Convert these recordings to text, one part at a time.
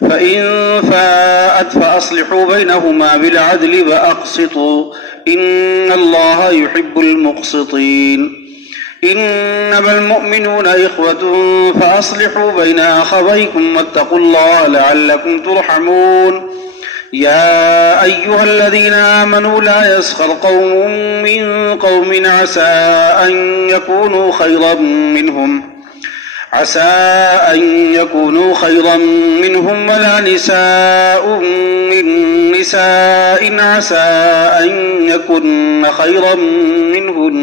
فإن فاءت فأصلحوا بينهما بالعدل وأقسطوا إن الله يحب المقسطين إنما المؤمنون إخوة فأصلحوا بين أخويكم واتقوا الله لعلكم ترحمون يا أيها الذين آمنوا لا يسخر قوم من قوم عسى أن يكونوا خيرا منهم ولا نساء من نساء عسى أن يكن خيرا منهن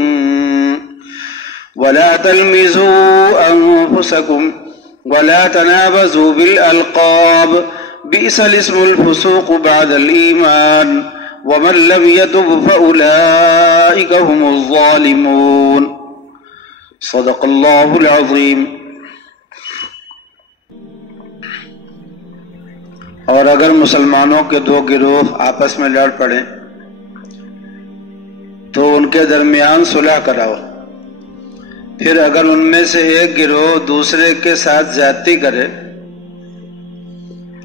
ولا تلمزوا أنفسكم ولا تنابزوا بالألقاب بئس الاسم الفسوق بعد الإيمان ومن لم يتب فأولئك هم الظالمون صدق اللہ العظیم۔ اور اگر مسلمانوں کے دو گروہ آپس میں لڑ پڑیں تو ان کے درمیان صلح کراؤ، پھر اگر ان میں سے ایک گروہ دوسرے کے ساتھ زیادتی کرے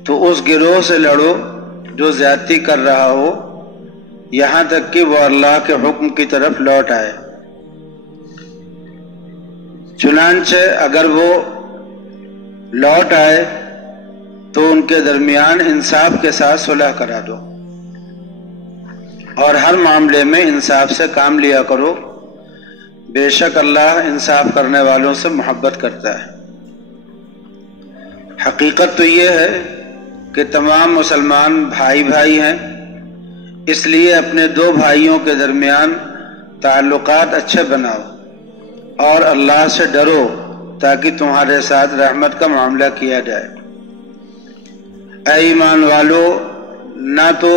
تو اس گروہ سے لڑو جو زیادتی کر رہا ہو یہاں تک کہ وہ اللہ کے حکم کی طرف لوٹ آئے۔ چنانچہ اگر وہ لوٹ آئے تو ان کے درمیان انصاف کے ساتھ صلح کرا دو، اور ہر معاملے میں انصاف سے کام لیا کرو، بے شک اللہ انصاف کرنے والوں سے محبت کرتا ہے۔ حقیقت تو یہ ہے کہ تمام مسلمان بھائی بھائی ہیں، اس لیے اپنے دو بھائیوں کے درمیان تعلقات اچھے بناؤ اور اللہ سے ڈرو تاکہ تمہارے ساتھ رحمت کا معاملہ کیا جائے۔ اے ایمان والو، نہ تو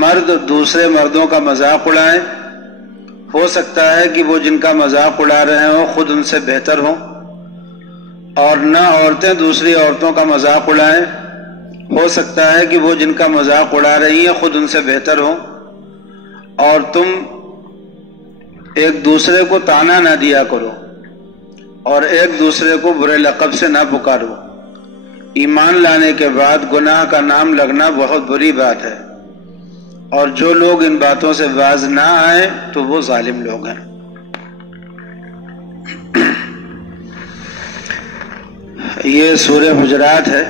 مرد دوسرے مردوں کا مذاق اڑائیں، ہو سکتا ہے کہ وہ جن کا مذاق اڑا رہے ہوں خود ان سے بہتر ہوں، اور نہ عورتیں دوسری عورتوں کا مذاق اڑائیں، ہو سکتا ہے کہ وہ جن کا مذاق اڑا رہی ہیں خود ان سے بہتر ہوں، اور تم ایک دوسرے کو طعنہ نہ دیا کرو اور ایک دوسرے کو برے لقب سے نہ پکارو۔ ایمان لانے کے بعد گناہ کا نام لگنا بہت بری بات ہے، اور جو لوگ ان باتوں سے باز نہ آئیں تو وہ ظالم لوگ ہیں۔ یہ سورہ حجرات ہے۔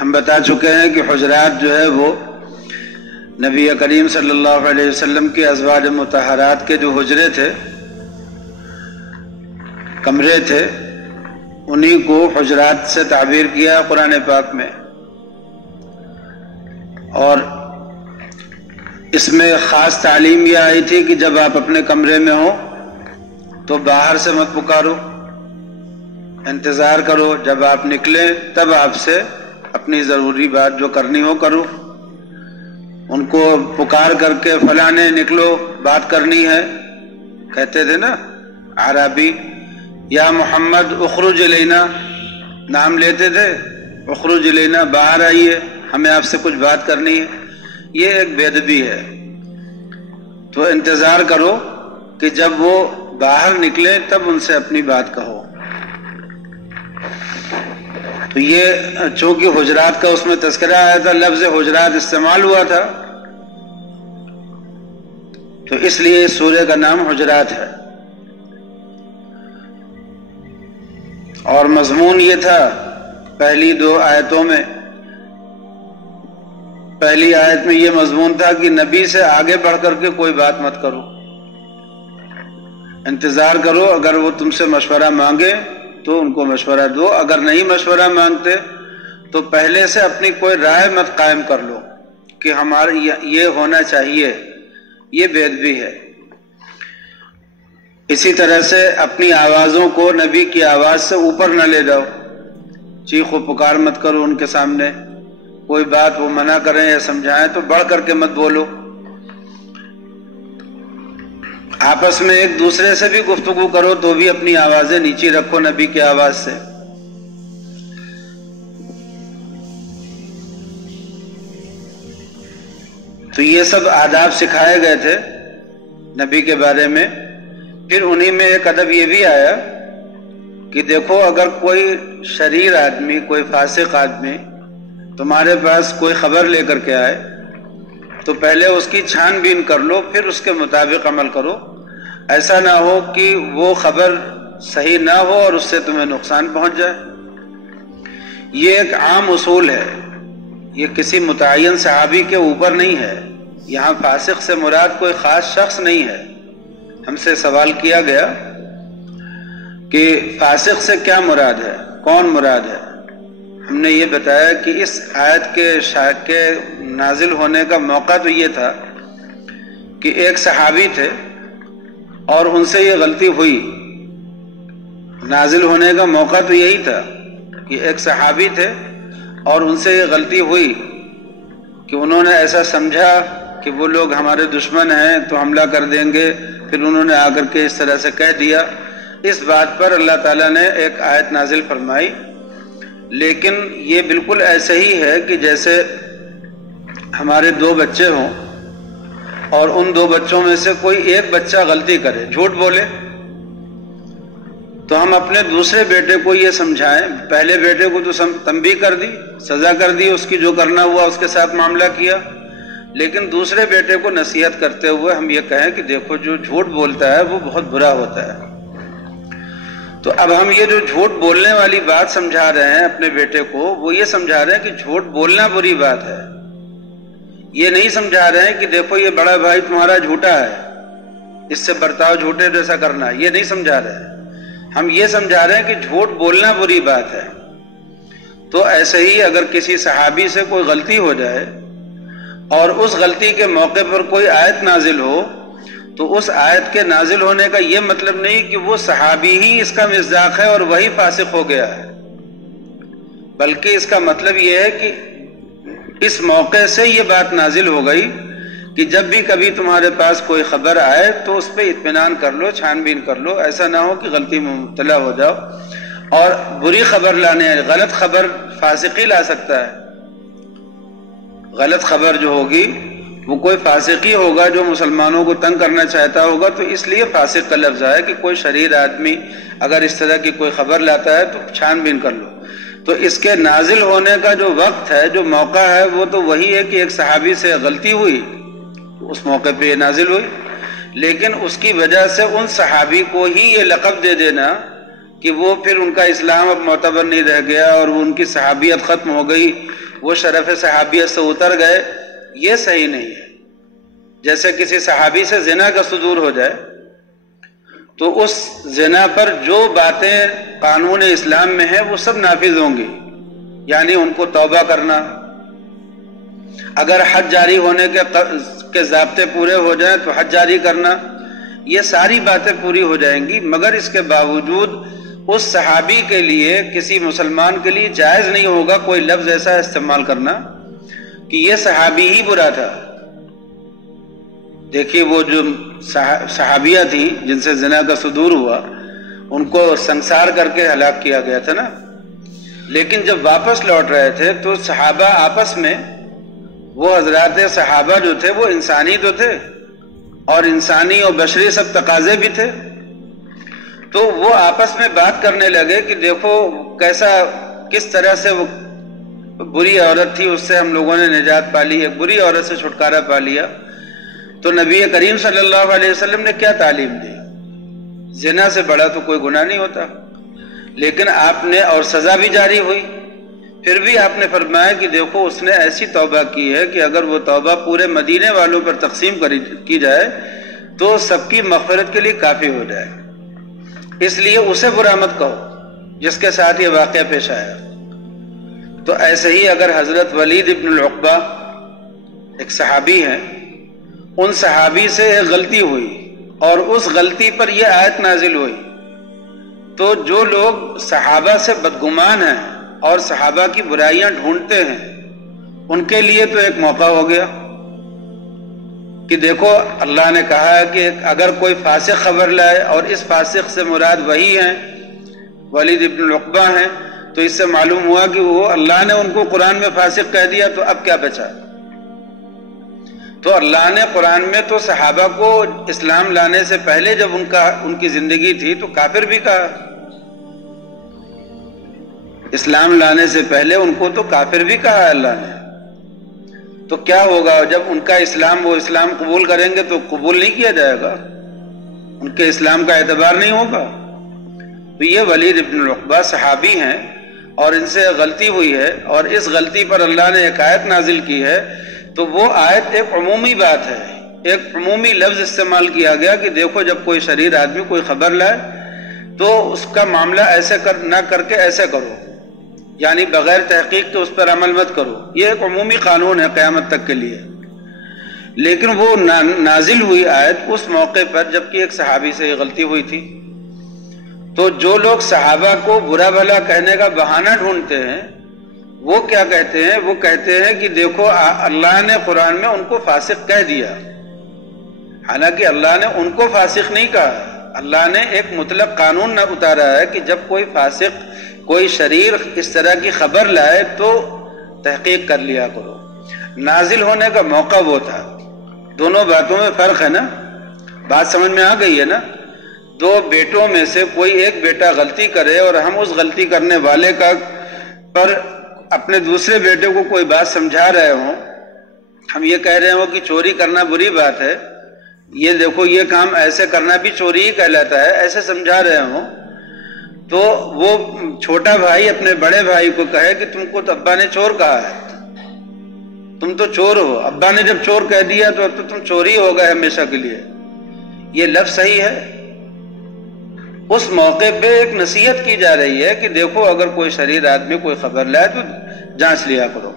ہم بتا چکے ہیں کہ حجرات جو ہے وہ نبی کریم صلی اللہ علیہ وسلم کے ازواج مطہرات کے جو حجرے تھے، کمرے تھے، انہی کو حجرات سے تعبیر کیا قرآن پاک میں، اور اس میں خاص تعلیم یہ آئی تھی کہ جب آپ اپنے کمرے میں ہو تو باہر سے مت پکارو، انتظار کرو، جب آپ نکلیں تب آپ سے اپنی ضروری بات جو کرنی ہو کرو۔ ان کو پکار کر کے فلاں نکلو بات کرنی ہے، کہتے تھے نا اعرابی، یا محمد اخرج الینا، نام لیتے تھے، اخرج الینا، باہر آئیے، ہمیں آپ سے کچھ بات کرنی ہے۔ یہ ایک بے ادبی ہے، تو انتظار کرو کہ جب وہ باہر نکلے تب ان سے اپنی بات کہو۔ تو یہ چونکہ حجرات کا اس میں تذکرہ آیا تھا، لفظ حجرات استعمال ہوا تھا، تو اس لیے اس سورہ کا نام حجرات ہے۔ اور مضمون یہ تھا پہلی دو آیتوں میں، پہلی آیت میں یہ مضمون تھا کہ نبی سے آگے بڑھ کر کے کوئی بات مت کرو، انتظار کرو، اگر وہ تم سے مشورہ مانگے تو ان کو مشورہ دو، اگر نہیں مشورہ مانگتے تو پہلے سے اپنی کوئی رائے مت قائم کر لو کہ ہمارا یہ ہونا چاہیے، یہ بے ادبی ہے۔ اسی طرح سے اپنی آوازوں کو نبی کی آواز سے اوپر نہ لے جاؤ، چیخ و پکار مت کرو ان کے سامنے، کوئی بات وہ منع کریں یا سمجھائیں تو بڑھ کر کے مت بولو۔ آپس میں ایک دوسرے سے بھی گفتگو کرو تو بھی اپنی آوازیں نیچی رکھو نبی کی آواز سے۔ تو یہ سب آداب سکھائے گئے تھے نبی کے بارے میں۔ پھر انہی میں ایک ادب یہ بھی آیا کہ دیکھو اگر کوئی شریر آدمی، کوئی فاسق آدمی تمہارے پاس کوئی خبر لے کر کے آئے تو پہلے اس کی چھان بین کر لو، پھر اس کے مطابق عمل کرو. ایسا نہ ہو کہ وہ خبر صحیح نہ ہو اور اس سے تمہیں نقصان پہنچ جائے. یہ ایک عام اصول ہے، یہ کسی متعین صحابی کے اوپر نہیں ہے. یہاں فاسق سے مراد کوئی خاص شخص نہیں ہے. ہم سے سوال کیا گیا کہ فاسق سے کیا مراد ہے، کون مراد ہے. ہم نے یہ بتایا کہ اس آیت کے نازل ہونے کا موقع تو یہ تھا کہ ایک صحابی تھے اور ان سے یہ غلطی ہوئی. نازل ہونے کا موقع تو یہی تھا کہ ایک صحابی تھے اور ان سے یہ غلطی ہوئی کہ انہوں نے ایسا سمجھا کہ وہ لوگ ہمارے دشمن ہیں تو حملہ کر دیں گے، پھر انہوں نے آ کر کے اس طرح سے کہہ دیا. اس بات پر اللہ تعالیٰ نے ایک آیت نازل فرمائی. لیکن یہ بالکل ایسے ہی ہے کہ جیسے ہمارے 2 بچے ہوں اور ان 2 بچوں میں سے کوئی ایک بچہ غلطی کرے، جھوٹ بولے، تو ہم اپنے دوسرے بیٹے کو یہ سمجھائیں. پہلے بیٹے کو تو تنبیہ کر دی، سزا کر دی، اس کی جو کرنا ہوا اس کے ساتھ معاملہ کیا. لیکن دوسرے بیٹے کو نصیحت کرتے ہوئے ہم یہ کہیں کہ دیکھو جو جھوٹ بولتا ہے وہ بہت برا ہوتا ہے. تو اب ہم یہ جو جھوٹ بولنے والی بات سمجھا رہے ہیں اپنے بیٹے کو، وہ یہ سمجھا رہے ہیں کہ جھوٹ بولنا بری بات ہے. یہ نہیں سمجھا رہے ہیں کہ دیکھو یہ بڑا بھائی تمہارا جھوٹا ہے، اس سے برتاؤ جھوٹے جیسا کرنا، یہ نہیں سمجھا رہے. ہم یہ سمجھا رہے ہیں کہ جھوٹ بولنا بری بات ہے. تو ایسے ہی اگر کسی صحابی سے کوئی غلطی ہو جائے اور اس غلطی کے موقع پر کوئی آیت نازل ہو تو اس آیت کے نازل ہونے کا یہ مطلب نہیں کہ وہ صحابی ہی اس کا مصداق ہے اور وہی فاسق ہو گیا ہے، بلکہ اس کا مطلب یہ ہے کہ اس موقع سے یہ بات نازل ہو گئی کہ جب بھی کبھی تمہارے پاس کوئی خبر آئے تو اس پہ اطمینان کر لو، چھان بین کر لو. ایسا نہ ہو کہ غلطی میں مبتلا ہو جاؤ اور بری خبر لانے، غلط خبر فاسقی لا سکتا ہے. غلط خبر جو ہوگی وہ کوئی فاسقی ہوگا جو مسلمانوں کو تنگ کرنا چاہتا ہوگا. تو اس لیے فاسق کا لفظ آیا کہ کوئی شریر آدمی اگر اس طرح کی کوئی خبر لاتا ہے تو چھان بین کر لو. تو اس کے نازل ہونے کا جو وقت ہے، جو موقع ہے، وہ تو وہی ہے کہ ایک صحابی سے غلطی ہوئی، اس موقع پہ یہ نازل ہوئی. لیکن اس کی وجہ سے ان صحابی کو ہی یہ لقب دے دینا کہ وہ پھر ان کا اسلام اب معتبر نہیں رہ گیا اور ان کی صحابیت ختم ہو گئی، وہ شرف صحابیت سے اتر گئے، یہ صحیح نہیں ہے. جیسے کسی صحابی سے زنا کا صدور ہو جائے تو اس زنا پر جو باتیں قانون اسلام میں ہیں وہ سب نافذ ہوں گی. یعنی ان کو توبہ کرنا، اگر حج جاری ہونے کے ضابطے پورے ہو جائیں تو حج جاری کرنا، یہ ساری باتیں پوری ہو جائیں گی. مگر اس کے باوجود اس صحابی کے لیے، کسی مسلمان کے لیے جائز نہیں ہوگا کوئی لفظ ایسا استعمال کرنا کہ یہ صحابی ہی برا تھا. دیکھیے وہ جو صحابیہ تھیں جن سے زنا کا صدور ہوا، ان کو سنسار کر کے ہلاک کیا گیا تھا نا. لیکن جب واپس لوٹ رہے تھے تو صحابہ آپس میں، وہ حضرات صحابہ جو تھے وہ انسانی تو تھے اور انسانی اور بشری سب تقاضے بھی تھے. تو وہ آپس میں بات کرنے لگے کہ دیکھو کس طرح سے وہ بری عورت تھی، اس سے ہم لوگوں نے نجات پا لی، ایک بری عورت سے چھٹکارا پا لیا. تو نبی کریم صلی اللہ علیہ وسلم نے کیا تعلیم دی؟ زنا سے بڑا تو کوئی گناہ نہیں ہوتا. لیکن آپ نے، اور سزا بھی جاری ہوئی، پھر بھی آپ نے فرمایا کہ دیکھو اس نے ایسی توبہ کی ہے کہ اگر وہ توبہ پورے مدینے والوں پر تقسیم کی جائے تو سب کی مغفرت کے لیے کافی ہو جائے. اس لیے اسے برا مت کہو جس کے ساتھ یہ واقعہ پیش آیا. تو ایسے ہی اگر حضرت ولید ابن العقبہ ایک صحابی ہیں، ان صحابی سے ایک غلطی ہوئی اور اس غلطی پر یہ آیت نازل ہوئی، تو جو لوگ صحابہ سے بدگمان ہیں اور صحابہ کی برائیاں ڈھونڈتے ہیں، ان کے لیے تو ایک موقع ہو گیا کہ دیکھو اللہ نے کہا ہے کہ اگر کوئی فاسق خبر لائے اور اس فاسق سے مراد وہی ہیں، ولید ابن العقبہ ہیں، تو اس سے معلوم ہوا کہ وہ اللہ نے ان کو قرآن میں فاسق کہہ دیا، تو اب کیا بچا؟ تو اللہ نے قرآن میں تو صحابہ کو اسلام لانے سے پہلے جب ان کی زندگی تھی تو کافر بھی کہا. اسلام لانے سے پہلے ان کو تو کافر بھی کہا ہے اللہ نے. تو کیا ہوگا جب ان کا اسلام وہ اسلام قبول کریں گے تو قبول نہیں کیا جائے گا, ان کے اسلام کا اعتبار نہیں ہوگا. تو یہ ولید ابن العقبہ صحابی ہیں اور ان سے غلطی ہوئی ہے, اور اس غلطی پر اللہ نے ایک آیت نازل کی ہے. تو وہ آیت ایک عمومی بات ہے, ایک عمومی لفظ استعمال کیا گیا کہ دیکھو جب کوئی شریر آدمی کوئی خبر لائے تو اس کا معاملہ ایسے نہ کر کے ایسے کرو, یعنی بغیر تحقیق کے اس پر عمل مت کرو. یہ ایک عمومی قانون ہے قیامت تک کے لیے. لیکن وہ نازل ہوئی آیت اس موقع پر جبکہ ایک صحابی سے یہ غلطی ہوئی تھی. تو جو لوگ صحابہ کو برا بھلا کہنے کا بہانہ ڈھونڈتے ہیں وہ کیا کہتے ہیں, وہ کہتے ہیں کہ دیکھو اللہ نے قرآن میں ان کو فاسق کہہ دیا. حالانکہ اللہ نے ان کو فاسق نہیں کہا, اللہ نے ایک مطلق قانون نہ اتارا ہے کہ جب کوئی فاسق کوئی شریر اس طرح کی خبر لائے تو تحقیق کر لیا کرو. نازل ہونے کا موقع وہ تھا. دونوں باتوں میں فرق ہے نا, بات سمجھ میں آ گئی ہے نا. دو بیٹوں میں سے کوئی ایک بیٹا غلطی کرے اور ہم اس غلطی کرنے والے کا پر اپنے دوسرے بیٹے کو کوئی بات سمجھا رہے ہوں, ہم یہ کہہ رہے ہوں کہ چوری کرنا بری بات ہے, یہ دیکھو یہ کام ایسے کرنا بھی چوری ہی کہلاتا ہے, ایسے سمجھا رہے ہوں, تو وہ چھوٹا بھائی اپنے بڑے بھائی کو کہے کہ تم کو تو ابا نے چور کہا ہے, تم تو چور ہو, ابا نے جب چور کہہ دیا تو اب تو تم چور ہی ہو گئے ہمیشہ کے لیے. یہ لفظ صحیح ہے. اس موقع پہ ایک نصیحت کی جا رہی ہے کہ دیکھو اگر کوئی شریر آدمی کوئی خبر لائے تو جانچ لیا کرو.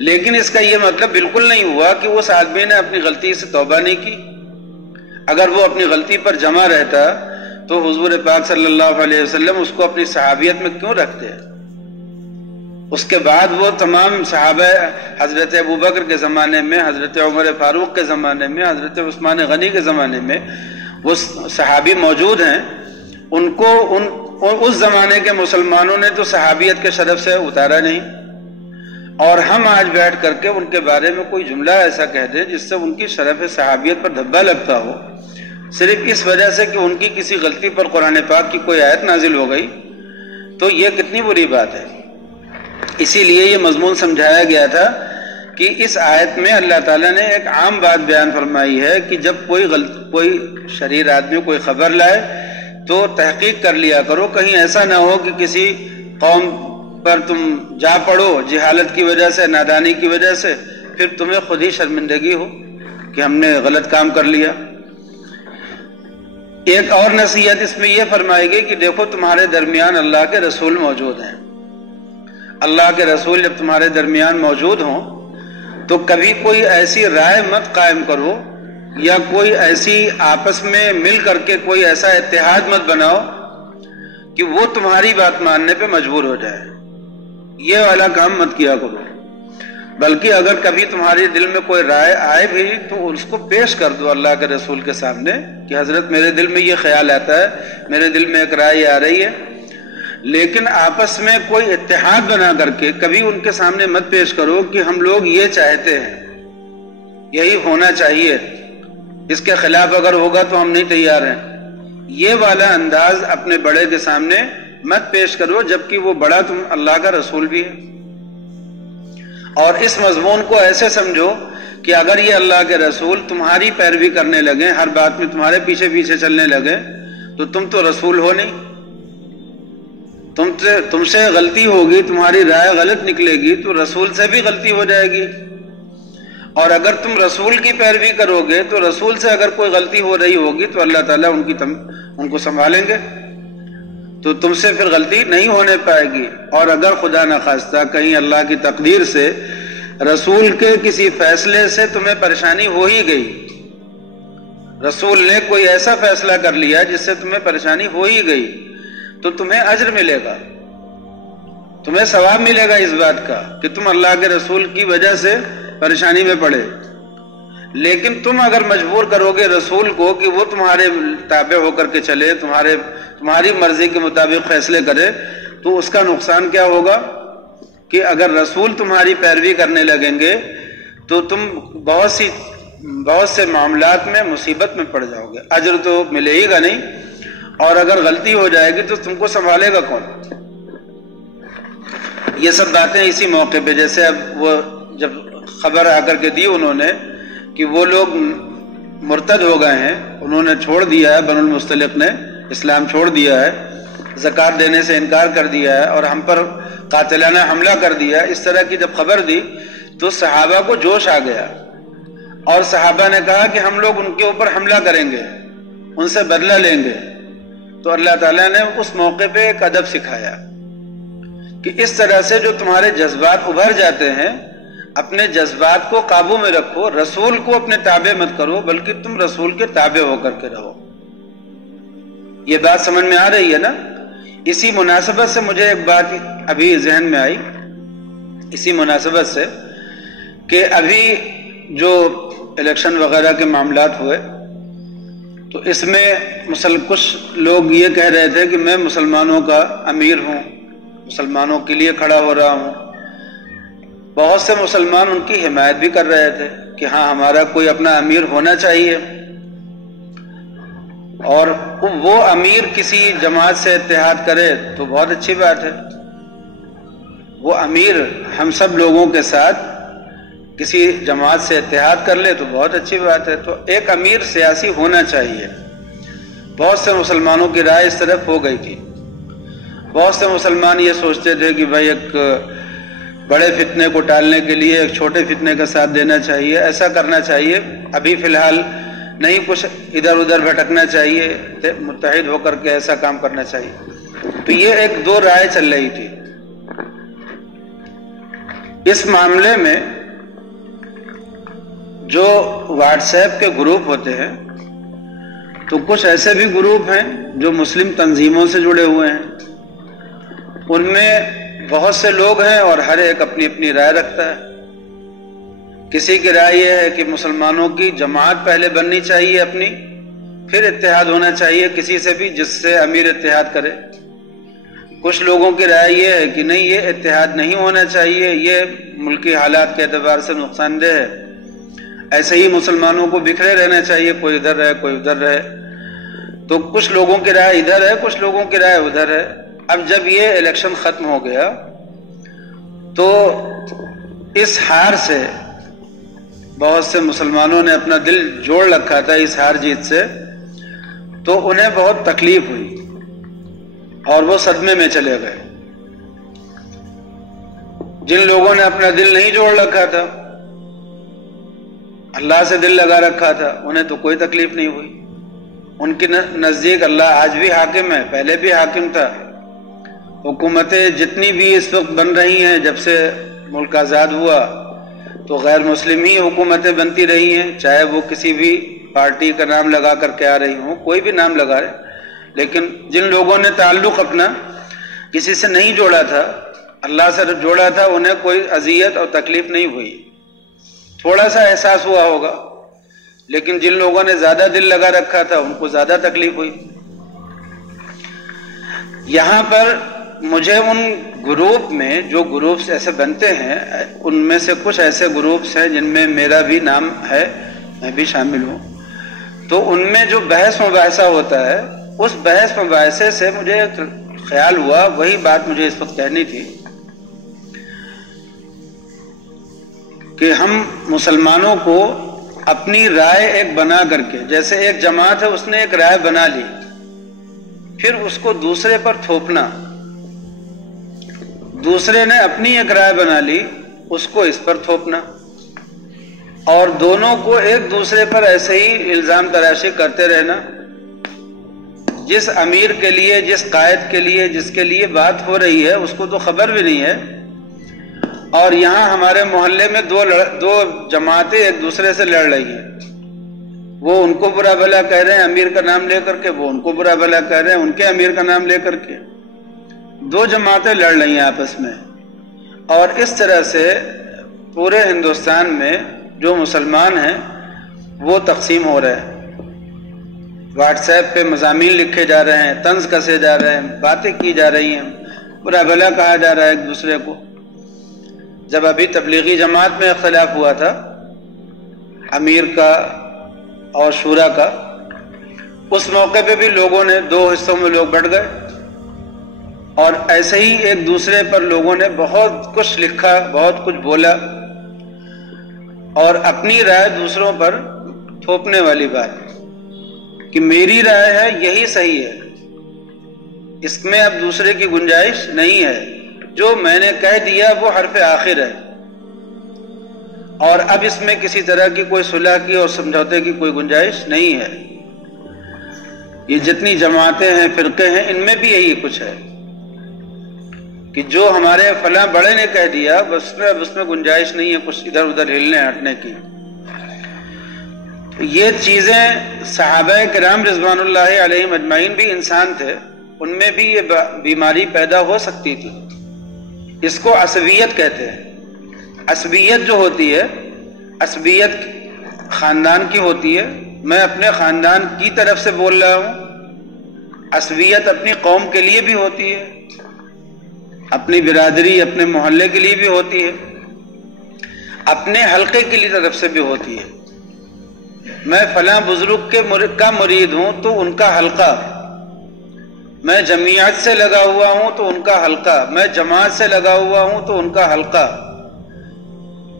لیکن اس کا یہ مطلب بالکل نہیں ہوا کہ اس آدمی نے اپنی غلطی سے توبہ نہیں کی. اگر وہ اپنی غلطی پر جمع رہتا تو حضور پاک صلی اللہ علیہ وسلم اس کو اپنی صحابیت میں کیوں رکھتے ہیں؟ اس کے بعد وہ تمام صحابہ حضرت ابوبکر کے زمانے میں, حضرت عمر فاروق کے زمانے میں, حضرت عثمان غنی کے زمانے میں وہ صحابی موجود ہیں. ان کو اس زمانے کے مسلمانوں نے تو صحابیت کے شرف سے اتارا نہیں, اور ہم آج بیٹھ کر کے ان کے بارے میں کوئی جملہ ایسا کہہ دیں جس سے ان کی شرف صحابیت پر دھبا لگتا ہو, صرف اس وجہ سے کہ ان کی کسی غلطی پر قرآن پاک کی کوئی آیت نازل ہو گئی, تو یہ کتنی بری بات ہے. اسی لیے یہ مضمون سمجھایا گیا تھا کہ اس آیت میں اللہ تعالیٰ نے ایک عام بات بیان فرمائی ہے کہ جب کوئی شریر آدمی کوئی خبر لائے تو تحقیق کر لیا کرو, کہیں ایسا نہ ہو کہ کسی قوم پر تم جا پڑو جہالت کی وجہ سے, نادانی کی وجہ سے, پھر تمہیں خود ہی شرمندگی ہو کہ ہم نے غلط کام کر لیا. ایک اور نصیحت اس میں یہ فرمائی گئی کہ دیکھو تمہارے درمیان اللہ کے رسول موجود ہیں. اللہ کے رسول جب تمہارے درمیان موجود ہوں تو کبھی کوئی ایسی رائے مت قائم کرو یا کوئی ایسی آپس میں مل کر کے کوئی ایسا اتحاد مت بناؤ کہ وہ تمہاری بات ماننے پہ مجبور ہو جائے. یہ والا کام مت کیا کرو, بلکہ اگر کبھی تمہارے دل میں کوئی رائے آئے بھی تو اس کو پیش کر دو اللہ کے رسول کے سامنے کہ حضرت میرے دل میں یہ خیال آتا ہے, میرے دل میں ایک رائے آ رہی ہے. لیکن آپس میں کوئی اتحاد بنا کر کے کبھی ان کے سامنے مت پیش کرو کہ ہم لوگ یہ چاہتے ہیں, یہی ہونا چاہیے, اس کے خلاف اگر ہوگا تو ہم نہیں تیار ہیں. یہ والا انداز اپنے بڑے کے سامنے مت پیش کرو جبکہ وہ بڑا تم اللہ کا رسول بھی ہے. اور اس مضمون کو ایسے سمجھو کہ اگر یہ اللہ کے رسول تمہاری پیروی کرنے لگے, ہر بات میں تمہارے پیچھے پیچھے چلنے لگے, تو تم تو رسول ہو نہیں. تم سے غلطی ہوگی, تمہاری رائے غلط نکلے گی تو رسول سے بھی غلطی ہو جائے گی. اور اگر تم رسول کی پیروی کرو گے تو رسول سے اگر کوئی غلطی ہو رہی ہوگی تو اللہ تعالیٰ ان کو سنبھالیں گے, تو تم سے پھر غلطی نہیں ہونے پائے گی. اور اگر خدا نخواستہ کہیں اللہ کی تقدیر سے رسول کے کسی فیصلے سے تمہیں پریشانی ہو ہی گئی, رسول نے کوئی ایسا فیصلہ کر لیا جس سے تمہیں پریشانی ہو ہی گئی, تو تمہیں اجر ملے گا, تمہیں ثواب ملے گا اس بات کا کہ تم اللہ کے رسول کی وجہ سے پریشانی میں پڑے. لیکن تم اگر مجبور کرو گے رسول کو کہ وہ تمہارے تابع ہو کر کے چلے, تمہاری مرضی کے مطابق فیصلے کرے, تو اس کا نقصان کیا ہوگا کہ اگر رسول تمہاری پیروی کرنے لگیں گے تو تم بہت سے معاملات میں مصیبت میں پڑ جاؤ گے, اجر تو ملے ہی گا نہیں, اور اگر غلطی ہو جائے گی تو تم کو سنبھالے گا کون؟ یہ سب باتیں اسی موقع پہ، جیسے اب وہ جب خبر آ کر کے دی انہوں نے کہ وہ لوگ مرتد ہو گئے ہیں، انہوں نے چھوڑ دیا ہے، بنو المصطلق نے اسلام چھوڑ دیا ہے، زکوٰۃ دینے سے انکار کر دیا ہے اور ہم پر قاتلانہ حملہ کر دیا ہے، اس طرح کی جب خبر دی تو صحابہ کو جوش آ گیا اور صحابہ نے کہا کہ ہم لوگ ان کے اوپر حملہ کریں گے، ان سے بدلہ لیں گے۔ تو اللہ تعالیٰ نے اس موقع پہ ایک ادب سکھایا کہ اس طرح سے جو تمہارے جذبات ابھر جاتے ہیں، اپنے جذبات کو قابو میں رکھو، رسول کو اپنے تابع مت کرو بلکہ تم رسول کے تابع ہو کر کے رہو۔ یہ بات سمجھ میں آ رہی ہے نا؟ اسی مناسبت سے مجھے ایک بات ابھی ذہن میں آئی، اسی مناسبت سے کہ ابھی جو الیکشن وغیرہ کے معاملات ہوئے تو اس میں کچھ لوگ یہ کہہ رہے تھے کہ میں مسلمانوں کا امیر ہوں، مسلمانوں کے لیے کھڑا ہو رہا ہوں۔ بہت سے مسلمان ان کی حمایت بھی کر رہے تھے کہ ہاں ہمارا کوئی اپنا امیر ہونا چاہیے، اور وہ امیر کسی جماعت سے اتحاد کرے تو بہت اچھی بات ہے، وہ امیر ہم سب لوگوں کے ساتھ کسی جماعت سے اتحاد کر لے تو بہت اچھی بات ہے۔ تو ایک امیر سیاسی ہونا چاہیے۔ بہت سے مسلمانوں کی رائے اس طرف ہو گئی تھی۔ بہت سے مسلمان یہ سوچتے تھے کہ بھائی ایک بڑے فتنے کو ٹالنے کے لیے ایک چھوٹے فتنے کا ساتھ دینا چاہیے، ایسا کرنا چاہیے، ابھی فی الحال نہیں کچھ ادھر ادھر بھٹکنا چاہیے، متحد ہو کر کے ایسا کام کرنا چاہیے۔ تو یہ ایک دو رائے چل رہی تھی۔ اس معاملے میں جو واٹس ایپ کے گروپ ہوتے ہیں تو کچھ ایسے بھی گروپ ہیں جو مسلم تنظیموں سے جڑے ہوئے ہیں، ان میں بہت سے لوگ ہیں اور ہر ایک اپنی اپنی رائے رکھتا ہے۔ کسی کی رائے یہ ہے کہ مسلمانوں کی جماعت پہلے بننی چاہیے اپنی، پھر اتحاد ہونا چاہیے کسی سے بھی جس سے امیر اتحاد کرے۔ کچھ لوگوں کی رائے یہ ہے کہ نہیں، یہ اتحاد نہیں ہونا چاہیے، یہ ملکی حالات کے اعتبار سے نقصان دہ ہے، ایسے ہی مسلمانوں کو بکھرے رہنا چاہیے، کوئی ادھر رہے کوئی ادھر رہے۔ تو کچھ لوگوں کی رائے ادھر ہے، کچھ لوگوں کی رائے ادھر ہے۔ اب جب یہ الیکشن ختم ہو گیا تو اس ہار سے بہت سے مسلمانوں نے اپنا دل جوڑ رکھا تھا اس ہار جیت سے، تو انہیں بہت تکلیف ہوئی اور وہ صدمے میں چلے گئے۔ جن لوگوں نے اپنا دل نہیں جوڑ رکھا تھا، اللہ سے دل لگا رکھا تھا، انہیں تو کوئی تکلیف نہیں ہوئی۔ ان کے نزدیک اللہ آج بھی حاکم ہے، پہلے بھی حاکم تھا۔ حکومتیں جتنی بھی اس وقت بن رہی ہیں، جب سے ملک آزاد ہوا تو غیر مسلم ہی حکومتیں بنتی رہی ہیں، چاہے وہ کسی بھی پارٹی کا نام لگا کر کے آ رہی ہوں، کوئی بھی نام لگا رہے، لیکن جن لوگوں نے تعلق اپنا کسی سے نہیں جوڑا تھا، اللہ سے جوڑا تھا، انہیں کوئی اذیت اور تکلیف نہیں ہوئی، تھوڑا سا احساس ہوا ہوگا، لیکن جن لوگوں نے زیادہ دل لگا رکھا تھا ان کو زیادہ تکلیف ہوئی۔ یہاں پر مجھے ان گروپ میں جو گروپس ایسے بنتے ہیں، ان میں سے کچھ ایسے گروپس ہیں جن میں میرا بھی نام ہے، میں بھی شامل ہوں، تو ان میں جو بحث مباحثہ ہوتا ہے، اس بحث مباحثے سے مجھے خیال ہوا، وہی بات مجھے اس وقت کہنی تھی کہ ہم مسلمانوں کو اپنی رائے ایک بنا کر کے، جیسے ایک جماعت ہے اس نے ایک رائے بنا لی، پھر اس کو دوسرے پر تھوپنا، دوسرے نے اپنی ایک رائے بنا لی، اس کو اس پر تھوپنا، اور دونوں کو ایک دوسرے پر ایسے ہی الزام تراشی کرتے رہنا۔ جس امیر کے لیے، جس قائد کے لیے، جس کے لیے بات ہو رہی ہے اس کو تو خبر بھی نہیں ہے، اور یہاں ہمارے محلے میں دو جماعتیں ایک دوسرے سے لڑ رہی ہیں، وہ ان کو برا بھلا کہہ رہے ہیں امیر کا نام لے کر کے، وہ ان کو برا بھلا کہہ رہے ہیں ان کے امیر کا نام لے کر کے، دو جماعتیں لڑ رہی ہیں آپس میں۔ اور اس طرح سے پورے ہندوستان میں جو مسلمان ہیں وہ تقسیم ہو رہے ہیں، واٹس ایپ پہ مضامین لکھے جا رہے ہیں، طنز کسے جا رہے ہیں، باتیں کی جا رہی ہیں، برا بھلا کہا جا رہا ہے ایک دوسرے کو۔ جب ابھی تبلیغی جماعت میں اختلاف ہوا تھا امیر کا اور شورا کا، اس موقع پہ بھی لوگوں نے دو حصوں میں لوگ بٹ گئے اور ایسے ہی ایک دوسرے پر لوگوں نے بہت کچھ لکھا، بہت کچھ بولا، اور اپنی رائے دوسروں پر تھوپنے والی بات کہ میری رائے ہے یہی صحیح ہے، اس میں اب دوسرے کی گنجائش نہیں ہے، جو میں نے کہہ دیا وہ حرف آخر ہے، اور اب اس میں کسی طرح کی کوئی صلح کی اور سمجھوتے کی کوئی گنجائش نہیں ہے۔ یہ جتنی جماعتیں ہیں، فرقے ہیں، ان میں بھی یہی کچھ ہے کہ جو ہمارے فلاں بڑے نے کہہ دیا بس اب اس میں گنجائش نہیں ہے کچھ ادھر ادھر ہلنے ہٹنے کی۔ یہ چیزیں صحابہ کرام رضوان اللہ علیہم اجمعین بھی انسان تھے، ان میں بھی یہ بیماری پیدا ہو سکتی تھی۔ اس کو عصبیت کہتے ہیں۔ عصبیت جو ہوتی ہے، عصبیت خاندان کی ہوتی ہے، میں اپنے خاندان کی طرف سے بول رہا ہوں۔ عصبیت اپنی قوم کے لیے بھی ہوتی ہے، اپنی برادری، اپنے محلے کے لیے بھی ہوتی ہے، اپنے حلقے کے لیے طرف سے بھی ہوتی ہے۔ میں فلاں بزرگ کا مرید ہوں تو ان کا حلقہ، میں جمعیت سے لگا ہوا ہوں تو ان کا حلقہ، میں جماعت سے لگا ہوا ہوں تو ان کا حلقہ،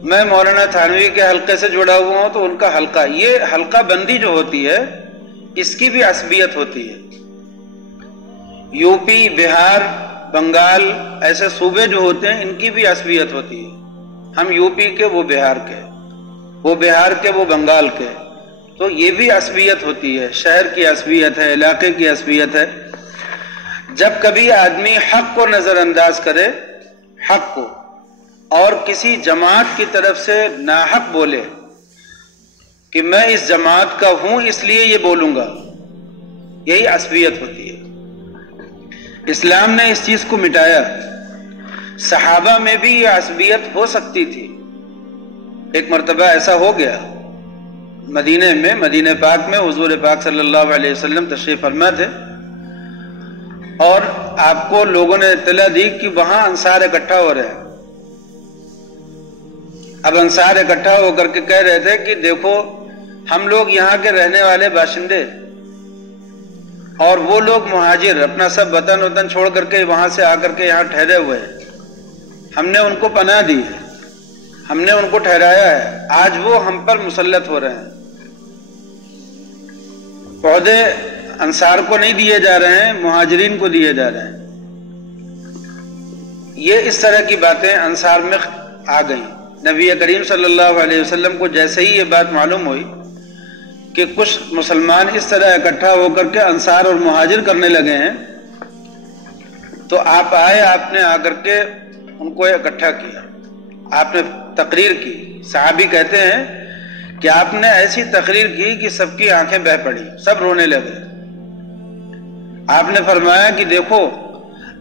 میں مولانا تھانوی کے حلقے سے جڑا ہوا ہوں تو ان کا حلقہ۔ یہ حلقہ بندی جو ہوتی ہے اس کی بھی عصبیت ہوتی ہے۔ یو پی، بہار، بنگال ایسے صوبے جو ہوتے ہیں ان کی بھی عصبیت ہوتی ہے، ہم یو پی کے، وہ بہار کے، وہ بہار کے، وہ بنگال کے، تو یہ بھی عصبیت ہوتی ہے، شہر کی عصبیت ہے، علاقے کی عصبیت ہے۔ جب کبھی آدمی حق کو نظر انداز کرے، حق کو، اور کسی جماعت کی طرف سے ناحق بولے کہ میں اس جماعت کا ہوں اس لیے یہ بولوں گا، یہی عصبیت ہوتی ہے۔ اسلام نے اس چیز کو مٹایا۔ صحابہ میں بھی یہ عصبیت ہو سکتی تھی۔ ایک مرتبہ ایسا ہو گیا مدینے میں، مدینہ پاک میں حضور پاک صلی اللہ علیہ وسلم تشریف فرما تھے، اور آپ کو لوگوں نے اطلاع دی کہ وہاں انصار اکٹھا ہو رہے ہیں۔ اب انصار اکٹھا ہو کر کے کہہ رہے تھے کہ دیکھو ہم لوگ یہاں کے رہنے والے باشندے اور وہ لوگ مہاجر، اپنا سب وطن چھوڑ کر کے وہاں سے آ کر کے یہاں ٹھہرے ہوئے ہیں، ہم نے ان کو پناہ دی ہے، ہم نے ان کو ٹھہرایا ہے، آج وہ ہم پر مسلط ہو رہے ہیں۔ پودے انصار کو نہیں دیے جا رہے ہیں، مہاجرین کو دیے جا رہے ہیں۔ یہ اس طرح کی باتیں انصار میں آ گئیں۔ نبی کریم صلی اللہ علیہ وسلم کو جیسے ہی یہ بات معلوم ہوئی کہ کچھ مسلمان اس طرح اکٹھا ہو کر کے انصار اور مہاجر کرنے لگے ہیں، تو آپ آئے، آپ نے آ کر کے ان کو اکٹھا کیا، آپ نے تقریر کی۔ صحابی کہتے ہیں کہ آپ نے ایسی تقریر کی کہ سب کی آنکھیں بہہ پڑی، سب رونے لگے۔ آپ نے فرمایا کہ دیکھو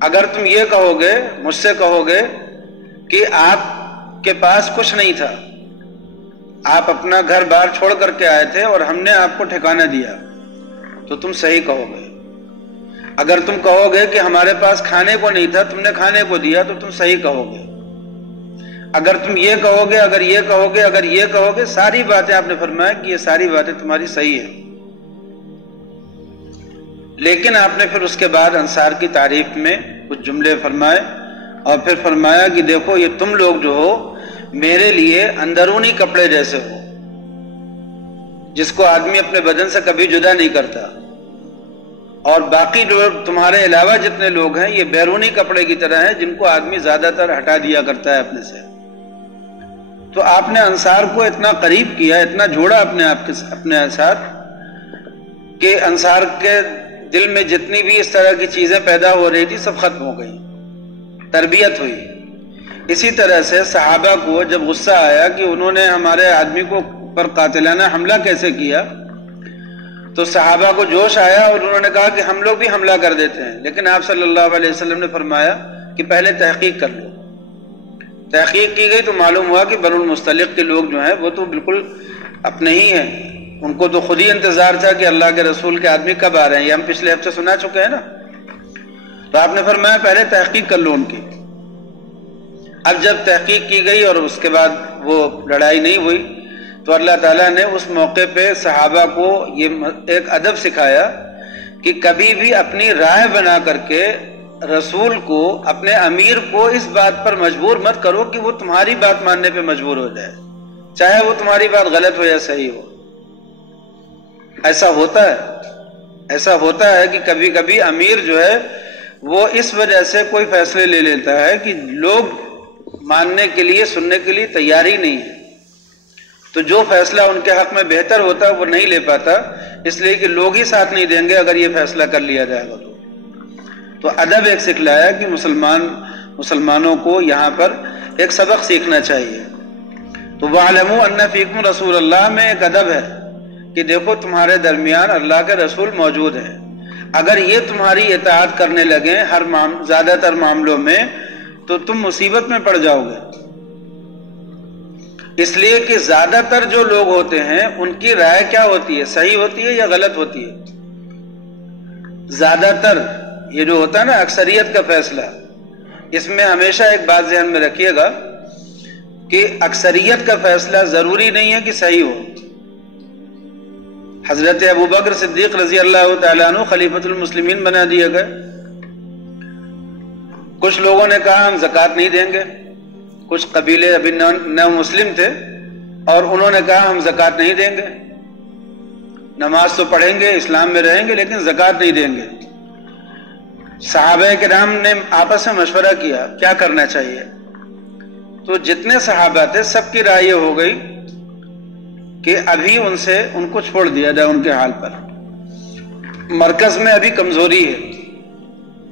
اگر تم یہ کہو گے، مجھ سے کہو گے کہ آپ کے پاس کچھ نہیں تھا، آپ اپنا گھر بار چھوڑ کر کے آئے تھے اور ہم نے آپ کو ٹھکانہ دیا، تو تم صحیح کہو گے۔ اگر تم کہو گے کہ ہمارے پاس کھانے کو نہیں تھا، تم نے کھانے کو دیا، تو تم صحیح کہو گے۔ اگر تم یہ کہو گے، اگر یہ کہو گے، اگر یہ کہو گے، ساری باتیں آپ نے فرمایا کہ یہ ساری باتیں تمہاری صحیح ہیں۔ لیکن آپ نے پھر اس کے بعد انصار کی تعریف میں کچھ جملے فرمائے، اور پھر فرمایا کہ دیکھو یہ تم لوگ جو ہو میرے لیے اندرونی کپڑے جیسے ہو، جس کو آدمی اپنے بدن سے کبھی جدا نہیں کرتا، اور باقی لوگ تمہارے علاوہ جتنے لوگ ہیں یہ بیرونی کپڑے کی طرح ہیں جن کو آدمی زیادہ تر ہٹا دیا کرتا ہے اپنے سے۔ تو آپ نے انصار کو اتنا قریب کیا، اتنا جوڑا اپنے ساتھ کہ انصار کے دل میں جتنی بھی اس طرح کی چیزیں پیدا ہو رہی تھی سب ختم ہو گئی، تربیت ہوئی۔ اسی طرح سے صحابہ کو جب غصہ آیا کہ انہوں نے ہمارے آدمی کو پر قاتلانہ حملہ کیسے کیا، تو صحابہ کو جوش آیا اور انہوں نے کہا کہ ہم لوگ بھی حملہ کر دیتے ہیں، لیکن آپ صلی اللہ علیہ وسلم نے فرمایا کہ پہلے تحقیق کر لو۔ تحقیق کی گئی تو معلوم ہوا کہ بنو المصطلق کے لوگ جو ہیں وہ تو بالکل اپنے ہی ہیں، ان کو تو خود ہی انتظار تھا کہ اللہ کے رسول کے آدمی کب آ رہے ہیں، یہ ہم پچھلے ہفتے سنا چکے ہیں نا۔ تو آپ نے فرمایا پہلے تحقیق کر لو ان کی۔ اب جب تحقیق کی گئی اور اس کے بعد وہ لڑائی نہیں ہوئی، تو اللہ تعالیٰ نے اس موقع پہ صحابہ کو یہ ایک ادب سکھایا کہ کبھی بھی اپنی رائے بنا کر کے رسول کو، اپنے امیر کو اس بات پر مجبور مت کرو کہ وہ تمہاری بات ماننے پہ مجبور ہو جائے، چاہے وہ تمہاری بات غلط ہو یا صحیح ہو۔ ایسا ہوتا ہے کہ کبھی کبھی امیر جو ہے وہ اس وجہ سے کوئی فیصلے لے لیتا ہے کہ لوگ ماننے کے لیے، سننے کے لیے تیاری نہیں ہے، تو جو فیصلہ ان کے حق میں بہتر ہوتا ہے وہ نہیں لے پاتا، اس لیے کہ لوگ ہی ساتھ نہیں دیں گے اگر یہ فیصلہ کر لیا جائے گا تو ادب ایک سکھلایا کہ مسلمانوں کو یہاں پر ایک سبق سیکھنا چاہیے۔ تو وَاعْلَمُوا أَنَّ فِيكُمْ رَسُولَ اللَّهِ میں ایک ادب ہے کہ دیکھو تمہارے درمیان اللہ کے رسول موجود ہیں، اگر یہ تمہاری اطاعت کرنے لگیں زیادہ تر معاملوں میں تو تم مصیبت میں پڑ جاؤ گے، اس لیے کہ زیادہ تر جو لوگ ہوتے ہیں ان کی رائے کیا ہوتی ہے، صحیح ہوتی ہے یا غلط ہوتی ہے؟ زیادہ تر یہ جو ہوتا ہے نا اکثریت کا فیصلہ، اس میں ہمیشہ ایک بات ذہن میں رکھیے گا کہ اکثریت کا فیصلہ ضروری نہیں ہے کہ صحیح ہو۔ حضرت ابوبکر صدیق رضی اللہ تعالیٰ عنہ خلیفۃ المسلمین بنا دیے گئے۔ کچھ لوگوں نے کہا ہم زکوٰۃ نہیں دیں گے، کچھ قبیلے ابھی نو مسلم تھے اور انہوں نے کہا ہم زکوٰۃ نہیں دیں گے، نماز تو پڑھیں گے، اسلام میں رہیں گے لیکن زکوٰۃ نہیں دیں گے۔ صحابہ کرام نے آپس میں مشورہ کیا کیا کرنا چاہیے، تو جتنے صحابہ تھے سب کی رائے یہ ہو گئی کہ ابھی ان کو چھوڑ دیا جائے ان کے حال پر۔ مرکز میں ابھی کمزوری ہے،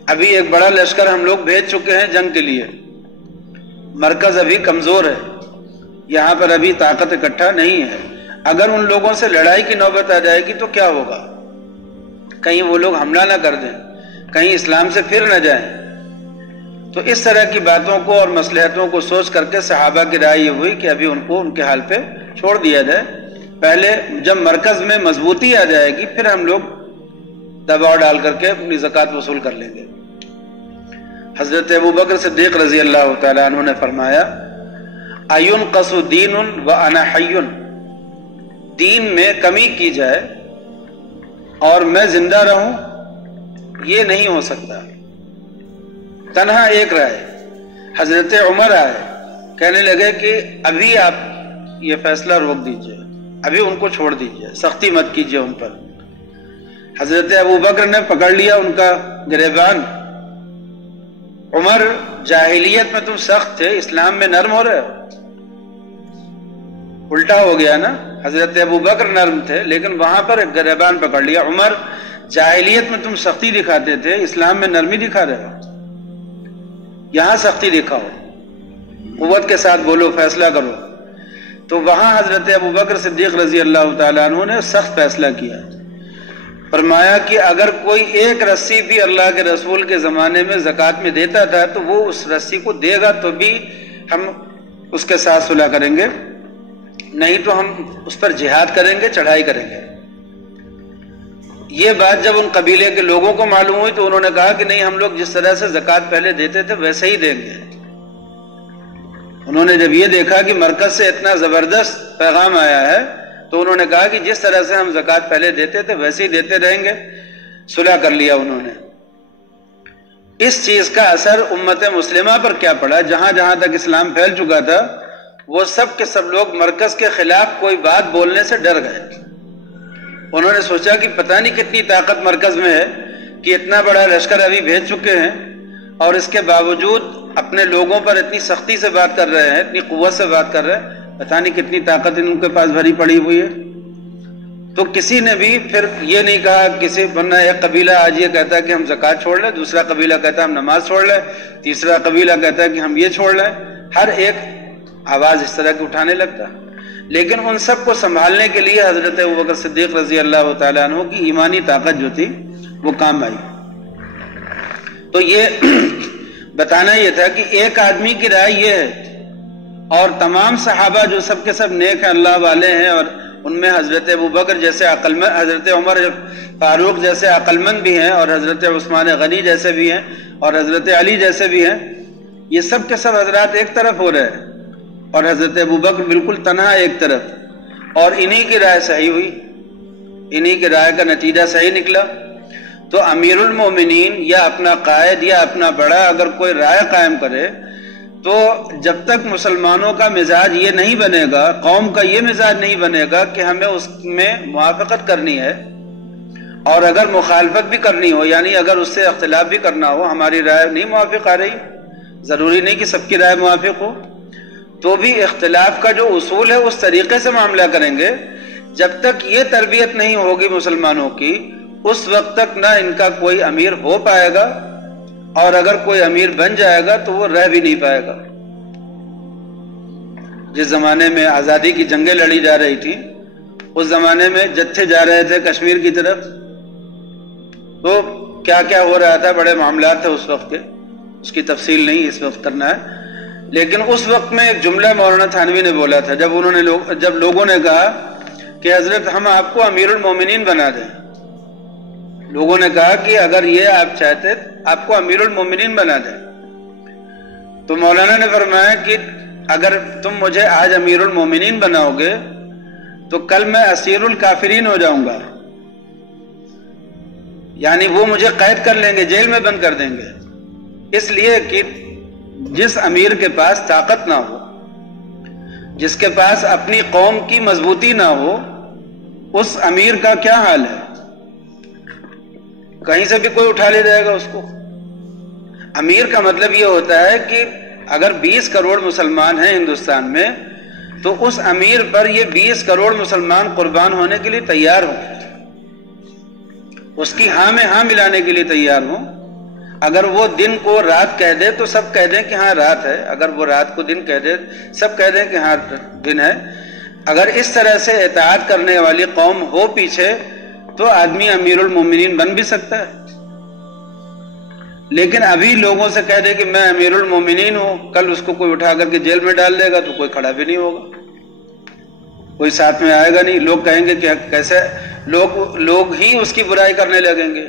ابھی ایک بڑا لشکر ہم لوگ بھیج چکے ہیں جنگ کے لیے، مرکز ابھی کمزور ہے، یہاں پر ابھی طاقت اکٹھا نہیں ہے، اگر ان لوگوں سے لڑائی کی نوبت آ جائے گی تو کیا ہوگا، کہیں وہ لوگ حملہ نہ کر دیں، کہیں اسلام سے پھر نہ جائیں۔ تو اس طرح کی باتوں کو اور مصلحتوں کو سوچ کر کے صحابہ کی رائے یہ ہوئی کہ ابھی ان کو ان کے حال پہ چھوڑ دیا جائے، پہلے جب مرکز میں مضبوطی آ جائے گی پھر ہم لوگ دباؤ ڈال کر کے اپنی زکوٰۃ وصول کر لیں گے۔ حضرت ابوبکر صدیق رضی اللہ تعالیٰ عنہ نے فرمایا اَيُنْقَصُ دِينٌ وَأَنَا حَيٌّ، دین میں کمی کی جائے اور میں زندہ رہوں یہ نہیں ہو سکتا۔ تنہا ایک رائے، حضرت عمر آئے کہنے لگے کہ ابھی آپ یہ فیصلہ روک دیجئے، ابھی ان کو چھوڑ دیجئے، سختی مت کیجئے ان پر۔ حضرت ابوبکر نے پکڑ لیا ان کا گریبان، عمر جاہلیت میں تم سخت تھے، اسلام میں نرم ہو رہے ہو، الٹا ہو گیا نا، حضرت ابوبکر نرم تھے لیکن وہاں پر ایک گریبان پکڑ لیا، عمر جاہلیت میں تم سختی دکھاتے تھے، اسلام میں نرمی دکھا رہے ہو، یہاں سختی دکھاؤ، قوت کے ساتھ بولو، فیصلہ کرو۔ تو وہاں حضرت ابوبکر صدیق رضی اللہ تعالیٰ عنہ نے سخت فیصلہ کیا، فرمایا کہ اگر کوئی ایک رسی بھی اللہ کے رسول کے زمانے میں زکوٰۃ میں دیتا تھا تو وہ اس رسی کو دے گا تو بھی ہم اس کے ساتھ صلح کریں گے، نہیں تو ہم اس پر جہاد کریں گے، چڑھائی کریں گے۔ یہ بات جب ان قبیلے کے لوگوں کو معلوم ہوئی تو انہوں نے کہا کہ نہیں، ہم لوگ جس طرح سے زکوٰۃ پہلے دیتے تھے ویسے ہی دیں گے۔ انہوں نے جب یہ دیکھا کہ مرکز سے اتنا زبردست پیغام آیا ہے تو انہوں نے کہا کہ جس طرح سے ہم زکوٰۃ پہلے دیتے تھے ویسے ہی دیتے رہیں گے، صلح کر لیا انہوں نے۔ اس چیز کا اثر امت مسلمہ پر کیا پڑا، جہاں جہاں تک اسلام پھیل چکا تھا وہ سب کے سب لوگ مرکز کے خلاف کوئی بات بولنے سے ڈر گئے۔ انہوں نے سوچا کہ پتہ نہیں کتنی طاقت مرکز میں ہے کہ اتنا بڑا لشکر ابھی بھیج چکے ہیں اور اس کے باوجود اپنے لوگوں پر اتنی سختی سے بات کر رہے ہیں، اتنی قوت سے بات کر رہے ہیں، پتہ نہیں کتنی طاقت ان کے پاس بھری پڑی ہوئی ہے۔ تو کسی نے بھی پھر یہ نہیں کہا، ورنہ ایک قبیلہ آج یہ کہتا ہے کہ ہم زکوٰۃ چھوڑ لیں، دوسرا قبیلہ کہتا ہے ہم نماز چھوڑ لیں، تیسرا قبیلہ کہتا ہے کہ ہم یہ چھوڑ لیں، ہر ایک آواز اس طرح کی اٹھانے لگتا۔ لیکن ان سب کو سنبھالنے کے لیے حضرت ابوبکر صدیق رضی اللہ تعالیٰ عنہ کی ایمانی طاقت جو تھی وہ کام آئی۔ تو یہ بتانا یہ تھا کہ ایک آدمی کی رائے یہ ہے اور تمام صحابہ جو سب کے سب نیک ہیں، اللہ والے ہیں، اور ان میں حضرت ابوبکر جیسے عقلمند، حضرت عمر فاروق جیسے عقلمند بھی ہیں، اور حضرت عثمان غنی جیسے بھی ہیں، اور حضرت علی جیسے بھی ہیں، یہ سب کے سب حضرات ایک طرف ہو رہے ہیں اور حضرت ابوبکر بالکل تنہا ایک طرف، اور انہی کی رائے صحیح ہوئی، انہی کی رائے کا نتیجہ صحیح نکلا۔ تو امیر المومنین یا اپنا قائد یا اپنا بڑا اگر کوئی رائے قائم کرے تو جب تک مسلمانوں کا مزاج یہ نہیں بنے گا، قوم کا یہ مزاج نہیں بنے گا کہ ہمیں اس میں موافقت کرنی ہے، اور اگر مخالفت بھی کرنی ہو، یعنی اگر اس سے اختلاف بھی کرنا ہو، ہماری رائے نہیں موافق آ رہی، ضروری نہیں کہ سب کی رائے موافق ہو، تو بھی اختلاف کا جو اصول ہے اس طریقے سے معاملہ کریں گے۔ جب تک یہ تربیت نہیں ہوگی مسلمانوں کی، اس وقت تک نہ ان کا کوئی امیر ہو پائے گا، اور اگر کوئی امیر بن جائے گا تو وہ رہ بھی نہیں پائے گا۔ جس زمانے میں آزادی کی جنگیں لڑی جا رہی تھی، اس زمانے میں جتھے جا رہے تھے کشمیر کی طرف، تو کیا کیا ہو رہا تھا، بڑے معاملات تھے اس وقت کے، اس کی تفصیل نہیں اس وقت کرنا ہے، لیکن اس وقت میں ایک جملہ مولانا تھانوی نے بولا تھا جب لوگوں نے کہا کہ حضرت ہم آپ کو امیر المومنین بنا دیں، لوگوں نے کہا کہ اگر یہ آپ چاہتے آپ کو امیر المومنین بنا دیں، تو مولانا نے فرمایا کہ اگر تم مجھے آج امیر المومنین بناؤ گے تو کل میں اسیر الکافرین ہو جاؤں گا، یعنی وہ مجھے قید کر لیں گے، جیل میں بند کر دیں گے۔ اس لیے کہ جس امیر کے پاس طاقت نہ ہو، جس کے پاس اپنی قوم کی مضبوطی نہ ہو، اس امیر کا کیا حال ہے، کہیں سے بھی کوئی اٹھا لے جائے گا اس کو۔ امیر کا مطلب یہ ہوتا ہے کہ اگر 20 کروڑ مسلمان ہیں ہندوستان میں، تو اس امیر پر یہ 20 کروڑ مسلمان قربان ہونے کے لیے تیار ہوں، اس کی ہاں میں ہاں ملانے کے لیے تیار ہوں۔ اگر وہ دن کو رات کہہ دے تو سب کہہ دیں کہ ہاں رات ہے، اگر وہ رات کو دن کہہ دے سب کہہ دیں کہ ہاں دن ہے۔ اگر اس طرح سے اطاعت کرنے والی قوم ہو پیچھے تو آدمی امیر المومنین بن بھی سکتا ہے، لیکن ابھی لوگوں سے کہہ دے کہ میں امیر المومنین ہوں، کل اس کو کوئی اٹھا کر کے جیل میں ڈال دے گا تو کوئی کھڑا بھی نہیں ہوگا، کوئی ساتھ میں آئے گا نہیں، لوگ کہیں گے کہ کیسے، لوگ ہی اس کی برائی کرنے لگیں گے،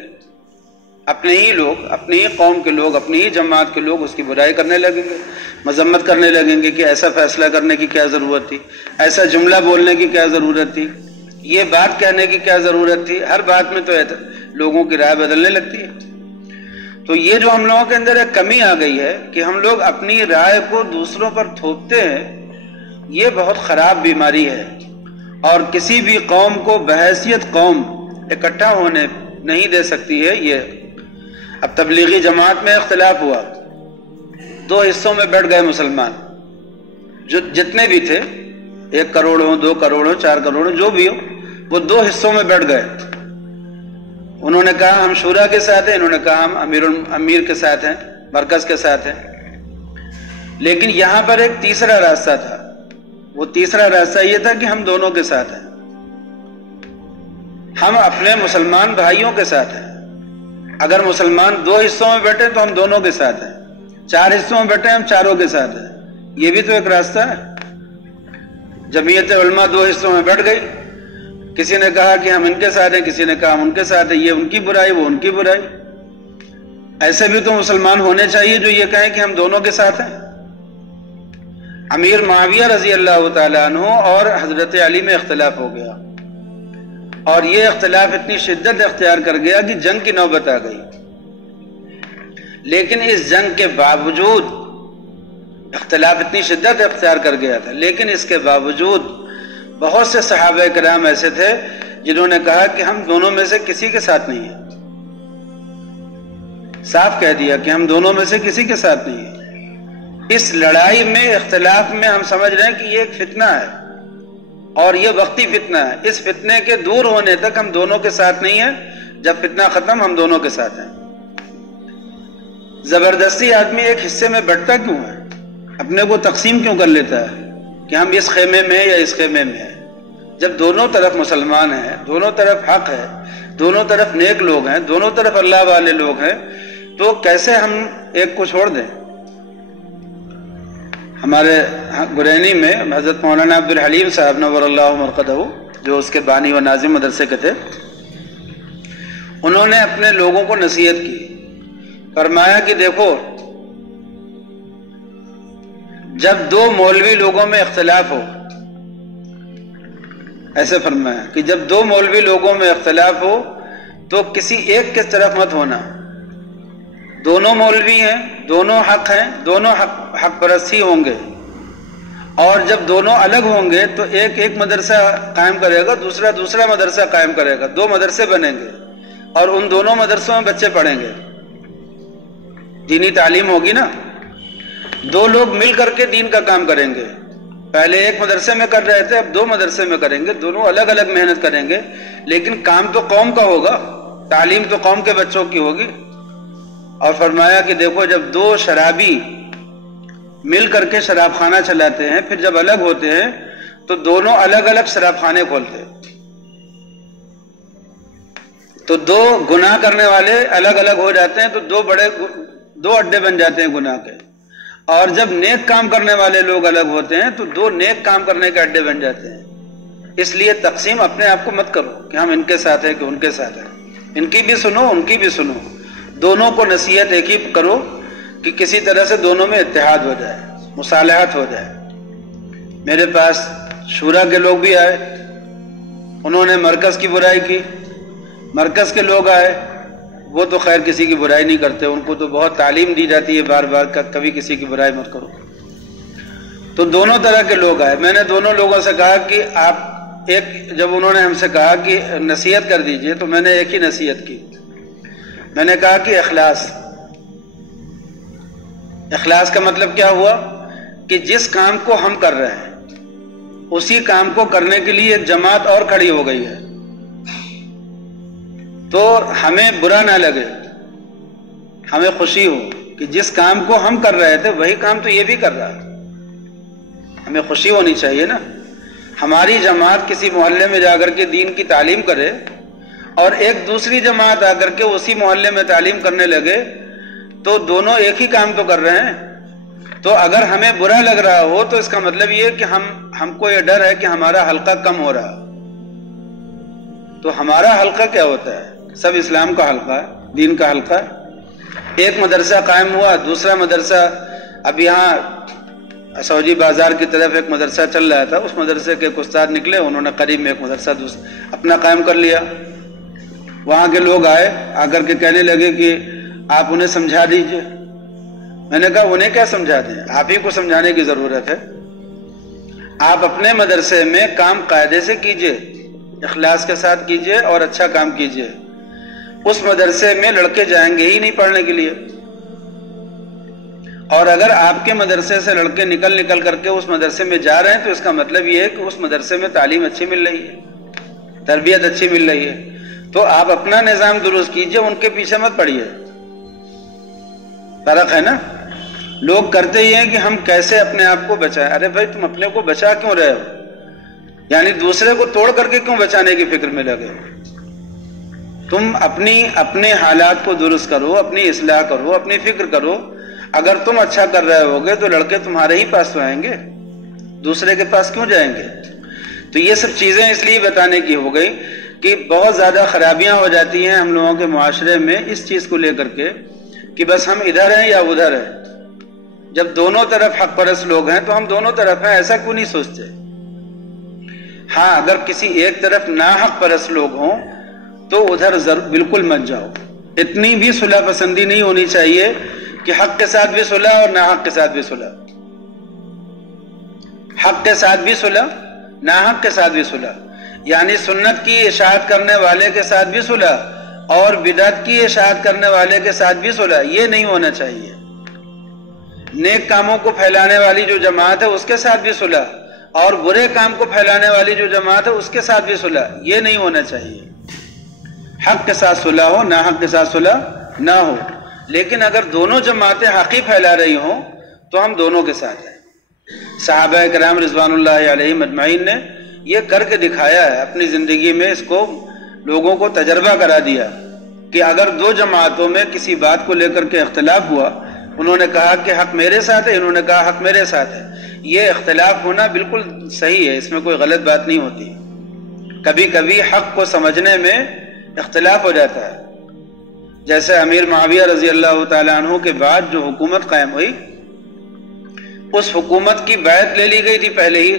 اپنے ہی لوگ، اپنی ہی قوم کے لوگ، اپنی ہی جماعت کے لوگ اس کی برائی کرنے لگیں گے، مذمت کرنے لگیں گے کہ ایسا فیصلہ کرنے کی کیا ضرورت تھی، ایسا جملہ بولنے کی کیا ضرورت تھی، یہ بات کہنے کی کیا ضرورت تھی، ہر بات میں تو لوگوں کی رائے بدلنے لگتی ہے۔ تو یہ جو ہم لوگوں کے اندر ایک کمی آ گئی ہے کہ ہم لوگ اپنی رائے کو دوسروں پر تھوپتے ہیں، یہ بہت خراب بیماری ہے، اور کسی بھی قوم کو بحیثیت قوم اکٹھا ہونے نہیں دے سکتی ہے یہ۔ اب تبلیغی جماعت میں اختلاف ہوا، 2 حصوں میں بٹ گئے مسلمان، جو جتنے بھی تھے، 1 کروڑ ہو، 2 کروڑ ہو، 4 کروڑ ہو، جو بھی ہو، وہ 2 حصوں میں بٹ گئے۔ انہوں نے کہا ہم شورا کے ساتھ ہیں، انہوں نے کہا ہم امیر کے ساتھ ہیں، مرکز کے ساتھ ہیں۔ لیکن یہاں پر ایک تیسرا راستہ تھا، وہ تیسرا راستہ یہ تھا کہ ہم دونوں کے ساتھ ہیں، ہم اپنے مسلمان بھائیوں کے ساتھ ہیں۔ اگر مسلمان 2 حصوں میں بیٹھے تو ہم دونوں کے ساتھ ہیں، 4 حصوں میں بیٹھے ہم چاروں کے ساتھ ہیں، یہ بھی تو ایک راستہ ہے۔ جمعیت علماء 2 حصوں میں بیٹھ گئی، کسی نے کہا کہ ہم ان کے ساتھ ہیں، کسی نے کہا ہم ان کے ساتھ ہیں، یہ ان کی برائی وہ ان کی برائی۔ ایسے بھی تو مسلمان ہونے چاہیے جو یہ کہیں کہ ہم دونوں کے ساتھ ہیں۔ امیر معاویہ رضی اللہ تعالیٰ عنہ اور حضرت علی میں اختلاف ہو گیا، اور یہ اختلاف اتنی شدت اختیار کر گیا کہ جنگ کی نوبت آ گئی۔ لیکن اس جنگ کے باوجود، اختلاف اتنی شدت اختیار کر گیا تھا، لیکن اس کے باوجود بہت سے صحابہ کرام ایسے تھے جنہوں نے کہا کہ ہم دونوں میں سے کسی کے ساتھ نہیں ہیں، صاف کہہ دیا کہ ہم دونوں میں سے کسی کے ساتھ نہیں ہیں۔ اس لڑائی میں، اختلاف میں ہم سمجھ رہے ہیں کہ یہ ایک فتنہ ہے، اور یہ وقتی فتنہ ہے، اس فتنے کے دور ہونے تک ہم دونوں کے ساتھ نہیں ہیں، جب فتنہ ختم ہم دونوں کے ساتھ ہیں۔ زبردستی آدمی ایک حصے میں بٹتا کیوں ہے، اپنے کو تقسیم کیوں کر لیتا ہے کہ ہم اس خیمے میں یا اس خیمے میں ہیں، جب دونوں طرف مسلمان ہیں، دونوں طرف حق ہے، دونوں طرف نیک لوگ ہیں، دونوں طرف اللہ والے لوگ ہیں، تو کیسے ہم ایک کو چھوڑ دیں۔ ہمارے گرینی میں حضرت مولانا عبدالحلیم صاحب نور اللہ مرقدہ، جو اس کے بانی و ناظم مدرسے کے تھے، انہوں نے اپنے لوگوں کو نصیحت کی، فرمایا کہ دیکھو، جب 2 مولوی لوگوں میں اختلاف ہو، ایسے فرمایا کہ جب 2 مولوی لوگوں میں اختلاف ہو، تو کسی ایک کی طرف مت ہونا. دونوں مولوی ہیں، دونوں حق ہیں، دونوں حق پرست ہی ہوں گے. اور جب دونوں الگ ہوں گے تو ایک مدرسہ قائم کرے گا، دوسرا مدرسہ قائم کرے گا، 2 مدرسے بنیں گے اور ان دونوں مدرسوں میں بچے پڑھیں گے. دینی تعلیم ہوگی نا. 2 لوگ مل کر کے دین کا کام کریں گے. پہلے ایک مدرسے میں کر رہے تھے، اب 2 مدرسے میں کریں گے. دونوں الگ الگ محنت کریں گے، لیکن کام تو قوم کا ہوگا، تعلیم تو قوم کے بچوں کی ہوگی. اور فرمایا کہ دیکھو جب 2 شرابی مل کر کے شراب خانہ چلاتے ہیں، پھر جب الگ ہوتے ہیں تو دونوں الگ الگ شراب خانے کھولتے ہیں. تو 2 گناہ کرنے والے الگ الگ ہو جاتے ہیں تو 2 اڈے بن جاتے ہیں گناہ کے. اور جب نیک کام کرنے والے لوگ الگ ہوتے ہیں تو 2 نیک کام کرنے کے اڈے بن جاتے ہیں. اس لیے تقسیم اپنے آپ کو مت کرو کہ ہم ان کے ساتھ ہیں کہ ان کے ساتھ ہیں. ان کی بھی سنو، ان کی بھی سنو. دونوں کو نصیحت ایک ہی کرو کہ کسی طرح سے دونوں میں اتحاد ہو جائے، مصالحت ہو جائے. میرے پاس شورا کے لوگ بھی آئے، انہوں نے مرکز کی برائی کی. مرکز کے لوگ آئے، وہ تو خیر کسی کی برائی نہیں کرتے، ان کو تو بہت تعلیم دی جاتی ہے بار بار کبھی کسی کی برائی مت کرو. تو دونوں طرح کے لوگ آئے. میں نے دونوں لوگوں سے کہا کہ آپ جب انہوں نے ہم سے کہا کہ نصیحت کر دیجئے تو میں نے ایک ہی نصیحت کی. میں نے کہا کہ اخلاص کا مطلب کیا ہوا کہ جس کام کو ہم کر رہے ہیں اسی کام کو کرنے کے لیے ایک جماعت اور کھڑی ہو گئی ہے، تو ہمیں برا نہ لگے، ہمیں خوشی ہو کہ جس کام کو ہم کر رہے تھے وہی کام تو یہ بھی کر رہا ہے. ہمیں خوشی ہونی چاہیے نا. ہماری جماعت کسی محلے میں جا کر کے دین کی تعلیم کرے اور ایک دوسری جماعت آ کر کے اسی محلے میں تعلیم کرنے لگے تو دونوں ایک ہی کام تو کر رہے ہیں. تو اگر ہمیں برا لگ رہا ہو تو اس کا مطلب یہ کہ ہم کو یہ ڈر ہے کہ ہمارا حلقہ کم ہو رہا. تو ہمارا حلقہ کیا ہوتا ہے؟ سب اسلام کا حلقہ ہے، دین کا حلقہ ہے. ایک مدرسہ قائم ہوا، دوسرا مدرسہ اب یہاں سوجی بازار کی طرف ایک مدرسہ چل رہا تھا، اس مدرسے کے ایک استاد نکلے، انہوں نے قریب میں ایک مدرسہ اپنا قائم کر لیا. وہاں کے لوگ آئے، آ کر کے کہنے لگے کہ آپ انہیں سمجھا دیجئے. میں نے کہا انہیں کیا سمجھا دیں، آپ ہی کو سمجھانے کی ضرورت ہے. آپ اپنے مدرسے میں کام قاعدے سے کیجئے، اخلاص کے ساتھ کیجئے اور اچھا کام کیجئے. اس مدرسے میں لڑکے جائیں گے ہی نہیں پڑھنے کے لیے. اور اگر آپ کے مدرسے سے لڑکے نکل کر کے اس مدرسے میں جا رہے ہیں تو اس کا مطلب یہ ہے کہ اس مدرسے میں تعلیم اچھی مل رہی ہے، تربیت اچھی مل رہی ہے. تو آپ اپنا نظام درست کیجئے، ان کے پیچھے مت پڑیے. فرق ہے نا. لوگ کرتے ہی ہیں کہ ہم کیسے اپنے آپ کو بچائیں. ارے بھائی تم اپنے کو بچا کیوں رہے ہو؟ یعنی دوسرے کو توڑ کر کے کیوں بچانے کی فکر میں لگے ہو؟ تم اپنے حالات کو درست کرو، اپنی اصلاح کرو، اپنی فکر کرو. اگر تم اچھا کر رہے ہوگے تو لڑکے تمہارے ہی پاس تو آئیں گے، دوسرے کے پاس کیوں جائیں گے؟ تو یہ سب چیزیں اس لیے بتانے کی ہو گئی کہ بہت زیادہ خرابیاں ہو جاتی ہیں ہم لوگوں کے معاشرے میں اس چیز کو لے کر کے کہ بس ہم ادھر ہیں یا ادھر ہیں. جب دونوں طرف حق پرست لوگ ہیں تو ہم دونوں طرف ہیں، ایسا کیوں نہیں سوچتے؟ ہاں اگر کسی ایک طرف ناحق پرست لوگ ہوں تو ادھر بالکل مت جاؤ. اتنی بھی صلح پسندی نہیں ہونی چاہیے کہ حق کے ساتھ بھی صلح اور ناحق کے ساتھ بھی صلح، حق کے ساتھ بھی صلح، ناحق کے ساتھ بھی صلح. یعنی سنت کی اشاعت کرنے والے کے ساتھ بھی صلح اور بدعت کی اشاعت کرنے والے کے ساتھ بھی صلح. یہ نہیں ہونا چاہیے. نیک کاموں کو پھیلانے والی جو جماعت ہے اس کے ساتھ بھی صلح اور برے کام کو پھیلانے والی جو جماعت ہے اس کے ساتھ بھی صلح. یہ نہیں ہونا چاہیے. حق کے ساتھ صلح ہو، ناحق کے ساتھ صلح نہ ہو. لیکن اگر دونوں جماعتیں حق ہی پھیلا رہی ہوں تو ہم دونوں کے ساتھ ہیں. صحابہ کرام رضوان اللہ علیہم اجمعین نے یہ کر کے دکھایا ہے اپنی زندگی میں، اس کو لوگوں کو تجربہ کرا دیا کہ اگر 2 جماعتوں میں کسی بات کو لے کر کے اختلاف ہوا، انہوں نے کہا کہ حق میرے ساتھ ہے، انہوں نے کہا حق میرے ساتھ ہے. یہ اختلاف ہونا بالکل صحیح ہے، اس میں کوئی غلط بات نہیں ہوتی. کبھی کبھی حق کو سمجھنے میں اختلاف ہو جاتا ہے. جیسے امیر معاویہ رضی اللہ تعالیٰ عنہ کے بعد جو حکومت قائم ہوئی، اس حکومت کی بیعت لے لی گئی تھی. پہلے ہی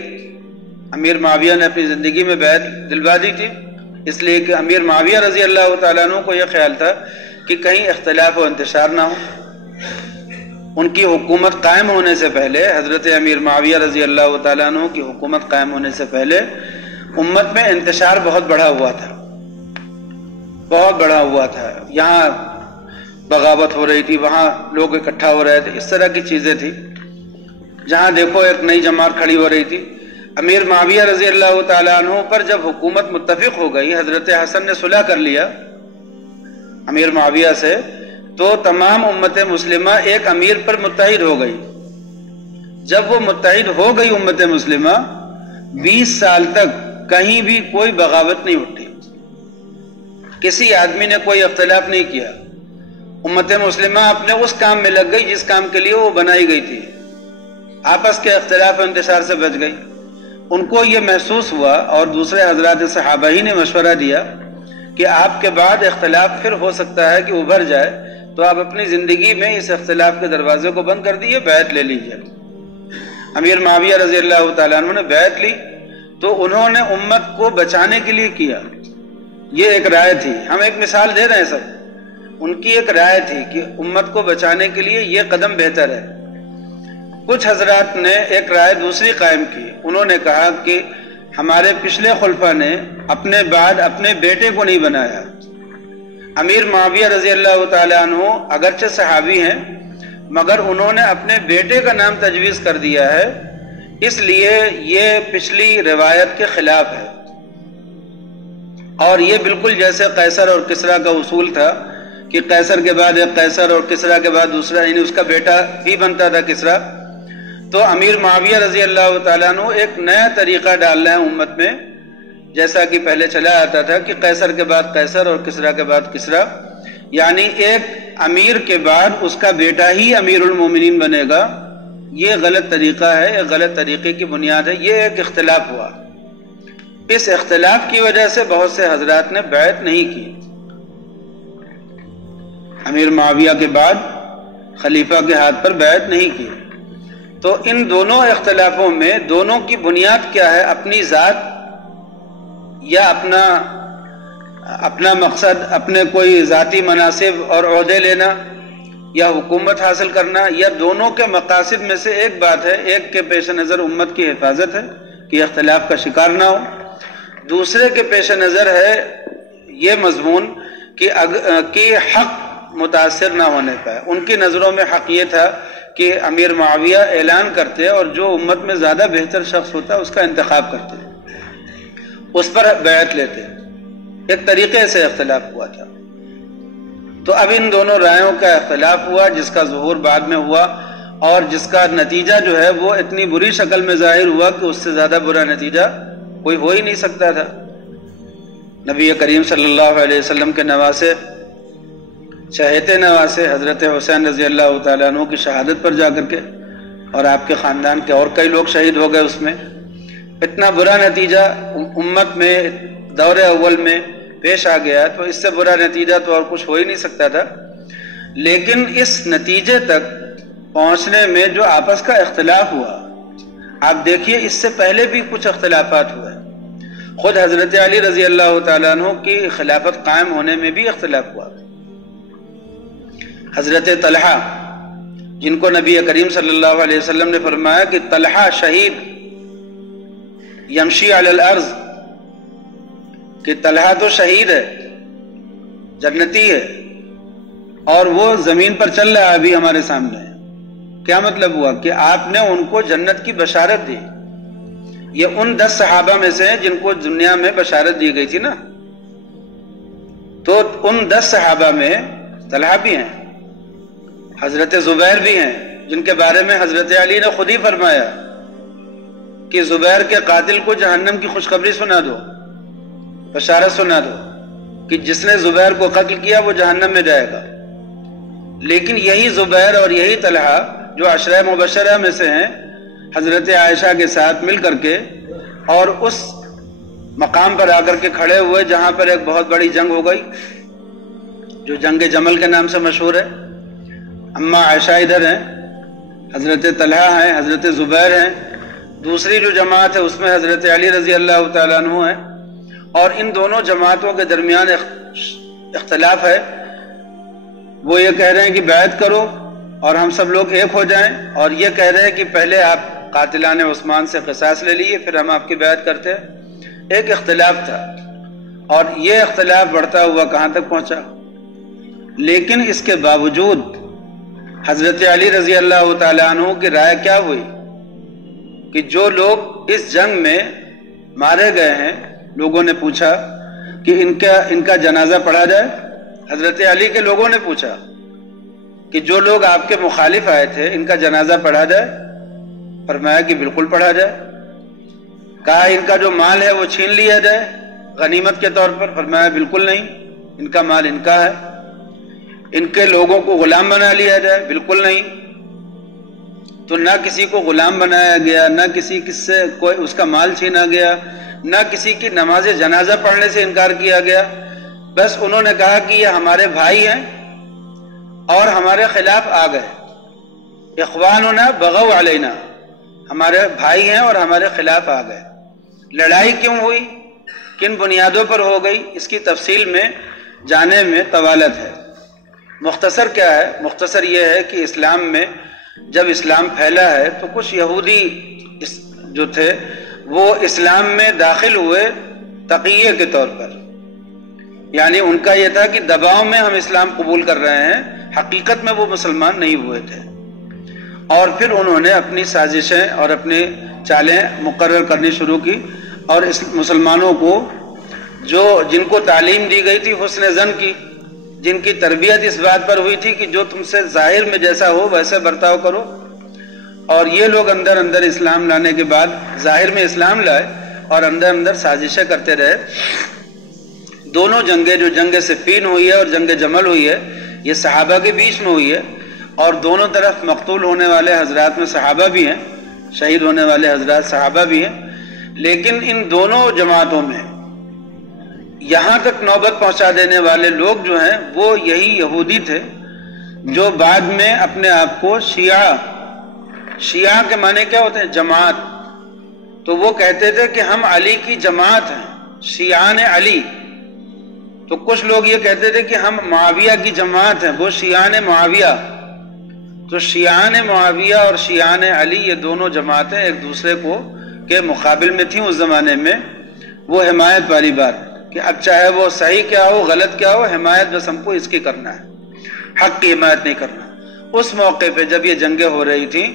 امیر معاویہ نے اپنی زندگی میں بیعت دلوا دی تھی، اس لیے کہ امیر معاویہ رضی اللہ تعالیٰ عنہ کو یہ خیال تھا کہ کہیں اختلاف و انتشار نہ ہو۔ ان کی حکومت قائم ہونے سے پہلے، حضرت امیر معاویہ رضی اللہ تعالیٰ عنہ کی حکومت قائم ہونے سے پہلے امت میں انتشار بہت بڑھا ہوا تھا، بہت بڑھا ہوا تھا۔ یہاں بغاوت ہو رہی تھی، وہاں لوگ اکٹھا ہو رہے تھے، اس طرح کی چیزیں تھی۔ جہاں دیکھو ایک نئی جماعت کھڑی ہو رہی تھی۔ امیر معاویہ رضی اللہ تعالیٰ عنہ پر جب حکومت متفق ہو گئی، حضرت حسن نے صلح کر لیا امیر معاویہ سے، تو تمام امت مسلمہ ایک امیر پر متحد ہو گئی۔ جب وہ متحد ہو گئی امت مسلمہ، 20 سال تک کہیں بھی کوئی بغاوت نہیں اٹھی، کسی آدمی نے کوئی اختلاف نہیں کیا۔ امت مسلمہ اپنے اس کام میں لگ گئی جس کام کے لیے وہ بنائی گئی تھی، آپس کے اختلاف و انتشار سے بچ گئی۔ ان کو یہ محسوس ہوا اور دوسرے حضرات صحابہ ہی نے مشورہ دیا کہ آپ کے بعد اختلاف پھر ہو سکتا ہے کہ ابھر جائے، تو آپ اپنی زندگی میں اس اختلاف کے دروازے کو بند کر دیے، بیعت لے لیجیے۔ امیر معاویہ رضی اللہ تعالیٰ عنہ نے بیعت لی، تو انہوں نے امت کو بچانے کے لیے کیا۔ یہ ایک رائے تھی، ہم ایک مثال دے رہے ہیں سب، ان کی ایک رائے تھی کہ امت کو بچانے کے لیے یہ قدم بہتر ہے۔ کچھ حضرات نے ایک رائے دوسری قائم کی، انہوں نے کہا کہ ہمارے پچھلے خلفاء نے اپنے بعد اپنے بیٹے کو نہیں بنایا۔ امیر معاویہ رضی اللہ تعالیٰ عنہ اگرچہ صحابی ہیں، مگر انہوں نے اپنے بیٹے کا نام تجویز کر دیا ہے، اس لیے یہ پچھلی روایت کے خلاف ہے۔ اور یہ بالکل جیسے قیصر اور کسریٰ کا اصول تھا کہ قیصر کے بعد ایک قیصر اور کسریٰ کے بعد دوسرا، یعنی اس کا بیٹا بھی بنتا تھا کسریٰ۔ تو امیر معاویہ رضی اللہ تعالیٰ عنہ ایک نیا طریقہ ڈال رہے ہیں امت میں، جیسا کہ پہلے چلا آتا تھا کہ قیصر کے بعد قیصر اور کسریٰ کے بعد کسریٰ، یعنی ایک امیر کے بعد اس کا بیٹا ہی امیر المومنین بنے گا۔ یہ غلط طریقہ ہے، ایک غلط طریقے کی بنیاد ہے۔ یہ ایک اختلاف ہوا، اس اختلاف کی وجہ سے بہت سے حضرات نے بیعت نہیں کی۔ امیر معاویہ کے بعد خلیفہ کے ہاتھ پر بیعت نہیں کی۔ تو ان دونوں اختلافوں میں دونوں کی بنیاد کیا ہے؟ اپنی ذات یا اپنا مقصد، اپنے کوئی ذاتی مناصب اور عہدے لینا یا حکومت حاصل کرنا، یا دونوں کے مقاصد میں سے ایک بات ہے۔ ایک کے پیش نظر امت کی حفاظت ہے کہ اختلاف کا شکار نہ ہو، دوسرے کے پیش نظر ہے یہ مضمون کہ حق متاثر نہ ہونے پائے۔ ان کی نظروں میں حق یہ تھا کہ امیر معاویہ اعلان کرتے اور جو امت میں زیادہ بہتر شخص ہوتا اس کا انتخاب کرتے، اس پر بیعت لیتے۔ ایک طریقے سے اختلاف ہوا تھا۔ تو اب ان دونوں رائےوں کا اختلاف ہوا، جس کا ظہور بعد میں ہوا اور جس کا نتیجہ جو ہے وہ اتنی بری شکل میں ظاہر ہوا کہ اس سے زیادہ برا نتیجہ کوئی ہو ہی نہیں سکتا تھا۔ نبی کریم صلی اللہ علیہ وسلم کے نواسے، چہیتے نواسے حضرت حسین رضی اللہ تعالیٰ عنہ کی شہادت پر جا کر کے، اور آپ کے خاندان کے اور کئی لوگ شہید ہو گئے، اس میں اتنا برا نتیجہ امت میں دور اول میں پیش آ گیا، تو اس سے برا نتیجہ تو اور کچھ ہو ہی نہیں سکتا تھا۔ لیکن اس نتیجے تک پہنچنے میں جو آپس کا اختلاف ہوا، آپ دیکھیے اس سے پہلے بھی کچھ اختلافات ہوئے۔ خود حضرت علی رضی اللہ تعالیٰ عنہ کی خلافت قائم ہونے میں بھی اختلاف ہوا۔ حضرت طلحہ، جن کو نبی کریم صلی اللہ علیہ وسلم نے فرمایا کہ طلحہ شہید یمشی علی الارض، کہ طلحہ تو شہید ہے، جنتی ہے، اور وہ زمین پر چل رہا ہے ابھی ہمارے سامنے۔ کیا مطلب ہوا؟ کہ آپ نے ان کو جنت کی بشارت دی۔ یہ ان 10 صحابہ میں سے ہیں جن کو دنیا میں بشارت دی گئی تھی نا، تو ان 10 صحابہ میں طلحہ بھی ہیں، حضرت زبیر بھی ہیں، جن کے بارے میں حضرت علی نے خود ہی فرمایا کہ زبیر کے قاتل کو جہنم کی خوشخبری سنا دو، بشارت سنا دو کہ جس نے زبیر کو قتل کیا وہ جہنم میں جائے گا۔ لیکن یہی زبیر اور یہی طلحہ جو عشرہ مبشرہ میں سے ہیں، حضرت عائشہ کے ساتھ مل کر کے اور اس مقام پر آ کر کے کھڑے ہوئے جہاں پر ایک بہت بڑی جنگ ہو گئی، جو جنگ جمل کے نام سے مشہور ہے۔ اما عائشہ ادھر ہیں، حضرت طلحہ ہیں، حضرت زبیر ہیں، دوسری جو جماعت ہے اس میں حضرت علی رضی اللہ تعالیٰ عنہ ہیں، اور ان دونوں جماعتوں کے درمیان اختلاف ہے. وہ یہ کہہ رہے ہیں کہ بیعت کرو اور ہم سب لوگ ایک ہو جائیں، اور یہ کہہ رہے ہیں کہ پہلے آپ قاتلان عثمان سے قصاص لے لیے پھر ہم آپ کی بیعت کرتے ہیں. ایک اختلاف تھا، اور یہ اختلاف بڑھتا ہوا کہاں تک پہنچا. لیکن اس کے باوجود حضرت علی رضی اللہ تعالیٰ عنہ کی رائے کیا ہوئی کہ جو لوگ اس جنگ میں مارے گئے ہیں، لوگوں نے پوچھا کہ ان کا جنازہ پڑھا جائے. حضرت علی کے لوگوں نے پوچھا کہ جو لوگ آپ کے مخالف آئے تھے ان کا جنازہ پڑھا جائے. فرمایا کہ بالکل پڑھا جائے. کہا ان کا جو مال ہے وہ چھین لیا جائے غنیمت کے طور پر. فرمایا بالکل نہیں، ان کا مال ان کا ہے. ان کے لوگوں کو غلام بنا لیا جائے. بالکل نہیں. تو نہ کسی کو غلام بنایا گیا، نہ کسی سے کوئی اس کا مال چھینا گیا، نہ کسی کی نماز جنازہ پڑھنے سے انکار کیا گیا. بس انہوں نے کہا کہ یہ ہمارے بھائی ہیں اور ہمارے خلاف آ گئے. اخواننا بغوا علینا، ہمارے بھائی ہیں اور ہمارے خلاف آ گئے. لڑائی کیوں ہوئی، کن بنیادوں پر ہو گئی، اس کی تفصیل میں جانے میں طوالت ہے. مختصر کیا ہے؟ مختصر یہ ہے کہ اسلام میں جب اسلام پھیلا ہے تو کچھ یہودی جو تھے وہ اسلام میں داخل ہوئے تقیہ کے طور پر. یعنی ان کا یہ تھا کہ دباؤ میں ہم اسلام قبول کر رہے ہیں، حقیقت میں وہ مسلمان نہیں ہوئے تھے. اور پھر انہوں نے اپنی سازشیں اور اپنی چالیں مقرر کرنی شروع کی، اور اس مسلمانوں کو جن کو تعلیم دی گئی تھی حسن ظن کی، جن کی تربیت اس بات پر ہوئی تھی کہ جو تم سے ظاہر میں جیسا ہو ویسے برتاؤ کرو، اور یہ لوگ اندر اندر اسلام لانے کے بعد ظاہر میں اسلام لائے اور اندر اندر سازشیں کرتے رہے. دونوں جنگیں، جو جنگ صفین ہوئی ہے اور جنگ جمل ہوئی ہے، یہ صحابہ کے بیچ میں ہوئی ہے، اور دونوں طرف مقتول ہونے والے حضرات میں صحابہ بھی ہیں، شہید ہونے والے حضرات صحابہ بھی ہیں. لیکن ان دونوں جماعتوں میں یہاں تک نوبت پہنچا دینے والے لوگ جو ہیں وہ یہی یہودی تھے جو بعد میں اپنے آپ کو شیعہ کے معنی کیا ہوتے ہیں؟ جماعت. تو وہ کہتے تھے کہ ہم علی کی جماعت ہیں، شیعان علی. تو کچھ لوگ یہ کہتے تھے کہ ہم معاویہ کی جماعت ہیں، وہ شیعان معاویہ. تو شیعان معاویہ اور شیعان علی یہ دونوں جماعتیں ایک دوسرے کو کے مقابل میں تھیں اس زمانے میں. وہ حمایت والی بات کہ اب چاہے وہ صحیح کیا ہو غلط کیا ہو، حمایت بس ہم کو اس کی کرنا ہے، حق کی حمایت نہیں کرنا. اس موقع پہ جب یہ جنگیں ہو رہی تھیں،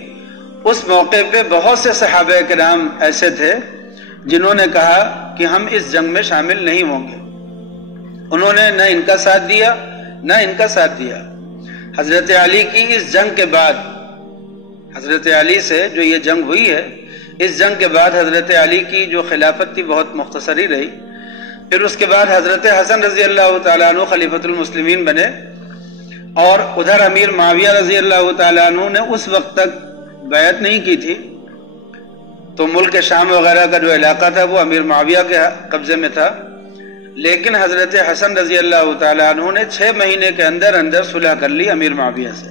اس موقع پہ بہت سے صحابہ کرام ایسے تھے جنہوں نے کہا کہ ہم اس جنگ میں شامل نہیں ہوں گے. انہوں نے نہ ان کا ساتھ دیا نہ ان کا ساتھ دیا. حضرت علی کی اس جنگ کے بعد، حضرت علی سے جو یہ جنگ ہوئی ہے، اس جنگ کے بعد حضرت علی کی جو خلافت تھی بہت مختصر ہی رہی. پھر اس کے بعد حضرت حسن رضی اللہ تعالیٰ عنہ خلیفۃ المسلمین بنے، اور ادھر امیر معاویہ رضی اللہ تعالیٰ عنہ نے اس وقت تک بیعت نہیں کی تھی. تو ملک شام وغیرہ کا جو علاقہ تھا وہ امیر معاویہ کے قبضے میں تھا. لیکن حضرت حسن رضی اللہ تعالیٰ عنہ نے 6 مہینے کے اندر اندر صلح کر لی امیر معاویہ سے.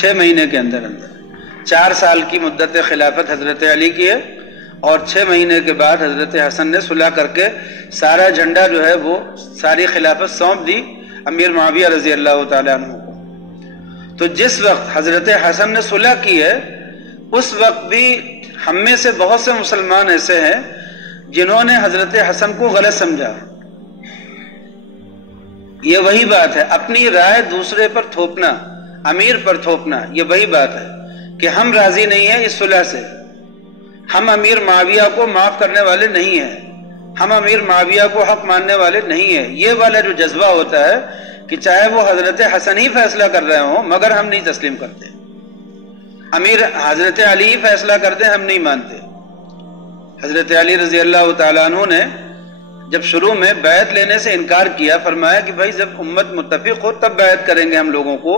6 مہینے کے اندر اندر 4 سال کی مدت خلافت حضرت علی کی ہے، اور 6 مہینے کے بعد حضرت حسن نے صلح کر کے سارا جھنڈا جو ہے وہ ساری خلافت سونپ دی امیر معاویہ رضی اللہ تعالیٰ عنہ کو. تو جس وقت حضرت حسن نے صلح کی ہے اس وقت بھی ہم میں سے بہت سے مسلمان ایسے ہیں جنہوں نے حضرت حسن کو غلط سمجھا. یہ وہی بات ہے، اپنی رائے دوسرے پر تھوپنا، امیر پر تھوپنا. یہ وہی بات ہے کہ ہم راضی نہیں ہیں اس صلح سے، ہم امیر معاویہ کو معاف کرنے والے نہیں ہیں، ہم امیر معاویہ کو حق ماننے والے نہیں ہیں. یہ والا جو جذبہ ہوتا ہے کہ چاہے وہ حضرت حسن ہی فیصلہ کر رہے ہوں مگر ہم نہیں تسلیم کرتے، امیر حضرت علی ہی فیصلہ کرتے ہم نہیں مانتے. حضرت علی رضی اللہ تعالیٰ عنہ نے جب شروع میں بیعت لینے سے انکار کیا، فرمایا کہ بھائی جب امت متفق ہو تب بیعت کریں گے ہم لوگوں کو.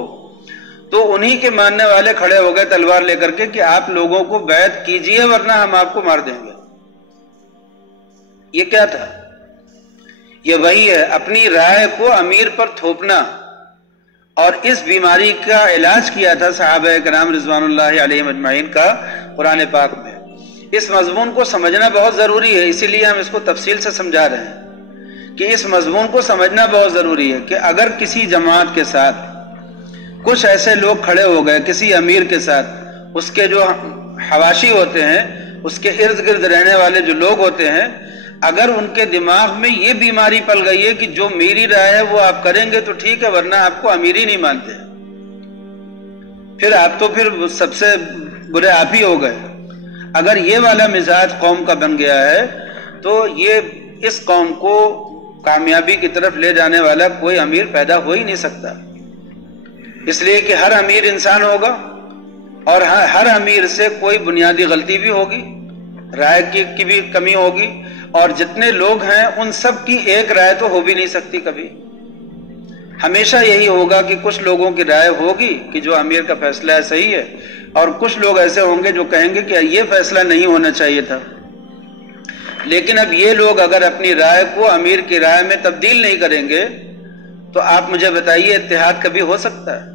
تو انہی کے ماننے والے کھڑے ہو گئے تلوار لے کر کے کہ آپ لوگوں کو بیعت کیجئے ورنہ ہم آپ کو مار دیں گے. یہ کیا تھا؟ یہ وہی ہے اپنی رائے کو امیر پر تھوپنا. اور اس بیماری کا علاج کیا تھا صحابہ کرام رضوان اللہ علیہم اجمعین کا قرآن پاک میں. اس مضمون کو سمجھنا بہت ضروری ہے، اسی لیے ہم اس کو تفصیل سے سمجھا رہے ہیں کہ اس مضمون کو سمجھنا بہت ضروری ہے کہ اگر کسی جماعت کے ساتھ کچھ ایسے لوگ کھڑے ہو گئے، کسی امیر کے ساتھ، اس کے جو حواشی ہوتے ہیں، اس کے ارد گرد رہنے والے جو لوگ ہوتے ہیں، اگر ان کے دماغ میں یہ بیماری پل گئی ہے کہ جو میری رائے ہے وہ آپ کریں گے تو ٹھیک ہے، ورنہ آپ کو امیر ہی نہیں مانتے، پھر آپ تو پھر سب سے برے آپ ہی ہو گئے۔ اگر یہ والا مزاج قوم کا بن گیا ہے تو یہ اس قوم کو کامیابی کی طرف لے جانے والا کوئی امیر پیدا ہو ہی نہیں سکتا، اس لیے کہ ہر امیر انسان ہوگا اور ہر امیر سے کوئی بنیادی غلطی بھی ہوگی، رائے کی بھی کمی ہوگی، اور جتنے لوگ ہیں ان سب کی ایک رائے تو ہو بھی نہیں سکتی کبھی۔ ہمیشہ یہی ہوگا کہ کچھ لوگوں کی رائے ہوگی کہ جو امیر کا فیصلہ ہے صحیح ہے، اور کچھ لوگ ایسے ہوں گے جو کہیں گے کہ یہ فیصلہ نہیں ہونا چاہیے تھا۔ لیکن اب یہ لوگ اگر اپنی رائے کو امیر کی رائے میں تبدیل نہیں کریں گے تو آپ مجھے بتائیے اتحاد کبھی ہو سکتا ہے؟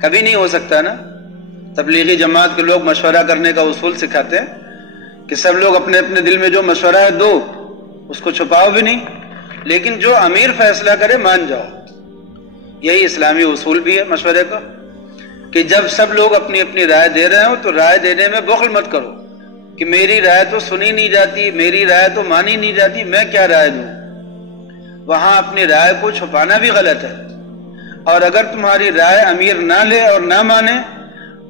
کبھی نہیں ہو سکتا نا۔ تبلیغی جماعت کے لوگ مشورہ کرنے کا اصول سکھاتے ہیں کہ سب لوگ اپنے اپنے دل میں جو مشورہ ہے دو، اس کو چھپاؤ بھی نہیں، لیکن جو امیر فیصلہ کرے مان جاؤ۔ یہی اسلامی اصول بھی ہے مشورے کا کہ جب سب لوگ اپنی اپنی رائے دے رہے ہو تو رائے دینے میں بخل مت کرو کہ میری رائے تو سنی نہیں جاتی، میری رائے تو مانی نہیں جاتی، میں کیا رائے دوں۔ وہاں اپنی رائے کو چھپانا بھی غلط ہے، اور اگر تمہاری رائے امیر نہ لے اور نہ مانے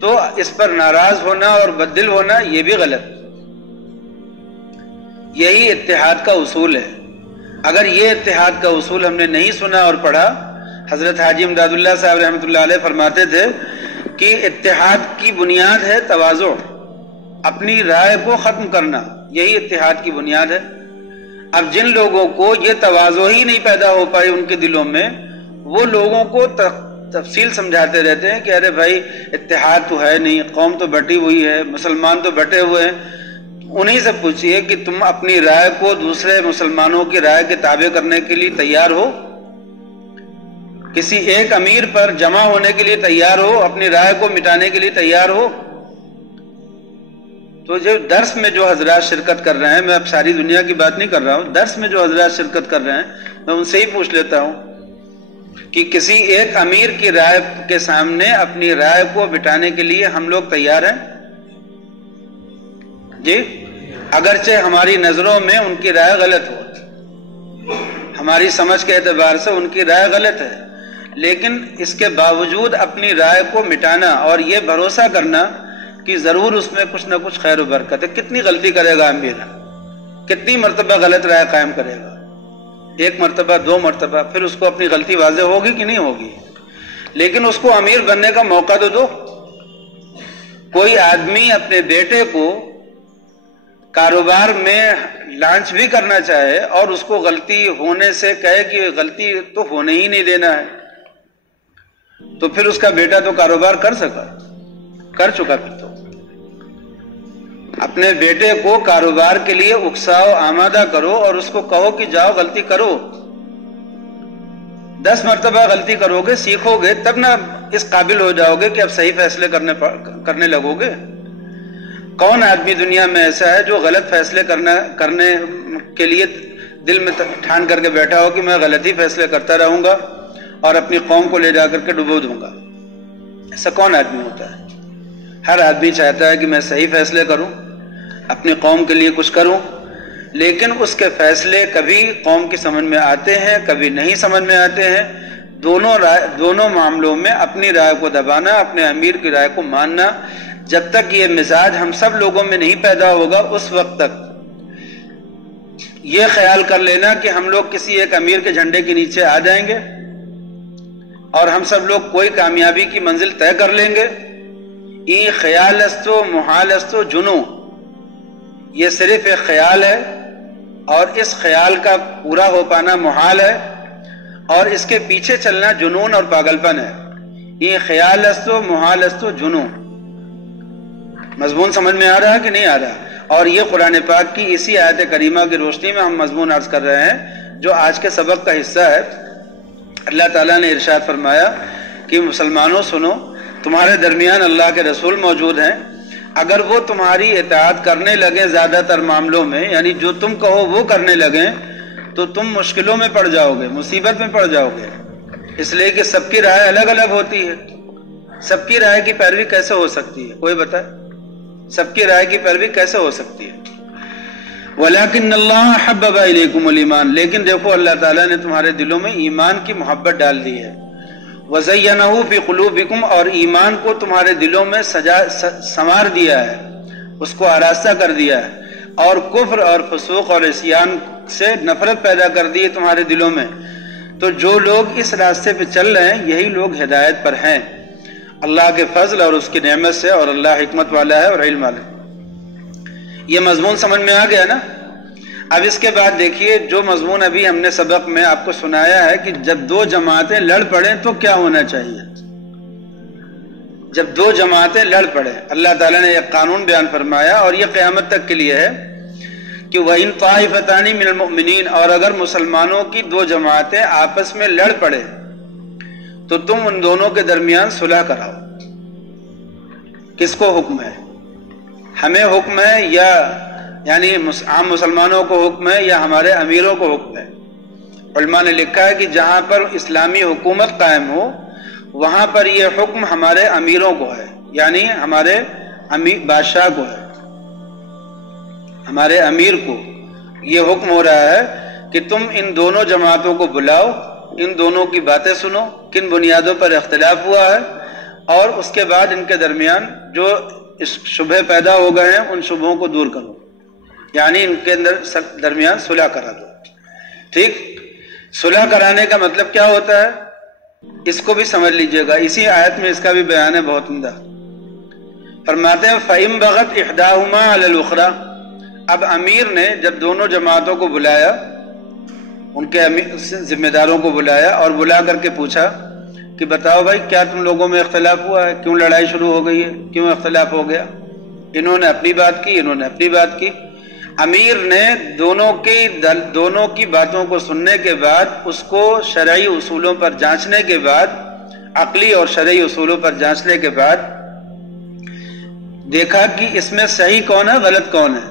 تو اس پر ناراض ہونا اور بددل ہونا یہ بھی غلط۔ یہی اتحاد کا اصول ہے۔ اگر یہ اتحاد کا اصول ہم نے نہیں سنا اور پڑھا، حضرت حاجی امداد اللہ صاحب رحمۃ اللہ علیہ فرماتے تھے کہ اتحاد کی بنیاد ہے تواضع، اپنی رائے کو ختم کرنا، یہی اتحاد کی بنیاد ہے۔ اب جن لوگوں کو یہ تواضع ہی نہیں پیدا ہو پائی ان کے دلوں میں، وہ لوگوں کو تفصیل سمجھاتے رہتے ہیں کہ ارے بھائی اتحاد تو ہے نہیں، قوم تو بٹی ہوئی ہے، مسلمان تو بٹے ہوئے ہیں۔ انہی سے پوچھئے کہ تم اپنی رائے کو دوسرے مسلمانوں کی رائے کے تابع کرنے کے لیے تیار ہو؟ کسی ایک امیر پر جمع ہونے کے لیے تیار ہو؟ اپنی رائے کو مٹانے کے لیے تیار ہو؟ تو جو درس میں جو حضرات شرکت کر رہے ہیں، میں اب ساری دنیا کی بات نہیں کر رہا ہوں، درس میں جو حضرات شرکت کر رہے ہیں میں ان سے ہی پوچھ لیتا ہوں کہ کسی ایک امیر کی رائے کے سامنے اپنی رائے کو مٹانے کے لیے ہم لوگ تیار ہیں؟ جی، اگرچہ ہماری نظروں میں ان کی رائے غلط ہو، ہماری سمجھ کے اعتبار سے ان کی رائے غلط ہے، لیکن اس کے باوجود اپنی رائے کو مٹانا اور یہ بھروسہ کرنا کہ ضرور اس میں کچھ نہ کچھ خیر و برکت ہے۔ کتنی غلطی کرے گا امیر، کتنی مرتبہ غلط رائے قائم کرے گا؟ ایک مرتبہ، دو مرتبہ، پھر اس کو اپنی غلطی واضح ہوگی کہ نہیں ہوگی؟ لیکن اس کو امیر بننے کا موقع تو دو۔ کوئی آدمی اپنے بیٹے کو کاروبار میں لانچ بھی کرنا چاہے اور اس کو غلطی ہونے سے کہے کہ غلطی تو ہونے ہی نہیں دینا ہے، تو پھر اس کا بیٹا تو کاروبار کر چکا پھر تو۔ اپنے بیٹے کو کاروبار کے لیے اکساؤ، آمادہ کرو اور اس کو کہو کہ جاؤ غلطی کرو۔ 10 مرتبہ غلطی کرو گے، سیکھو گے، تب نہ اس قابل ہو جاؤ گے کہ اب صحیح فیصلے کرنے لگو گے۔ کون آدمی دنیا میں ایسا ہے جو غلط فیصلے کرنے کے لیے دل میں ٹھان کر کے بیٹھا ہو کہ میں غلط ہی فیصلے کرتا رہوں گا اور اپنی قوم کو لے جا کر کے ڈبو دوں گا؟ ایسا کون آدمی ہوتا ہے؟ ہر آدمی چاہتا ہے کہ میں صحیح فیصلے کروں، اپنی قوم کے لیے کچھ کروں، لیکن اس کے فیصلے کبھی قوم کی سمجھ میں آتے ہیں، کبھی نہیں سمجھ میں آتے ہیں۔ دونوں معاملوں میں اپنی رائے کو دبانا، اپنے امیر کی رائے کو ماننا، جب تک یہ مزاج ہم سب لوگوں میں نہیں پیدا ہوگا اس وقت تک یہ خیال کر لینا کہ ہم لوگ کسی ایک امیر کے جھنڈے کے نیچے آ جائیں گے اور ہم سب لوگ کوئی کامیابی کی منزل طے کر لیں گے، یہ خیال است و محال است و جنو، یہ صرف ایک خیال ہے اور اس خیال کا پورا ہو پانا محال ہے، اور اس کے پیچھے چلنا جنون اور پاگل پن ہے۔ یہ خیال است و محال است و جنو، مضمون سمجھ میں آ رہا ہے کہ نہیں آ رہا؟ اور یہ قرآن پاک کی اسی آیت کریمہ کی روشنی میں ہم مضمون عرض کر رہے ہیں جو آج کے سبق کا حصہ ہے۔ اللہ تعالیٰ نے ارشاد فرمایا کہ مسلمانوں سنو، تمہارے درمیان اللہ کے رسول موجود ہیں، اگر وہ تمہاری اطاعت کرنے لگے زیادہ تر معاملوں میں، یعنی جو تم کہو وہ کرنے لگیں، تو تم مشکلوں میں پڑ جاؤ گے، مصیبت میں پڑ جاؤ گے، اس لیے کہ سب کی رائے الگ الگ ہوتی ہے۔ سب کی رائے کی پیروی کیسے ہو سکتی ہے؟ کوئی بتائے، سب کی رائے کی پیروی کیسے ہو سکتی ہے؟ وَلَكِنَّ اللَّهَ حَبَّبَ إِلَيْكُمُ الْإِيمَانَ، لیکن دیکھو اللہ تعالیٰ نے تمہارے دلوں میں ایمان کی محبت ڈال دی ہے۔ وَزَيَّنَهُ فِي قُلُوبِكُمْ، اور ایمان کو تمہارے دلوں میں سنوار دیا ہے، اس کو آراستہ کر دیا ہے، اور کفر اور فسوق اور عصیان سے نفرت پیدا کر دی ہے تمہارے دلوں میں۔ تو جو لوگ اس راستے پہ چل رہے ہیں یہی لوگ ہدایت پر ہیں، اللہ کے فضل اور اس کی نعمت سے، اور اللہ حکمت والا ہے اور علم والا ہے۔ یہ مضمون سمجھ میں آ گیا نا؟ اب اس کے بعد دیکھیے جو مضمون ابھی ہم نے سبق میں آپ کو سنایا ہے کہ جب دو جماعتیں لڑ پڑیں تو کیا ہونا چاہیے۔ جب دو جماعتیں لڑ پڑیں، اللہ تعالیٰ نے ایک قانون بیان فرمایا، اور یہ قیامت تک کے لیے ہے کہ وَإِن طَائِفَتَانِ مِنَ الْمُؤْمِنِينَ، اور اگر مسلمانوں کی دو جماعتیں آپس میں لڑ پڑے تو تم ان دونوں کے درمیان صلح کراؤ۔ کس کو حکم ہے؟ ہمیں حکم ہے یا یعنی عام مسلمانوں کو حکم ہے یا ہمارے امیروں کو حکم ہے؟ علماء نے لکھا ہے کہ جہاں پر اسلامی حکومت قائم ہو وہاں پر یہ حکم ہمارے امیروں کو ہے، یعنی ہمارے بادشاہ کو ہے، ہمارے امیر کو یہ حکم ہو رہا ہے کہ تم ان دونوں جماعتوں کو بلاؤ، ان دونوں کی باتیں سنو، کن بنیادوں پر اختلاف ہوا ہے، اور اس کے بعد ان کے درمیان جو شبہ پیدا ہو گئے ہیں ان شبہوں کو دور کرو، یعنی ان کے درمیان صلح کرا دو۔ ٹھیک، صلح کرانے کا مطلب کیا ہوتا ہے اس کو بھی سمجھ لیجئے گا، اسی آیت میں اس کا بھی بیان ہے بہت عمدہ۔ فرماتے ہیں فَإِن بَغَتْ إِحْدَاهُمَا عَلَى الْأُخْرَى، اب امیر نے جب دونوں جماعتوں کو بلایا، ان کے ذمہ داروں کو بلایا اور بلا کر کے پوچھا کہ بتاؤ بھائی کیا تم لوگوں میں اختلاف ہوا ہے، کیوں لڑائی شروع ہو گئی ہے، کیوں اختلاف ہو گیا؟ انہوں نے اپنی بات کی، انہوں نے اپنی بات کی۔ امیر نے دونوں کی باتوں کو سننے کے بعد، اس کو شرعی اصولوں پر جانچنے کے بعد، عقلی اور شرعی اصولوں پر جانچنے کے بعد دیکھا کہ اس میں صحیح کون ہے غلط کون ہے،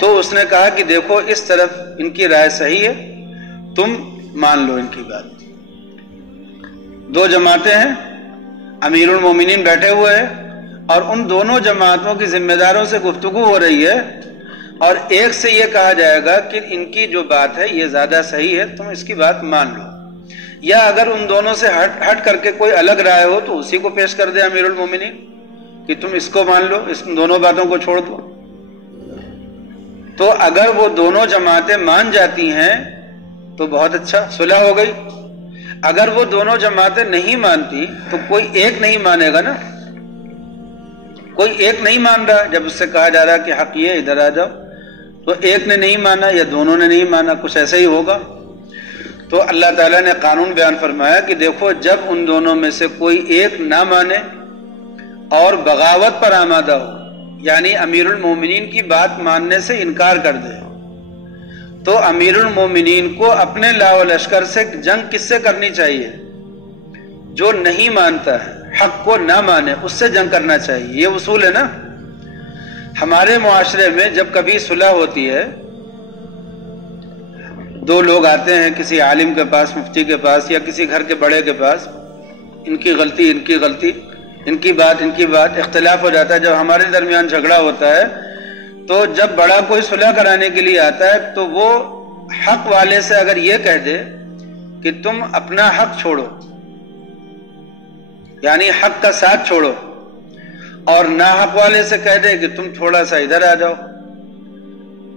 تو اس نے کہا کہ دیکھو اس طرف ان کی رائے صحیح ہے، تم مان لو ان کی بات۔ دو جماعتیں ہیں، امیر المومنین بیٹھے ہوئے ہیں، اور ان دونوں جماعتوں کی ذمہ داروں سے گفتگو ہو رہی ہے، اور ایک سے یہ کہا جائے گا کہ ان کی جو بات ہے یہ زیادہ صحیح ہے، تم اس کی بات مان لو، یا اگر ان دونوں سے ہٹ کر کے کوئی الگ رائے ہو تو اسی کو پیش کر دے امیر المومنین کہ تم اس کو مان لو، اس دونوں باتوں کو چھوڑ دو۔ تو اگر وہ دونوں جماعتیں مان جاتی ہیں تو بہت اچھا، صلح ہو گئی۔ اگر وہ دونوں جماعتیں نہیں مانتی تو کوئی ایک نہیں مانے گا نا، کوئی ایک نہیں مان رہا، جب اس سے کہا جا رہا کہ حق یہ ادھر آ جاؤ، تو ایک نے نہیں مانا یا دونوں نے نہیں مانا، کچھ ایسا ہی ہوگا۔ تو اللہ تعالیٰ نے قانون بیان فرمایا کہ دیکھو جب ان دونوں میں سے کوئی ایک نہ مانے اور بغاوت پر آمادہ ہو، یعنی امیر المومنین کی بات ماننے سے انکار کر دے، تو امیر المومنین کو اپنے لاؤ و لشکر سے جنگ کس سے کرنی چاہیے؟ جو نہیں مانتا ہے، حق کو نہ مانے، اس سے جنگ کرنا چاہیے۔ یہ اصول ہے نا۔ ہمارے معاشرے میں جب کبھی صلح ہوتی ہے، دو لوگ آتے ہیں کسی عالم کے پاس، مفتی کے پاس، یا کسی گھر کے بڑے کے پاس، ان کی غلطی، ان کی غلطی، ان کی بات، اختلاف ہو جاتا ہے۔ جب ہمارے درمیان جھگڑا ہوتا ہے تو جب بڑا کوئی صلح کرانے کے لیے آتا ہے تو وہ حق والے سے اگر یہ کہہ دے کہ تم اپنا حق چھوڑو، یعنی حق کا ساتھ چھوڑو، اور ناحق والے سے کہہ دے کہ تم تھوڑا سا ادھر آ جاؤ،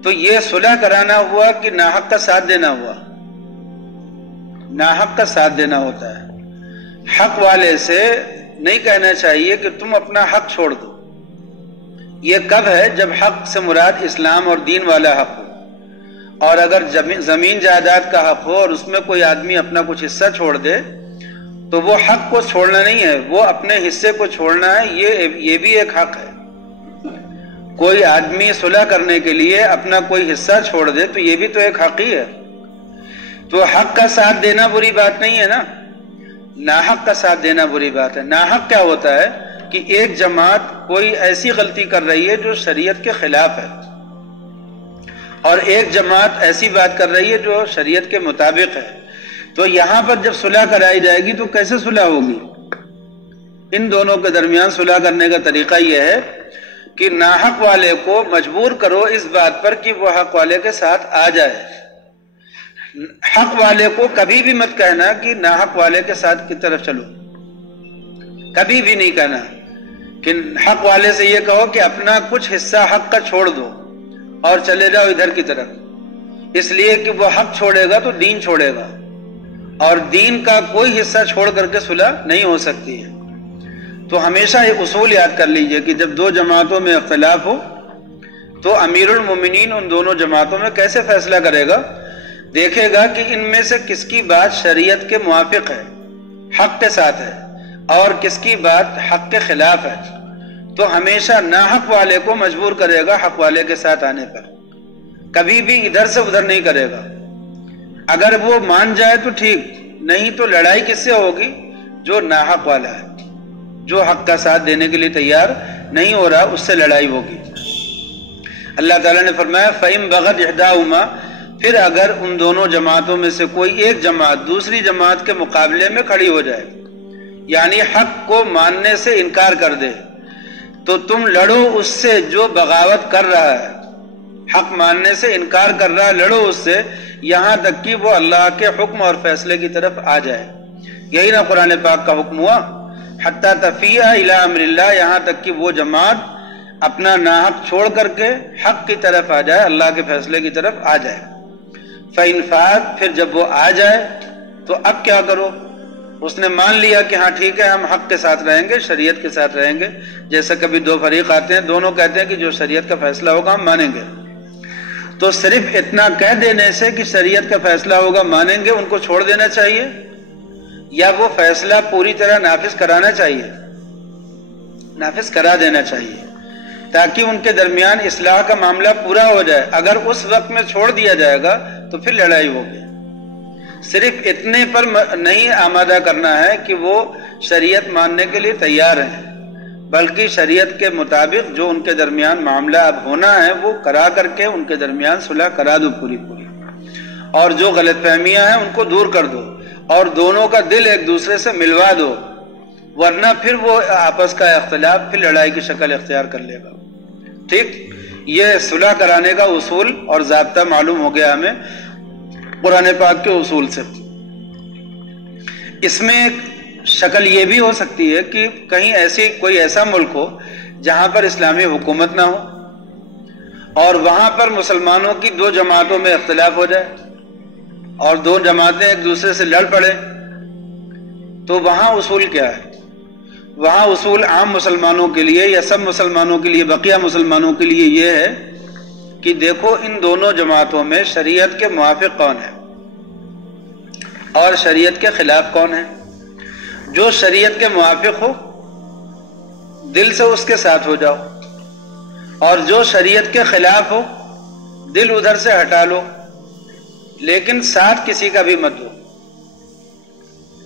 تو یہ صلح کرانا ہوا کہ ناحق کا ساتھ دینا ہوا؟ ناحق کا ساتھ دینا ہوتا ہے۔ حق والے سے نہیں کہنا چاہیے کہ تم اپنا حق چھوڑ دو۔ یہ کب ہے؟ جب حق سے مراد اسلام اور دین والا حق ہو، اور اگر زمین جائیداد کا حق ہو اور اس میں کوئی آدمی اپنا کچھ حصہ چھوڑ دے تو وہ حق کو چھوڑنا نہیں ہے، وہ اپنے حصے کو چھوڑنا ہے، یہ بھی ایک حق ہے۔ کوئی آدمی صلح کرنے کے لیے اپنا کوئی حصہ چھوڑ دے تو یہ بھی تو ایک حق ہی ہے۔ تو حق کا ساتھ دینا بری بات نہیں ہے نا، ناحق کا ساتھ دینا بری بات ہے۔ ناحق کیا ہوتا ہے کہ کہ ایک جماعت کوئی ایسی غلطی کر رہی ہے جو شریعت کے خلاف ہے، اور ایک جماعت ایسی بات کر رہی ہے جو شریعت کے مطابق ہے، تو یہاں پر جب صلح کرائی جائے گی تو کیسے صلح ہوگی؟ ان دونوں کے درمیان صلح کرنے کا طریقہ یہ ہے کہ ناحق والے کو مجبور کرو اس بات پر کہ وہ حق والے کے ساتھ آ جائے۔ حق والے کو کبھی بھی مت کہنا کہ ناحق والے کے ساتھ کی طرف چلو، کبھی بھی نہیں کہنا کہ حق والے سے یہ کہو کہ اپنا کچھ حصہ حق کا چھوڑ دو اور چلے جاؤ ادھر کی طرف، اس لیے کہ وہ حق چھوڑے گا تو دین چھوڑے گا، اور دین کا کوئی حصہ چھوڑ کر کے صلح نہیں ہو سکتی ہے۔ تو ہمیشہ یہ اصول یاد کر لیجئے کہ جب دو جماعتوں میں اختلاف ہو تو امیر المومنین ان دونوں جماعتوں میں کیسے فیصلہ کرے گا؟ دیکھے گا کہ ان میں سے کس کی بات شریعت کے موافق ہے، حق کے ساتھ ہے، اور کس کی بات حق کے خلاف ہے، تو ہمیشہ ناحق والے کو مجبور کرے گا حق والے کے ساتھ آنے پر، کبھی بھی ادھر سے ادھر نہیں کرے گا۔ اگر وہ مان جائے تو ٹھیک، نہیں تو لڑائی کس سے ہوگی؟ جو ناحق والا ہے، جو حق کا ساتھ دینے کے لیے تیار نہیں ہو رہا، اس سے لڑائی ہوگی۔ اللہ تعالیٰ نے فرمایا فَإِن بَغَتْ إِحْدَاهُمَا، پھر اگر ان دونوں جماعتوں میں سے کوئی ایک جماعت دوسری جماعت کے مقابلے میں کھڑی ہو جائے، یعنی حق کو ماننے سے انکار کر دے، تو تم لڑو اس سے جو بغاوت کر رہا ہے، حق ماننے سے انکار کر رہا ہے، لڑو اس سے یہاں تک کہ وہ اللہ کے حکم اور فیصلے کی طرف آ جائے۔ یہی نا قرآن پاک کا حکم ہوا، حتی تفیء الی امر اللہ، یہاں تک کہ وہ جماعت اپنا ناحق چھوڑ کر کے حق کی طرف آ جائے، اللہ کے فیصلے کی طرف آ جائے۔ فَإِن فَاءَتْ، پھر جب وہ آ جائے تو اب کیا کرو؟ اس نے مان لیا کہ ہاں ٹھیک ہے، ہم حق کے ساتھ رہیں گے، شریعت کے ساتھ رہیں گے۔ جیسے کبھی دو فریق آتے ہیں، دونوں کہتے ہیں کہ جو شریعت کا فیصلہ ہوگا ہم مانیں گے، تو صرف اتنا کہہ دینے سے کہ شریعت کا فیصلہ ہوگا مانیں گے، ان کو چھوڑ دینا چاہیے، یا وہ فیصلہ پوری طرح نافذ کرانا چاہیے؟ نافذ کرا دینا چاہیے، تاکہ ان کے درمیان اصلاح کا معاملہ پورا ہو جائے۔ اگر اس وقت میں چھوڑ دیا جائے گا تو پھر لڑائی ہوگی۔ صرف اتنے پر نہیں آمادہ کرنا ہے کہ وہ شریعت ماننے کے لیے تیار ہیں، بلکہ شریعت کے مطابق جو ان کے درمیان معاملہ اب ہونا ہے وہ کرا کر کے ان کے درمیان صلح کرا دو پوری، اور جو غلط فہمیاں ہیں ان کو دور کر دو، اور دونوں کا دل ایک دوسرے سے ملوا دو، ورنہ پھر وہ آپس کا اختلاف پھر لڑائی کی شکل اختیار کر لے گا۔ ٹھیک، یہ صلح کرانے کا اصول اور ضابطہ معلوم ہو گیا ہمیں قرآن پاک کے اصول سے۔ اس میں ایک شکل یہ بھی ہو سکتی ہے کہ کہیں کوئی ایسا ملک ہو جہاں پر اسلامی حکومت نہ ہو، اور وہاں پر مسلمانوں کی دو جماعتوں میں اختلاف ہو جائے اور دو جماعتیں ایک دوسرے سے لڑ پڑے، تو وہاں اصول کیا ہے؟ وہاں اصول عام مسلمانوں کے لیے یا سب مسلمانوں کے لیے، بقیہ مسلمانوں کے لیے یہ ہے کہ دیکھو ان دونوں جماعتوں میں شریعت کے موافق کون ہے اور شریعت کے خلاف کون ہے۔ جو شریعت کے موافق ہو دل سے اس کے ساتھ ہو جاؤ، اور جو شریعت کے خلاف ہو دل ادھر سے ہٹا لو، لیکن ساتھ کسی کا بھی مت دو،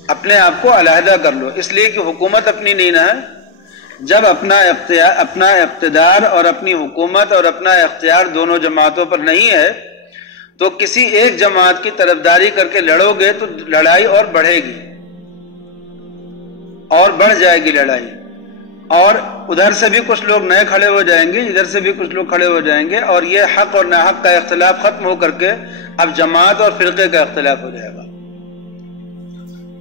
اپنے آپ کو علیحدہ کر لو، اس لیے کہ حکومت اپنی نہیں نہ ہے۔ جب اپنا اقتدار اور اپنی حکومت اور اپنا اختیار دونوں جماعتوں پر نہیں ہے تو کسی ایک جماعت کی طرفداری کر کے لڑو گے تو لڑائی اور بڑھے گی اور بڑھ جائے گی لڑائی، اور ادھر سے بھی کچھ لوگ نئے کھڑے ہو جائیں گے، ادھر سے بھی کچھ لوگ کھڑے ہو جائیں گے، اور یہ حق اور ناحق کا اختلاف ختم ہو کر کے اب جماعت اور فرقے کا اختلاف ہو جائے گا۔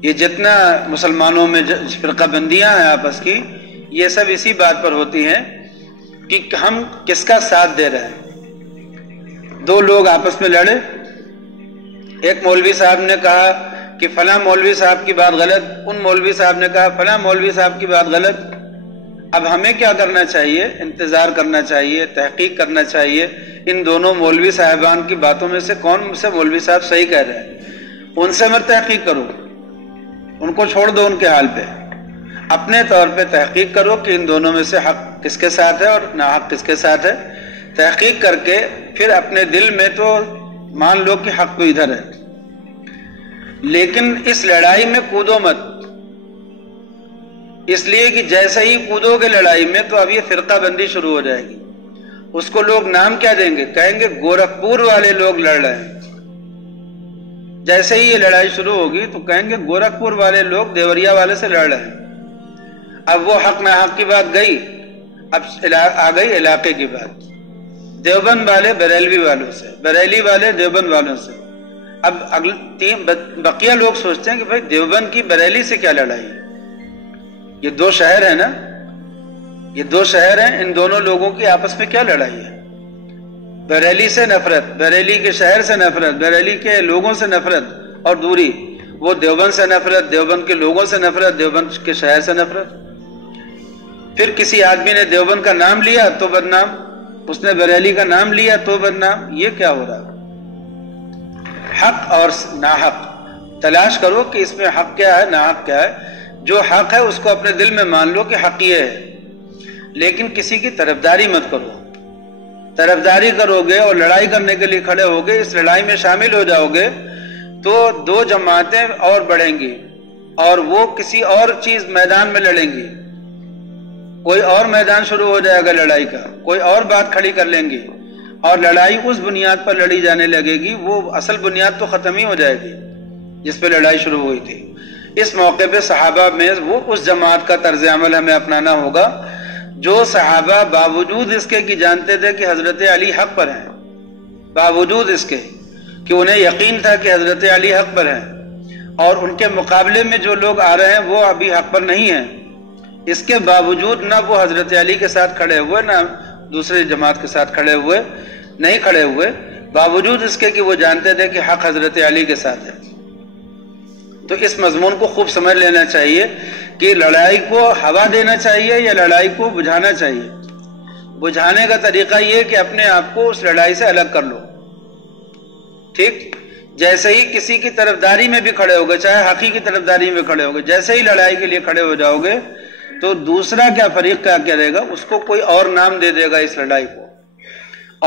یہ جتنا مسلمانوں میں فرقہ بندیاں ہیں آپس کی، یہ سب اسی بات پر ہوتی ہیں کہ ہم کس کا ساتھ دے رہے ہیں۔ دو لوگ آپس میں لڑے، ایک مولوی صاحب نے کہا کہ فلاں مولوی صاحب کی بات غلط، ان مولوی صاحب نے کہا فلاں مولوی صاحب کی بات غلط۔ اب ہمیں کیا کرنا چاہیے؟ انتظار کرنا چاہیے، تحقیق کرنا چاہیے ان دونوں مولوی صاحبان کی باتوں میں سے کون سے مولوی صاحب صحیح کہہ رہے ہیں، ان سے مت تحقیق کرو، ان کو چھوڑ دو ان کے حال پہ، اپنے طور پہ تحقیق کرو کہ ان دونوں میں سے حق کس کے ساتھ ہے اور ناحق کس کے ساتھ ہے۔ تحقیق کر کے پھر اپنے دل میں تو مان لو کہ حق تو ادھر ہے، لیکن اس لڑائی میں کودو مت، اس لیے کہ جیسے ہی کودو گے لڑائی میں تو اب یہ فرقہ بندی شروع ہو جائے گی. اس کو لوگ نام کیا دیں گے؟ کہیں گے گورکھپور والے لوگ لڑ رہے ہیں. جیسے ہی یہ لڑائی شروع ہوگی تو کہیں گے گورکھپور والے لوگ دیوریا والے سے لڑ رہے ہیں. اب وہ حق ناحق کی بات گئی، اب آ گئی علاقے کی بات. دیوبند والے بریلوی والوں سے، بریلی والے دیوبند والوں سے. اب بقیہ لوگ سوچتے ہیں کہ بھائی دیوبند کی بریلی سے کیا لڑائی ہے؟ یہ دو شہر ہیں نا، یہ دو شہر ہیں، ان دونوں لوگوں کی آپس میں کیا لڑائی ہے؟ بریلی سے نفرت، بریلی کے شہر سے نفرت، بریلی کے لوگوں سے نفرت اور دوری. وہ دیوبند سے نفرت، دیوبند کے لوگوں سے نفرت، دیوبند کے شہر سے نفرت. پھر کسی آدمی نے دیوبند کا نام لیا تو بدنام، اس نے بریلی کا نام لیا تو بدنام. یہ کیا ہو رہا ہے؟ حق اور ناحق تلاش کرو کہ اس میں حق کیا ہے، ناحق کیا ہے. جو حق ہے اس کو اپنے دل میں مان لو کہ حق یہ ہے، لیکن کسی کی طرفداری مت کرو. طرفداری کرو گے اور لڑائی کرنے کے لیے کھڑے ہوگے، اس لڑائی میں شامل ہو جاؤ گے تو دو جماعتیں اور بڑھیں گی اور وہ کسی اور چیز میدان میں لڑیں گی. کوئی اور میدان شروع ہو جائے گا لڑائی کا، کوئی اور بات کھڑی کر لیں گی اور لڑائی اس بنیاد پر لڑی جانے لگے گی. وہ اصل بنیاد تو ختم ہی ہو جائے گی جس پہ لڑائی شروع ہوئی تھی. اس موقع پہ صحابہ میں وہ اس جماعت کا طرز عمل ہمیں اپنانا ہوگا جو صحابہ باوجود اس کے کہ جانتے تھے کہ حضرت علی حق پر ہیں، باوجود اس کے کہ انہیں یقین تھا کہ حضرت علی حق پر ہیں، اور ان کے مقابلے میں جو لوگ آ رہے ہیں وہ ابھی حق پر نہیں ہیں، اس کے باوجود نہ وہ حضرت علی کے ساتھ کھڑے ہوئے نہ دوسرے جماعت کے ساتھ کھڑے ہوئے، نہیں کھڑے ہوئے، باوجود اس کے کہ وہ جانتے تھے کہ حق حضرت علی کے ساتھ ہے. تو اس مضمون کو خوب سمجھ لینا چاہیے کہ لڑائی کو ہوا دینا چاہیے یا لڑائی کو بجھانا چاہیے. بجھانے کا طریقہ یہ کہ اپنے آپ کو اس لڑائی سے الگ کر لو. ٹھیک، جیسے ہی کسی کی طرفداری میں بھی کھڑے ہوگے، چاہے حقی کی طرفداری میں کھڑے ہوگے، جیسے ہی لڑائی کے لیے کھڑے ہو جاؤ گے تو دوسرا کیا فریق کیا کرے گا؟ اس کو کوئی اور نام دے دے گا اس لڑائی کو،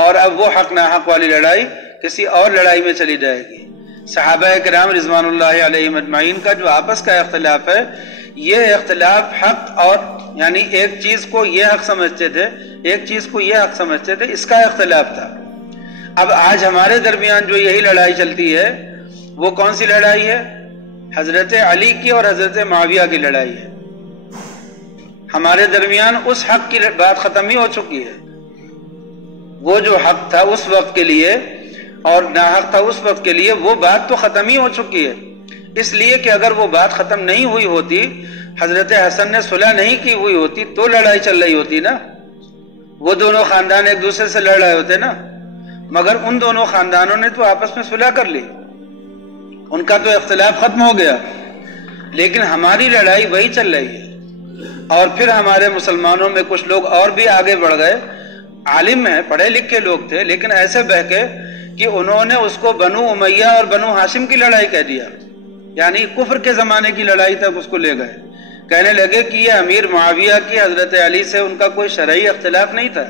اور اب وہ حق ناحق والی لڑائی کسی اور لڑائی میں چلی جائے گی. صحابہ کرام رضوان اللہ علیہم اجمعین کا جو آپس کا اختلاف ہے، یہ اختلاف حق اور یعنی ایک چیز کو یہ حق سمجھتے تھے، ایک چیز کو یہ حق سمجھتے تھے، اس کا اختلاف تھا. اب آج ہمارے درمیان جو یہی لڑائی چلتی ہے وہ کون سی لڑائی ہے؟ حضرت علی کی اور حضرت معاویہ کی لڑائی ہے. ہمارے درمیان اس حق کی بات ختم ہی ہو چکی ہے. وہ جو حق تھا اس وقت کے لیے اور ناحق تھا اس وقت کے لیے، وہ بات تو ختم ہی ہو چکی ہے. اس لیے کہ اگر وہ بات ختم نہیں ہوئی ہوتی، حضرت حسن نے صلح نہیں کی ہوئی ہوتی تو لڑائی چل رہی ہوتی نا. وہ دونوں خاندان ایک دوسرے سے لڑ رہے ہوتے نا، مگر ان دونوں خاندانوں نے تو آپس میں صلح کر لی، ان کا تو اختلاف ختم ہو گیا. لیکن ہماری لڑائی وہی چل رہی ہے. اور پھر ہمارے مسلمانوں میں کچھ لوگ اور بھی آگے بڑھ گئے، عالم ہیں، پڑھے لکھے لوگ تھے، لیکن ایسے بہکے کہ انہوں نے اس کو بنو امیہ اور بنو ہاشم کی لڑائی کہہ دیا. یعنی کفر کے زمانے کی لڑائی تک اس کو لے گئے. کہنے لگے کہ یہ امیر معاویہ کی حضرت علی سے ان کا کوئی شرعی اختلاف نہیں تھا،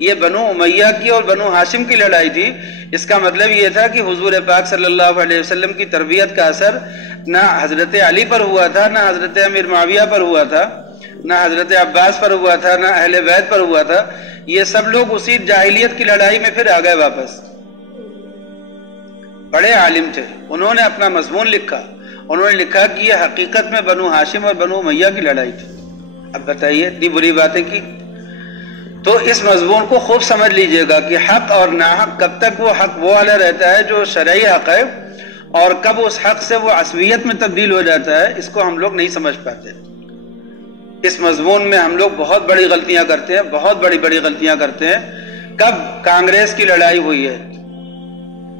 یہ بنو امیہ کی اور بنو ہاشم کی لڑائی تھی. اس کا مطلب یہ تھا کہ حضور پاک صلی اللہ علیہ وسلم کی تربیت کا اثر نہ حضرت علی پر ہوا تھا، نہ حضرت امیر معاویہ پر ہوا تھا، نہ حضرت عباس پر ہوا تھا، نہ اہل بیت پر ہوا تھا. یہ سب لوگ اسی جاہلیت کی لڑائی میں پھر آ گئے واپس. بڑے عالم تھے، انہوں نے اپنا مضمون لکھا، انہوں نے لکھا کہ یہ حقیقت میں بنو ہاشم اور بنو امیہ کی لڑائی تھی. اب بتائیے اتنی بری باتیں کی. تو اس مضمون کو خوب سمجھ لیجئے گا کہ حق اور ناحق کب تک وہ حق وہ والا رہتا ہے جو شرعی حق ہے، اور کب اس حق سے وہ عصبیت میں تبدیل ہو جاتا ہے، اس کو ہم لوگ نہیں سمجھ پاتے. اس مضمون میں ہم لوگ بہت بڑی غلطیاں کرتے ہیں، بہت بڑی بڑی غلطیاں کرتے ہیں. کب کانگریس کی لڑائی ہوئی ہے؟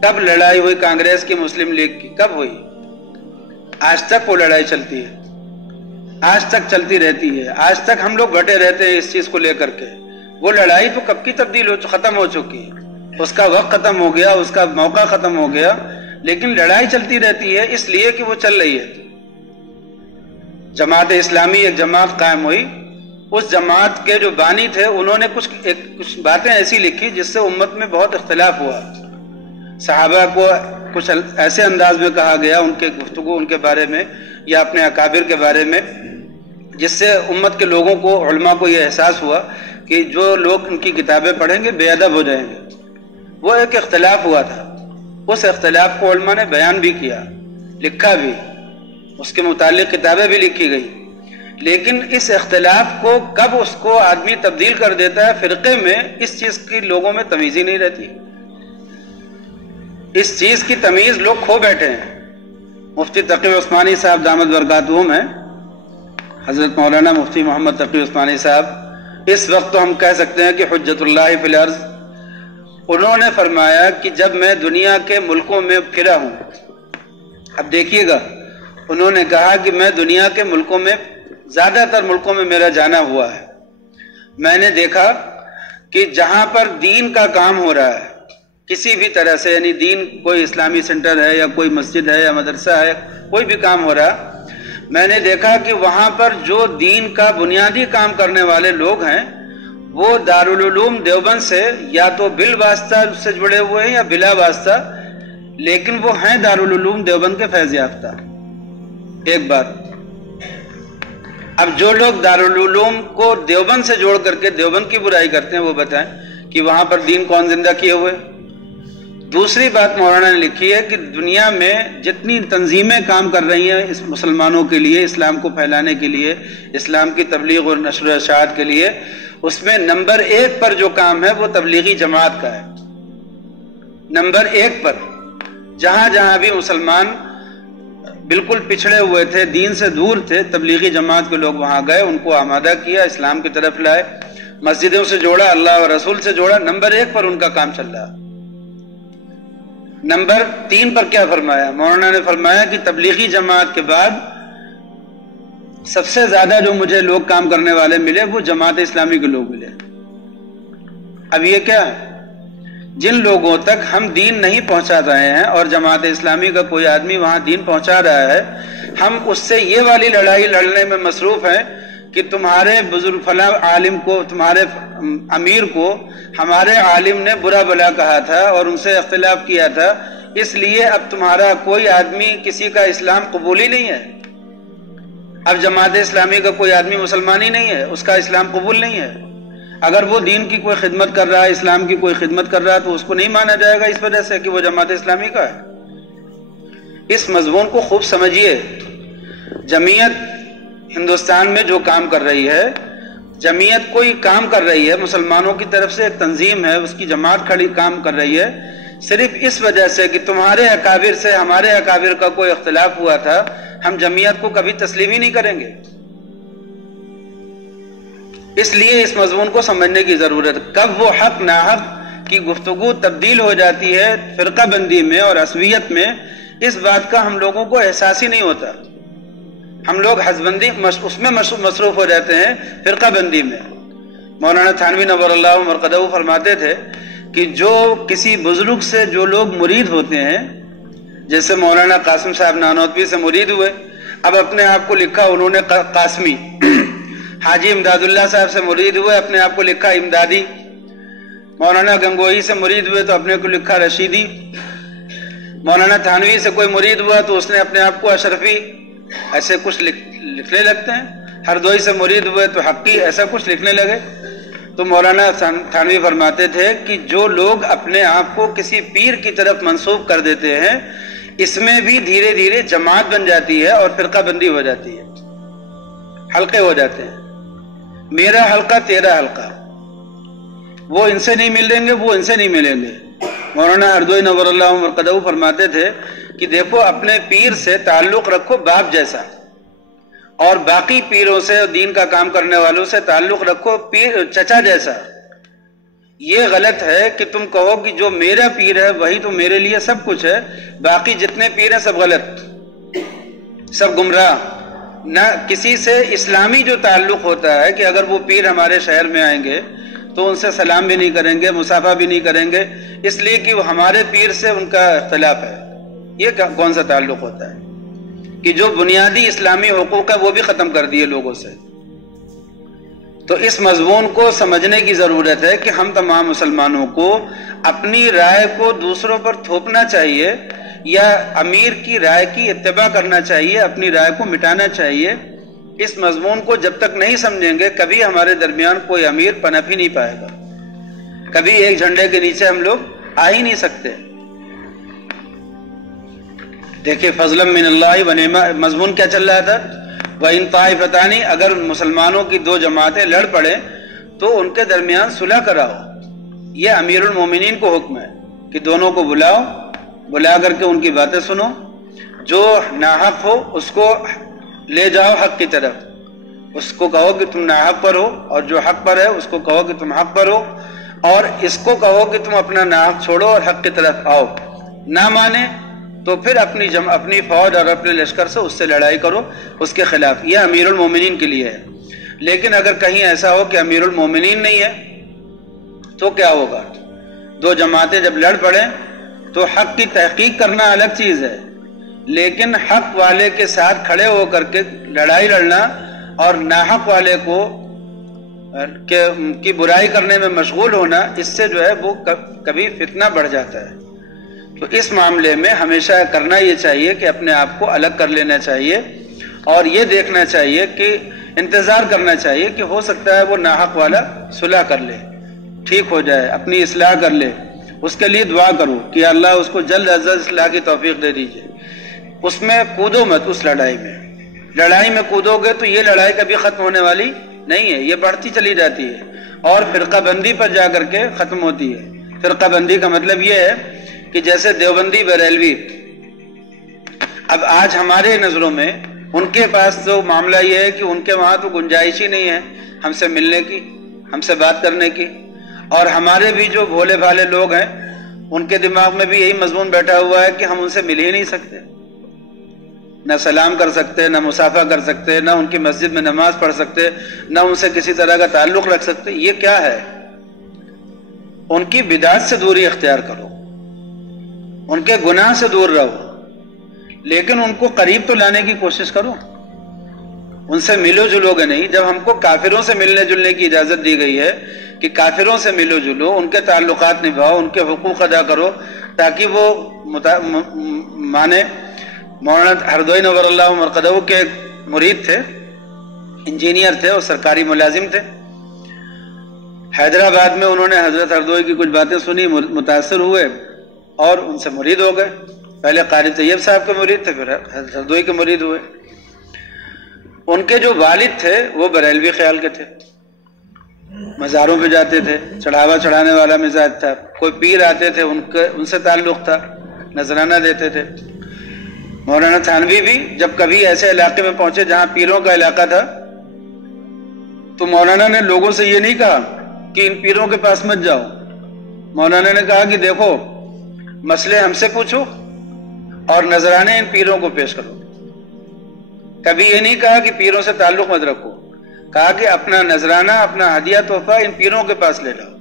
کب لڑائی ہوئی کانگریس کی مسلم لیگ کی؟ کب ہوئی؟ آج تک وہ لڑائی چلتی ہے، آج تک چلتی رہتی ہے. آج تک ہم لوگ بٹے رہتے ہیں اس چیز کو لے کر کے. وہ لڑائی تو کب کی ختم ہو چکی ہے، اس کا وقت ختم ہو گیا، اس کا موقع ختم ہو گیا، لیکن لڑائی چلتی رہتی ہے اس لیے کہ وہ چل رہی ہے. جماعت اسلامی ایک جماعت قائم ہوئی، اس جماعت کے جو بانی تھے انہوں نے کچھ باتیں ایسی لکھی جس سے امت میں بہت اختلاف ہوا. صحابہ کو کچھ ایسے انداز میں کہا گیا، ان کے گفتگو ان کے بارے میں یا اپنے اکابر کے بارے میں جس سے امت کے لوگوں کو، علماء کو یہ احساس ہوا کہ جو لوگ ان کی کتابیں پڑھیں گے بے ادب ہو جائیں گے۔ وہ ایک اختلاف ہوا تھا، اس اختلاف کو علماء نے بیان بھی کیا، لکھا بھی، اس کے متعلق کتابیں بھی لکھی گئی، لیکن اس اختلاف کو کب اس کو آدمی تبدیل کر دیتا ہے فرقے میں، اس چیز کی لوگوں میں تمیز ہی نہیں رہتی۔ اس چیز کی تمیز لوگ کھو بیٹھے ہیں۔ مفتی تقی عثمانی صاحب دامت برکاتہ میں، حضرت مولانا مفتی محمد تقی عثمانی صاحب، اس وقت تو ہم کہہ سکتے ہیں کہ حجت اللہ فی الارض، انہوں نے فرمایا کہ جب میں دنیا کے ملکوں میں پھرا ہوں، اب دیکھیے گا، انہوں نے کہا کہ میں دنیا کے ملکوں میں، زیادہ تر ملکوں میں میرا جانا ہوا ہے، میں نے دیکھا کہ جہاں پر دین کا کام ہو رہا ہے کسی بھی طرح سے، یعنی دین، کوئی اسلامی سینٹر ہے یا کوئی مسجد ہے یا مدرسہ ہے، کوئی بھی کام ہو رہا، میں نے دیکھا کہ وہاں پر جو دین کا بنیادی کام کرنے والے لوگ ہیں وہ دارالعلوم دیوبند سے یا تو بالواسطہ اس سے جڑے ہوئے ہیں یا بلا واسطہ، لیکن وہ ہیں دارالعلوم دیوبند کے فیض یافتہ۔ ایک بات، اب جو لوگ دارالعلوم کو دیوبند سے جوڑ کر کے دیوبند کی برائی کرتے ہیں وہ بتائیں کہ وہاں پر دین کون زندہ کیے ہوئے۔ دوسری بات مولانا نے لکھی ہے کہ دنیا میں جتنی تنظیمیں کام کر رہی ہیں اس مسلمانوں کے لیے، اسلام کو پھیلانے کے لیے، اسلام کی تبلیغ اور نشر و ارشاد کے لیے، اس میں نمبر 1 پر جو کام ہے وہ تبلیغی جماعت کا ہے۔ نمبر 1 پر جہاں جہاں بھی مسلمان بالکل پچھڑے ہوئے تھے، دین سے دور تھے، تبلیغی جماعت کے لوگ وہاں گئے، ان کو آمادہ کیا، اسلام کی طرف لائے، مسجدوں سے جوڑا، اللہ اور رسول سے جوڑا۔ نمبر 1 پر ان کا کام چل رہا۔ نمبر 3 پر کیا فرمایا؟ مولانا نے فرمایا کہ تبلیغی جماعت کے بعد سب سے زیادہ جو مجھے لوگ کام کرنے والے ملے وہ جماعت اسلامی کے لوگ ملے۔ اب یہ کیا ہے؟ جن لوگوں تک ہم دین نہیں پہنچا رہے ہیں اور جماعت اسلامی کا کوئی آدمی وہاں دین پہنچا رہا ہے، ہم اس سے یہ والی لڑائی لڑنے میں مصروف ہیں کہ تمہارے بزرگ فلاں عالم کو، تمہارے امیر کو ہمارے عالم نے برا بلا کہا تھا اور ان سے اختلاف کیا تھا، اس لیے اب تمہارا کوئی آدمی کسی کا اسلام قبول ہی نہیں ہے۔ اب جماعت اسلامی کا کوئی آدمی مسلمان ہی نہیں ہے، اس کا اسلام قبول نہیں ہے۔ اگر وہ دین کی کوئی خدمت کر رہا ہے، اسلام کی کوئی خدمت کر رہا ہے تو اس کو نہیں مانا جائے گا اس وجہ سے کہ وہ جماعت اسلامی کا ہے۔ اس مضمون کو خوب سمجھیے۔ جمعیت ہندوستان میں جو کام کر رہی ہے، جمعیت کوئی کام کر رہی ہے، مسلمانوں کی طرف سے ایک تنظیم ہے، اس کی جماعت کھڑی کام کر رہی ہے، صرف اس وجہ سے کہ تمہارے اکابر سے ہمارے اکابر کا کوئی اختلاف ہوا تھا، ہم جمعیت کو کبھی تسلیم ہی نہیں کریں گے۔ اس لیے اس مضمون کو سمجھنے کی ضرورت ہے۔ کب وہ حق ناحق کی گفتگو تبدیل ہو جاتی ہے فرقہ بندی میں اور عصبیت میں، اس بات کا ہم لوگوں کو احساس ہی نہیں ہوتا۔ ہم لوگ حزبندی اس میں مصروف ہو جاتے ہیں، فرقہ بندی میں۔ مولانا تھانوی نور اللہ مرقدہ فرماتے تھے کہ جو کسی بزرگ سے جو لوگ مرید ہوتے ہیں، جیسے مولانا قاسم صاحب نانوتوی سے مرید ہوئے، اب اپنے آپ کو لکھا انہوں نے قاسمی، حاجی امداد اللہ صاحب سے مرید ہوئے، اپنے آپ کو لکھا امدادی، مولانا گنگوہی سے مرید ہوئے تو اپنے کو لکھا رشیدی، مولانا تھانوی سے کوئی مرید ہوا تو اس نے اپنے آپ کو اشرفی، ایسے کچھ لکھنے لگتے ہیں۔ ہردوئی سے مرید ہوئے تو حقی، ایسا کچھ لکھنے لگے۔ تو مولانا تھانوی فرماتے تھے کہ جو لوگ اپنے آپ کو کسی پیر کی طرف منسوب کر دیتے ہیں، اس میں بھی دھیرے دھیرے جماعت بن جاتی ہے اور فرقہ بندی ہو جاتی ہے، حلقے ہو جاتے ہیں۔ میرا حلقہ تیرا حلقہ، وہ ان سے نہیں ملیں گے، وہ ان سے نہیں ملیں گے۔ مولانا ہردوئی نور اللہ مرقدہ فرماتے تھے کہ دیکھو اپنے پیر سے تعلق رکھو باپ جیسا، اور باقی پیروں سے، دین کا کام کرنے والوں سے تعلق رکھو چچا جیسا۔ یہ غلط ہے کہ تم کہو کہ جو میرا پیر ہے وہی تو میرے لیے سب کچھ ہے، باقی جتنے پیر ہیں سب غلط، سب گمراہ۔ نہ کسی سے اسلامی جو تعلق ہوتا ہے کہ اگر وہ پیر ہمارے شہر میں آئیں گے تو ان سے سلام بھی نہیں کریں گے، مصافحہ بھی نہیں کریں گے، اس لیے کہ وہ ہمارے پیر سے ان کا اختلاف ہے۔ یہ کون سا تعلق ہوتا ہے کہ جو بنیادی اسلامی حقوق ہے وہ بھی ختم کر دیے لوگوں سے۔ تو اس مضمون کو سمجھنے کی ضرورت ہے کہ ہم تمام مسلمانوں کو اپنی رائے کو دوسروں پر تھوپنا چاہیے یا امیر کی رائے کی اتباع کرنا چاہیے، اپنی رائے کو مٹانا چاہیے، اس مضمون کو جب تک نہیں سمجھیں گے کبھی ہمارے درمیان کوئی امیر پنپ ہی نہیں پائے گا، کبھی ایک جھنڈے کے نیچے ہم لوگ آ ہی نہیں سکتے۔ دیکھیں فضلا من اللہ و نعمہ، مضمون کیا چل رہا تھا؟ وَإِن طَائِفَتَانِ، اگر مسلمانوں کی دو جماعتیں لڑ پڑیں تو ان کے درمیان صلح کراؤ۔ یہ امیر المومنین کو حکم ہے کہ دونوں کو بلاؤ، بلا کر کے ان کی باتیں سنو، جو ناحق ہو اس کو لے جاؤ حق کی طرف، اس کو کہو کہ تم ناحق پر ہو، اور جو حق پر ہے اس کو کہو کہ تم حق پر ہو، اور اس کو کہو کہ تم اپنا ناحق چھوڑو اور حق کی طرف آؤ۔ نہ مانے تو پھر اپنی فوج اور اپنے لشکر سے اس سے لڑائی کرو، اس کے خلاف۔ یہ امیر المومنین کے لیے ہے۔ لیکن اگر کہیں ایسا ہو کہ امیر المومنین نہیں ہے تو کیا ہوگا؟ دو جماعتیں جب لڑ پڑیں تو حق کی تحقیق کرنا الگ چیز ہے، لیکن حق والے کے ساتھ کھڑے ہو کر کے لڑائی لڑنا اور ناحق والے کو کی برائی کرنے میں مشغول ہونا، اس سے جو ہے وہ کبھی فتنہ بڑھ جاتا ہے۔ تو اس معاملے میں ہمیشہ کرنا یہ چاہیے کہ اپنے آپ کو الگ کر لینا چاہیے، اور یہ دیکھنا چاہیے کہ انتظار کرنا چاہیے کہ ہو سکتا ہے وہ ناحق والا صلح کر لے، ٹھیک ہو جائے، اپنی اصلاح کر لے۔ اس کے لیے دعا کرو کہ اللہ اس کو جلد از جلد اصلاح کی توفیق دے دیجیے۔ اس میں کودو مت، اس لڑائی میں کودو گے تو یہ لڑائی کبھی ختم ہونے والی نہیں ہے، یہ بڑھتی چلی جاتی ہے اور فرقہ بندی پر جا کر کے ختم ہوتی ہے۔ فرقہ بندی کا مطلب یہ ہے کہ جیسے دیوبندی بریلوی، اب آج ہمارے نظروں میں ان کے پاس تو معاملہ یہ ہے کہ ان کے وہاں تو گنجائش ہی نہیں ہے ہم سے ملنے کی، ہم سے بات کرنے کی، اور ہمارے بھی جو بھولے بھالے لوگ ہیں ان کے دماغ میں بھی یہی مضمون بیٹھا ہوا ہے کہ ہم ان سے مل ہی نہیں سکتے، نہ سلام کر سکتے، نہ مصافحہ کر سکتے، نہ ان کی مسجد میں نماز پڑھ سکتے، نہ ان سے کسی طرح کا تعلق رکھ سکتے۔ یہ کیا ہے؟ ان کی بدعت سے دوری اختیار کرو، ان کے گناہ سے دور رہو، لیکن ان کو قریب تو لانے کی کوشش کرو، ان سے ملو جلو گے نہیں۔ جب ہم کو کافروں سے ملنے جلنے کی اجازت دی گئی ہے کہ کافروں سے ملو جلو، ان کے تعلقات نبھاؤ، ان کے حقوق ادا کرو تاکہ وہ مانے۔ مولانا ہردوئی نور اللہ مرقدہ کے ایک مرید تھے، انجینئر تھے اور سرکاری ملازم تھے۔ حیدرآباد میں انہوں نے حضرت ہردوئی کی کچھ باتیں سنی، متاثر ہوئے اور ان سے مرید ہو گئے۔ پہلے قاری طیب صاحب کے مرید تھے، پھر حضرت ہردوئی کے مرید ہوئے۔ ان کے جو والد تھے وہ بریلوی خیال کے تھے، مزاروں پہ جاتے تھے، چڑھاوا چڑھانے والا مزاج تھا، کوئی پیر آتے تھے ان سے تعلق تھا، نذرانہ دیتے تھے۔ مولانا تھانوی بھی جب کبھی ایسے علاقے میں پہنچے جہاں پیروں کا علاقہ تھا تو مولانا نے لوگوں سے یہ نہیں کہا کہ ان پیروں کے پاس مت جاؤ، مولانا نے کہا کہ دیکھو مسئلے ہم سے پوچھو اور نذرانے ان پیروں کو پیش کرو۔ کبھی یہ نہیں کہا کہ پیروں سے تعلق مت رکھو، کہا کہ اپنا نذرانہ، اپنا ہدیہ تحفہ ان پیروں کے پاس لے لاؤ،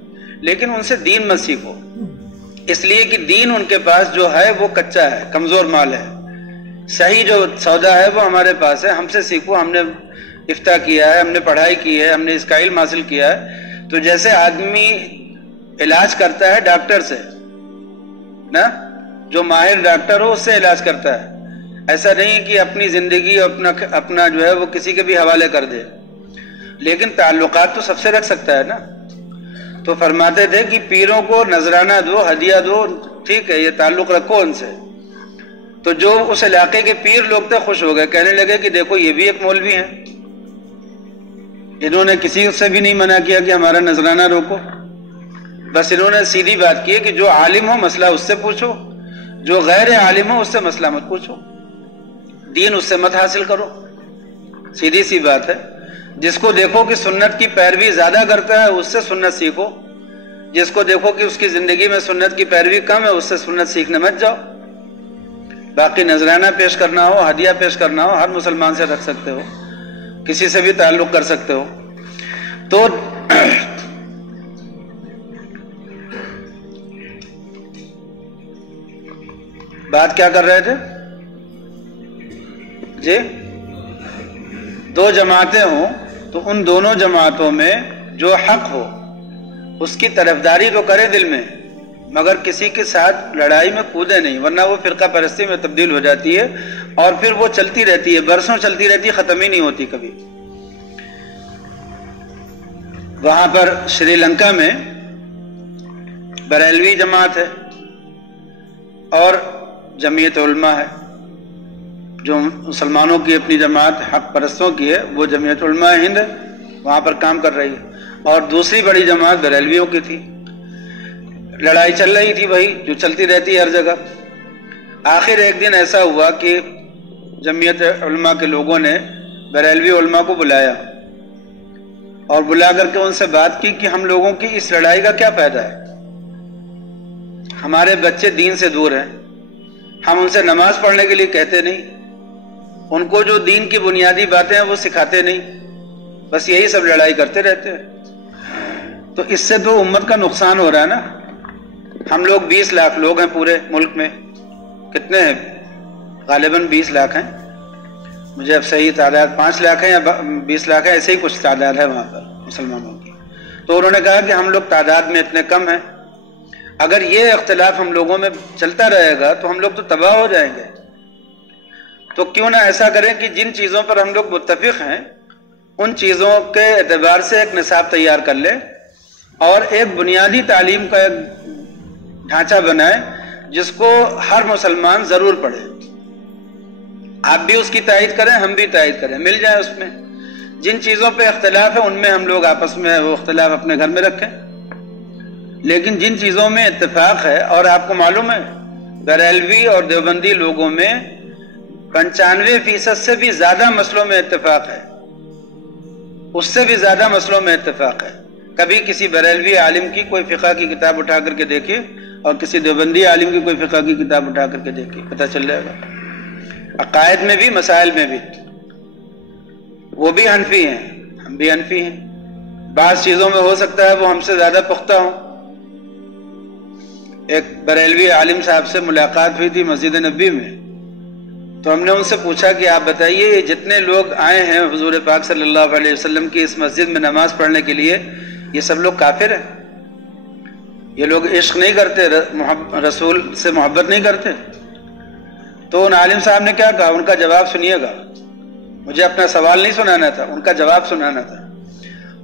لیکن ان سے دین مت سیکھو، اس لیے کہ دین ان کے پاس جو ہے وہ کچا ہے، کمزور مال ہے۔ صحیح جو سودا ہے وہ ہمارے پاس ہے، ہم سے سیکھو، ہم نے افتاء کیا ہے، ہم نے پڑھائی کی ہے، ہم نے اس کا علم حاصل کیا ہے۔ تو جیسے آدمی علاج کرتا ہے ڈاکٹر سے نا، جو ماہر ڈاکٹر ہو اس سے علاج کرتا ہے، ایسا نہیں کہ اپنی زندگی اور اپنا جو ہے وہ کسی کے بھی حوالے کر دے، لیکن تعلقات تو سب سے رکھ سکتا ہے نا۔ تو فرماتے تھے کہ پیروں کو نذرانہ دو، ہدیہ دو، ٹھیک ہے، یہ تعلق رکھو ان سے۔ تو جو اس علاقے کے پیر لوگ تھے خوش ہو گئے، کہنے لگے کہ دیکھو یہ بھی ایک مولوی ہیں، انہوں نے کسی سے بھی نہیں منع کیا کہ ہمارا نذرانہ روکو، بس انہوں نے سیدھی بات کی ہے کہ جو عالم ہو مسئلہ اس سے پوچھو، جو غیر عالم ہو اس سے مسئلہ مت پوچھو، دین اس سے مت حاصل کرو، سیدھی سی بات ہے۔ جس کو دیکھو کہ سنت کی پیروی زیادہ کرتا ہے اس سے سنت سیکھو، جس کو دیکھو کہ اس کی زندگی میں سنت کی پیروی کم ہے اس سے سنت سیکھنے مت جاؤ۔ باقی نذرانہ پیش کرنا ہو، ہدیہ پیش کرنا ہو، ہر مسلمان سے رکھ سکتے ہو، کسی سے بھی تعلق کر سکتے ہو۔ تو بات کیا کر رہے تھے جی؟ دو جماعتیں ہوں تو ان دونوں جماعتوں میں جو حق ہو اس کی طرفداری تو کرے دل میں، مگر کسی کے ساتھ لڑائی میں کودے نہیں، ورنہ وہ فرقہ پرستی میں تبدیل ہو جاتی ہے اور پھر وہ چلتی رہتی ہے، برسوں چلتی رہتی ہے، ختم ہی نہیں ہوتی کبھی۔ وہاں پر شری لنکا میں بریلوی جماعت ہے اور جمعیت علماء ہے، جو مسلمانوں کی اپنی جماعت حق پرستوں کی ہے، وہ جمعیت علماء ہند ہے، وہاں پر کام کر رہی ہے، اور دوسری بڑی جماعت بریلویوں کی تھی۔ لڑائی چل رہی تھی وہی جو چلتی رہتی ہے ہر جگہ۔ آخر ایک دن ایسا ہوا کہ جمعیت علماء کے لوگوں نے بریلوی علماء کو بلایا اور بلا کر کے ان سے بات کی کہ ہم لوگوں کی اس لڑائی کا کیا فائدہ ہے؟ ہمارے بچے دین سے دور ہیں، ہم ان سے نماز پڑھنے کے لیے کہتے نہیں، ان کو جو دین کی بنیادی باتیں ہیں وہ سکھاتے نہیں، بس یہی سب لڑائی کرتے رہتے ہیں۔ تو اس سے تو امت کا نقصان ہو رہا ہے نا۔ ہم لوگ 20 لاکھ لوگ ہیں پورے ملک میں، کتنے ہیں؟ غالباً 20 لاکھ ہیں، مجھے اب صحیح تعداد 5 لاکھ ہے یا 20 لاکھ ہے، ایسے ہی کچھ تعداد ہے وہاں پر مسلمانوں کی۔ تو انہوں نے کہا کہ ہم لوگ تعداد میں اتنے کم ہیں، اگر یہ اختلاف ہم لوگوں میں چلتا رہے گا تو ہم لوگ تو تباہ ہو جائیں گے۔ تو کیوں نہ ایسا کریں کہ جن چیزوں پر ہم لوگ متفق ہیں ان چیزوں کے اعتبار سے ایک نصاب تیار کر لیں اور ایک بنیادی تعلیم کا ایک ڈھانچہ بنائے جس کو ہر مسلمان ضرور پڑھے۔ آپ بھی اس کی تائید کریں، ہم بھی تائید کریں، مل جائیں اس میں۔ جن چیزوں پہ اختلاف ہے ان میں ہم لوگ آپس میں وہ اختلاف اپنے گھر میں رکھیں، لیکن جن چیزوں میں اتفاق ہے، اور آپ کو معلوم ہے بریلوی اور دیوبندی لوگوں میں 95% سے بھی زیادہ مسئلوں میں اتفاق ہے، اس سے بھی زیادہ مسئلوں میں اتفاق ہے۔ کبھی کسی بریلوی عالم کی کوئی فقہ کی کتاب اٹھا کر کے دیکھیے اور کسی دیوبندی عالم کی کوئی فقہ کی کتاب اٹھا کر کے دیکھیے، پتہ چل جائے گا۔ عقائد میں بھی، مسائل میں بھی، وہ بھی حنفی ہیں، ہم بھی حنفی ہیں، بعض چیزوں میں ہو سکتا ہے وہ ہم سے زیادہ پختہ ہوں۔ ایک بریلوی عالم صاحب سے ملاقات ہوئی تھی مسجد نبوی میں، تو ہم نے ان سے پوچھا کہ آپ بتائیے یہ جتنے لوگ آئے ہیں حضور پاک صلی اللہ علیہ وسلم کی اس مسجد میں نماز پڑھنے کے لیے، یہ سب لوگ کافر ہیں؟ یہ لوگ عشق نہیں کرتے، رسول سے محبت نہیں کرتے؟ تو ان عالم صاحب نے کیا کہا، ان کا جواب سنیے گا، مجھے اپنا سوال نہیں سنانا تھا، ان کا جواب سنانا تھا۔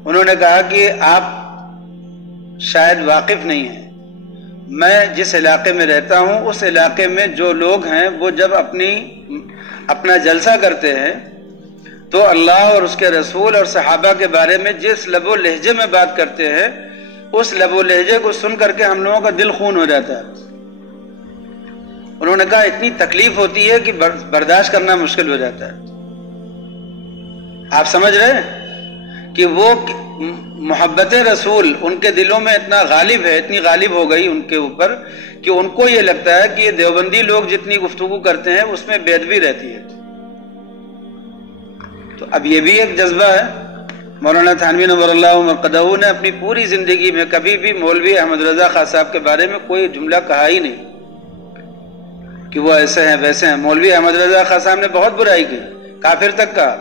انہوں نے کہا کہ آپ شاید واقف نہیں ہیں، میں جس علاقے میں رہتا ہوں اس علاقے میں جو لوگ ہیں وہ جب اپنا جلسہ کرتے ہیں تو اللہ اور اس کے رسول اور صحابہ کے بارے میں جس لب و لہجے میں بات کرتے ہیں اس لب و لہجے کو سن کر کے ہم لوگوں کا دل خون ہو جاتا ہے۔ انہوں نے کہا اتنی تکلیف ہوتی ہے کہ برداشت کرنا مشکل ہو جاتا ہے۔ آپ سمجھ رہے ہیں کہ وہ محبت رسول ان کے دلوں میں اتنا غالب ہے، اتنی غالب ہو گئی ان کے اوپر کہ ان کو یہ لگتا ہے کہ یہ دیوبندی لوگ جتنی گفتگو کرتے ہیں اس میں بے ادبی رہتی ہے۔ تو اب یہ بھی ایک جذبہ ہے۔ مولانا تھانوی نور اللہ مرقدہ نے اپنی پوری زندگی میں کبھی بھی مولوی احمد رضا خان صاحب کے بارے میں کوئی جملہ کہا ہی نہیں کہ وہ ایسے ہیں ویسے ہیں۔ مولوی احمد رضا خان صاحب نے بہت برائی کی، کافر تک کہا،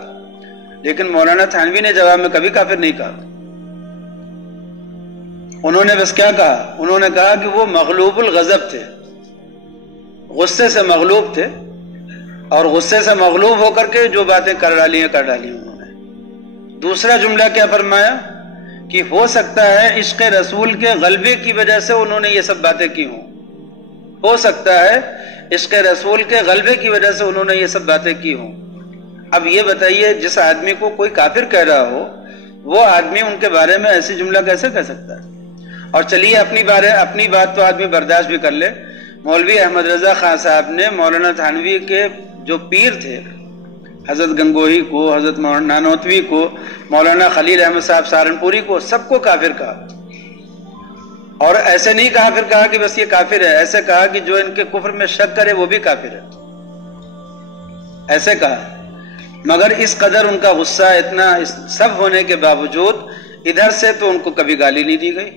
لیکن مولانا تھانوی نے جواب میں کبھی کافر نہیں کہا۔ انہوں نے بس کیا کہا، انہوں نے کہا کہ وہ مغلوب الغضب تھے، غصے سے مغلوب تھے، اور غصے سے مغلوب ہو کر کے جو باتیں کر ڈالی انہوں نے۔ دوسرا جملہ کیا فرمایا کہ ہو سکتا ہے عشق رسول کے غلبے کی وجہ سے انہوں نے یہ سب باتیں کی ہوں، ہو سکتا ہے عشق رسول کے غلبے کی وجہ سے انہوں نے یہ سب باتیں کی ہوں۔ اب یہ بتائیے جس آدمی کو کوئی کافر کہہ رہا ہو وہ آدمی ان کے بارے میں ایسی جملہ کیسے کہہ سکتا ہے؟ اور چلیے اپنی بات تو آدمی برداشت بھی کر لے۔ مولوی احمد رضا خان صاحب نے مولانا تھانوی کے جو پیر تھے، حضرت گنگوہی کو، حضرت مولانا نانوتوی کو، مولانا خلیل احمد صاحب سہارنپوری کو، سب کو کافر کہا، اور ایسے نہیں کافر کہا کہ بس یہ کافر ہے، ایسے کہا کہ جو ان کے کفر میں شک کرے وہ بھی کافر ہے، ایسے کہا۔ مگر اس قدر ان کا غصہ اتنا سب ہونے کے باوجود ادھر سے تو ان کو کبھی گالی نہیں دی گئی،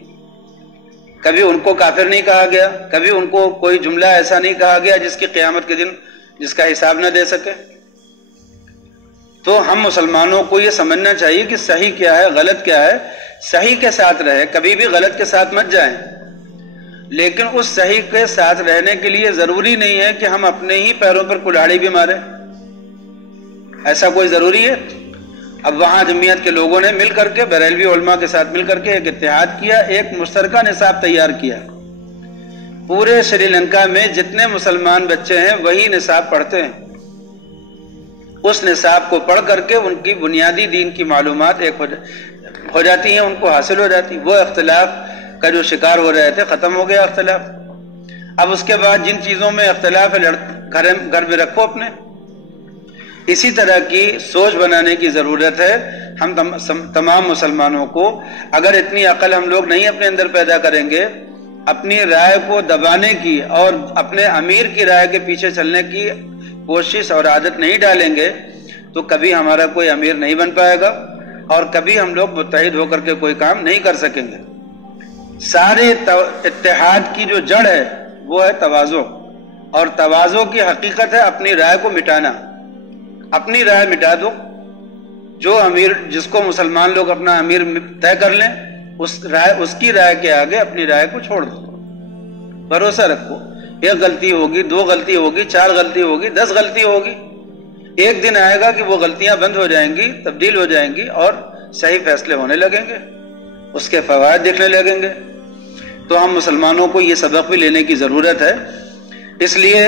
کبھی ان کو کافر نہیں کہا گیا، کبھی ان کو کوئی جملہ ایسا نہیں کہا گیا جس کی قیامت کے دن جس کا حساب نہ دے سکے۔ تو ہم مسلمانوں کو یہ سمجھنا چاہیے کہ صحیح کیا ہے، غلط کیا ہے، صحیح کے ساتھ رہے، کبھی بھی غلط کے ساتھ مت جائیں، لیکن اس صحیح کے ساتھ رہنے کے لیے ضروری نہیں ہے کہ ہم اپنے ہی پیروں پر کلاڑی بھی ماریں۔ ایسا کوئی ضروری ہے؟ اب وہاں جمعیت کے لوگوں نے مل کر کے، بریلوی علماء کے ساتھ مل کر کے ایک اتحاد کیا، ایک مشترکہ نصاب تیار کیا۔ پورے سری لنکا میں جتنے مسلمان بچے ہیں وہی نصاب پڑھتے ہیں، اس نصاب کو پڑھ کر کے ان کی بنیادی دین کی معلومات ایک ہو جاتی ہیں، ان کو حاصل ہو جاتی۔ وہ اختلاف کا جو شکار ہو رہے تھے ختم ہو گیا اختلاف۔ اب اس کے بعد جن چیزوں میں اختلاف ہے گھر میں رکھو اپنے۔ اسی طرح کی سوچ بنانے کی ضرورت ہے۔ ہم تمام مسلمانوں کو اگر اتنی عقل ہم لوگ نہیں اپنے اندر پیدا کریں گے، اپنی رائے کو دبانے کی اور اپنے امیر کی رائے کے پیچھے چلنے کی کوشش اور عادت نہیں ڈالیں گے تو کبھی ہمارا کوئی امیر نہیں بن پائے گا اور کبھی ہم لوگ متحد ہو کر کے کوئی کام نہیں کر سکیں گے۔ سارے اتحاد کی جو جڑ ہے وہ ہے تواضع، اور تواضع کی حقیقت ہے اپنی رائے کو مٹانا۔ اپنی رائے مٹا دو، جو امیر جس کو مسلمان لوگ اپنا امیر طے کر لیں اس کی رائے کے آگے اپنی رائے کو چھوڑ دو۔ بھروسہ رکھو، ایک غلطی ہوگی، دو غلطی ہوگی، چار غلطی ہوگی، 10 غلطی ہوگی، ایک دن آئے گا کہ وہ غلطیاں بند ہو جائیں گی، تبدیل ہو جائیں گی اور صحیح فیصلے ہونے لگیں گے، اس کے فوائد دیکھنے لگیں گے۔ تو ہم مسلمانوں کو یہ سبق بھی لینے کی ضرورت ہے۔ اس لیے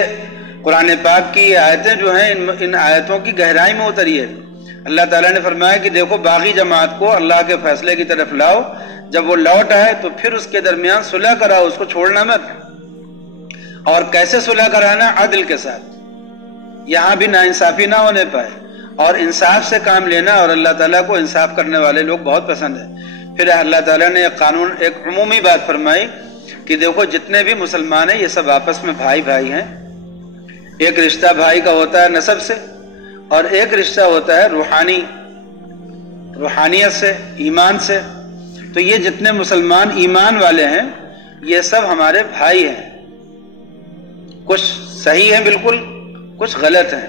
قرآن پاک کی یہ آیتیں جو ہیں ان آیتوں کی گہرائی میں اتری ہے۔ اللہ تعالیٰ نے فرمایا کہ دیکھو باغی جماعت کو اللہ کے فیصلے کی طرف لاؤ، جب وہ لوٹ آئے تو پھر اس کے درمیان صلح کراؤ، اس کو چھوڑنا مت۔ اور کیسے صلح کرانا؟ عدل کے ساتھ، یہاں بھی ناانصافی نہ ہونے پائے، اور انصاف سے کام لینا، اور اللہ تعالیٰ کو انصاف کرنے والے لوگ بہت پسند ہیں۔ پھر اللہ تعالیٰ نے ایک عمومی بات فرمائی کہ دیکھو جتنے بھی مسلمان ہیں یہ سب آپس میں بھائی بھائی ہیں۔ ایک رشتہ بھائی کا ہوتا ہے نسب سے، اور ایک رشتہ ہوتا ہے روحانیت سے، ایمان سے۔ تو یہ جتنے مسلمان ایمان والے ہیں یہ سب ہمارے بھائی ہیں، کچھ صحیح ہیں بالکل، کچھ غلط ہیں۔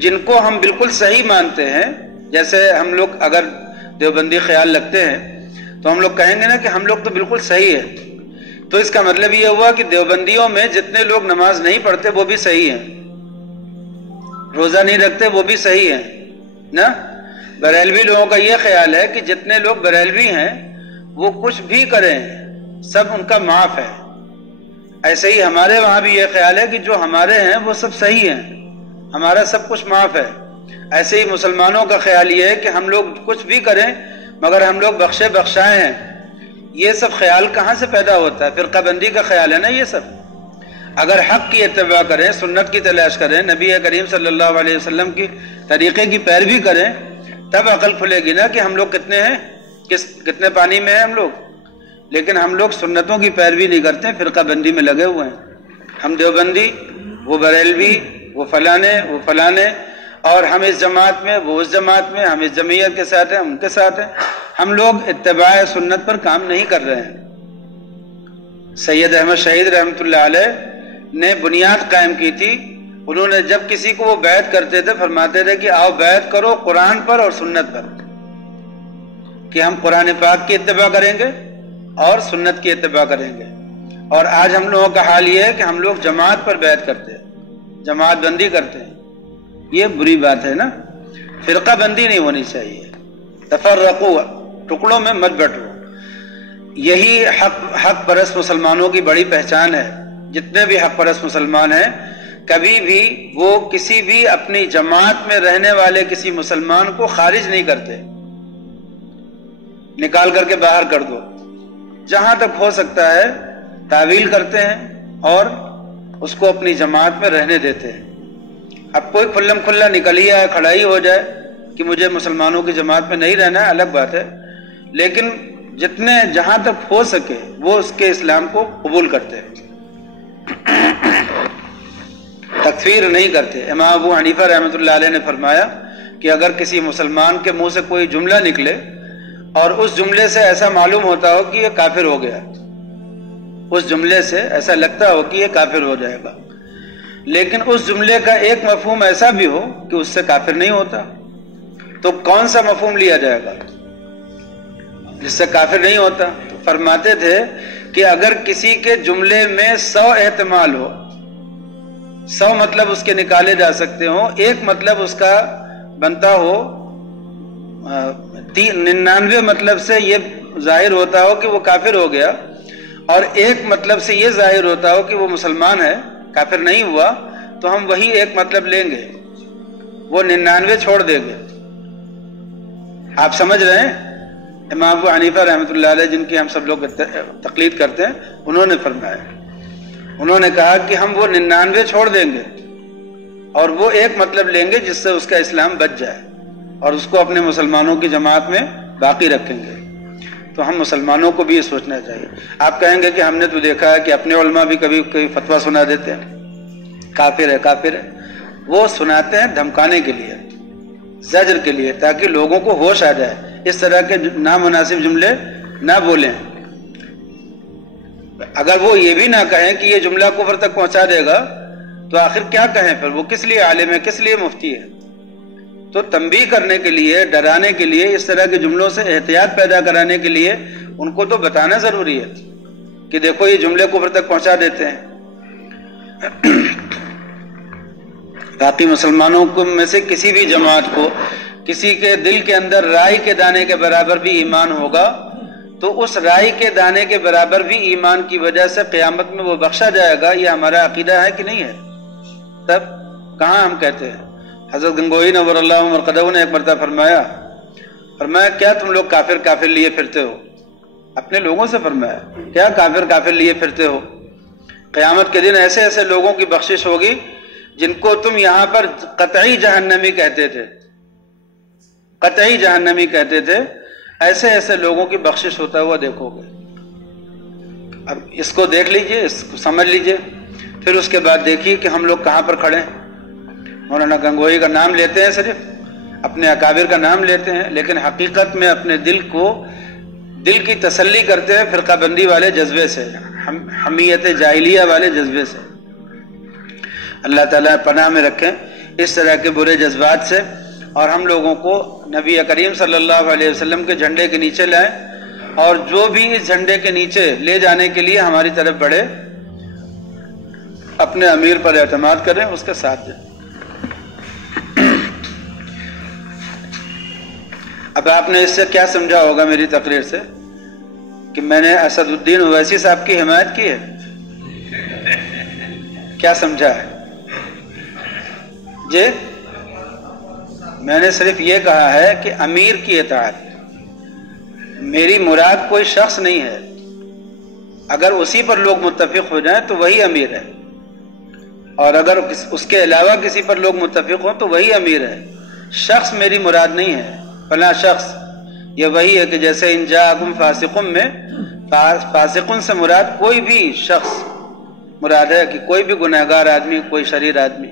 جن کو ہم بالکل صحیح مانتے ہیں، جیسے ہم لوگ اگر دیوبندی خیال رکھتے ہیں تو ہم لوگ کہیں گے نا کہ ہم لوگ تو بالکل صحیح ہے، تو اس کا مطلب یہ ہوا کہ دیوبندیوں میں جتنے لوگ نماز نہیں پڑھتے وہ بھی صحیح ہیں، روزہ نہیں رکھتے وہ بھی صحیح ہیں نا۔ بریلوی لوگوں کا یہ خیال ہے کہ جتنے لوگ بریلوی ہیں وہ کچھ بھی کریں سب ان کا معاف ہے۔ ایسے ہی ہمارے وہاں بھی یہ خیال ہے کہ جو ہمارے ہیں وہ سب صحیح ہیں، ہمارا سب کچھ معاف ہے۔ ایسے ہی مسلمانوں کا خیال یہ ہے کہ ہم لوگ کچھ بھی کریں مگر ہم لوگ بخشے بخشائے ہیں۔ یہ سب خیال کہاں سے پیدا ہوتا ہے؟ فرقہ بندی کا خیال ہے نا یہ سب۔ اگر حق کی اتباع کریں، سنت کی تلاش کریں، نبی کریم صلی اللہ علیہ وسلم کی طریقے کی پیروی کریں، تب عقل کھلے گی نا کہ ہم لوگ کتنے ہیں، کتنے پانی میں ہیں ہم لوگ۔ لیکن ہم لوگ سنتوں کی پیروی نہیں کرتے، فرقہ بندی میں لگے ہوئے ہیں۔ ہم دیوبندی، وہ بریلوی، وہ فلانے، اور ہم اس جماعت میں، وہ اس جماعت میں، ہم اس جمعیت کے ساتھ ہیں، ان کے ساتھ ہیں۔ ہم لوگ اتباع سنت پر کام نہیں کر رہے ہیں۔ سید احمد شہید رحمۃ اللہ علیہ نے بنیاد قائم کی تھی۔ انہوں نے جب کسی کو وہ بیعت کرتے تھے فرماتے تھے کہ آؤ بیعت کرو قرآن پر اور سنت پر، کہ ہم قرآن پاک کی اتباع کریں گے اور سنت کی اتباع کریں گے۔ اور آج ہم لوگوں کا حال یہ ہے کہ ہم لوگ جماعت پر بیعت کرتے ہیں، جماعت بندی کرتے ہیں۔ یہ بری بات ہے نا، فرقہ بندی نہیں ہونی چاہیے۔ تفرقوا، ٹکڑوں میں مت بٹو۔ یہی حق پرست مسلمانوں کی بڑی پہچان ہے۔ جتنے بھی حق پرست مسلمان ہیں کبھی بھی وہ کسی بھی اپنی جماعت میں رہنے والے کسی مسلمان کو خارج نہیں کرتے، نکال کر کے باہر کر دو۔ جہاں تک ہو سکتا ہے تعویل کرتے ہیں اور اس کو اپنی جماعت میں رہنے دیتے ہیں۔ اب کوئی کھلم کھلا نکل ہی آئے، کھڑا ہی ہو جائے کہ مجھے مسلمانوں کی جماعت میں نہیں رہنا ہے، الگ بات ہے، لیکن جہاں تک ہو سکے وہ اس کے اسلام کو قبول کرتے ہیں، تکفیر نہیں کرتے۔ امام ابو حنیفہ رحمۃ اللہ علیہ نے فرمایا کہ اگر کسی مسلمان کے منہ سے کوئی جملہ نکلے اور اس جملے سے ایسا معلوم ہوتا ہو کہ یہ کافر ہو گیا، اس جملے سے ایسا لگتا ہو کہ یہ کافر ہو جائے گا، لیکن اس جملے کا ایک مفہوم ایسا بھی ہو کہ اس سے کافر نہیں ہوتا، تو کون سا مفہوم لیا جائے گا جس سے کافر نہیں ہوتا؟ تو فرماتے تھے کہ اگر کسی کے جملے میں 100 احتمال ہو، 100 مطلب اس کے نکالے جا سکتے ہوں، ایک مطلب اس کا بنتا ہو 99 مطلب سے یہ ظاہر ہوتا ہو کہ وہ کافر ہو گیا، اور ایک مطلب سے یہ ظاہر ہوتا ہو کہ وہ مسلمان ہے، کافر نہیں ہوا، تو ہم وہی ایک مطلب لیں گے، وہ 99 چھوڑ دیں گے۔ آپ سمجھ رہے ہیں؟ امام ابو حنیفہ رحمۃ اللہ علیہ، جن کی ہم سب لوگ تقلید کرتے ہیں، انہوں نے فرمایا، انہوں نے کہا کہ ہم وہ 99 چھوڑ دیں گے اور وہ ایک مطلب لیں گے جس سے اس کا اسلام بچ جائے، اور اس کو اپنے مسلمانوں کی جماعت میں باقی رکھیں گے۔ تو ہم مسلمانوں کو بھی یہ سوچنا چاہیے۔ آپ کہیں گے کہ ہم نے تو دیکھا ہے کہ اپنے علماء بھی کبھی کبھی فتویٰ سنا دیتے ہیں، کافر ہے کافر ہے، وہ سناتے ہیں دھمکانے کے لیے، زجر کے لیے، تاکہ لوگوں کو ہوش آ جائے، اس طرح کے نامناسب جملے نہ بولیں۔ اگر وہ یہ بھی نہ کہیں کہ یہ جملہ کفر تک پہنچا دے گا تو آخر کیا کہیں پھر؟ وہ کس لیے عالم ہے، کس لیے مفتی ہے؟ تو تنبیہ کرنے کے لیے، ڈرانے کے لیے، اس طرح کے جملوں سے احتیاط پیدا کرانے کے لیے ان کو تو بتانا ضروری ہے کہ دیکھو یہ جملے کفر تک پہنچا دیتے ہیں۔ باقی مسلمانوں میں سے کسی بھی جماعت کو کسی کے دل کے اندر رائی کے دانے کے برابر بھی ایمان ہوگا تو اس رائی کے دانے کے برابر بھی ایمان کی وجہ سے قیامت میں وہ بخشا جائے گا۔ یہ ہمارا عقیدہ ہے کہ نہیں ہے؟ تب کہاں ہم کہتے ہیں؟ حضرت گنگوئی نور اللہ مرقدہ نے ایک مرتبہ فرمایا کیا تم لوگ کافر کافر لیے پھرتے ہو؟ اپنے لوگوں سے فرمایا، کیا کافر کافر لیے پھرتے ہو؟ قیامت کے دن ایسے ایسے لوگوں کی بخشش ہوگی جن کو تم یہاں پر قطعی جہنمی کہتے تھے، قطعی جہنمی کہتے تھے، ایسے ایسے لوگوں کی بخشش ہوتا ہوا دیکھو گے۔ اب اس کو دیکھ لیجئے، اس کو سمجھ لیجئے، پھر اس کے بعد دیکھیے کہ ہم لوگ کہاں پر کھڑے ہیں۔ مولانا گنگوئی کا نام لیتے ہیں، صرف اپنے اکابر کا نام لیتے ہیں، لیکن حقیقت میں اپنے دل کی تسلی کرتے ہیں فرقہ بندی والے جذبے سے، حمیت جاہلیہ والے جذبے سے۔ اللہ تعالیٰ پناہ میں رکھیں اس طرح کے برے جذبات سے، اور ہم لوگوں کو نبی کریم صلی اللہ علیہ وسلم کے جھنڈے کے نیچے لائیں، اور جو بھی اس جھنڈے کے نیچے لے جانے کے لیے ہماری طرف بڑھے، اپنے امیر پر اعتماد کریں، اس کے ساتھ دیں۔ اب آپ نے اس سے کیا سمجھا ہوگا میری تقریر سے کہ میں نے اسد الدین اویسی صاحب کی حمایت کی ہے؟ کیا سمجھا ہے جی؟ میں نے صرف یہ کہا ہے کہ امیر کی اطاعت، میری مراد کوئی شخص نہیں ہے، اگر اسی پر لوگ متفق ہو جائیں تو وہی امیر ہے، اور اگر اس کے علاوہ کسی پر لوگ متفق ہوں تو وہی امیر ہے۔ شخص میری مراد نہیں ہے، فلاں شخص، یہ وہی ہے کہ جیسے ان جاءکم فاسقون میں فاسقون سے مراد کوئی بھی شخص مراد ہے، کہ کوئی بھی گنہگار آدمی، کوئی شریر آدمی،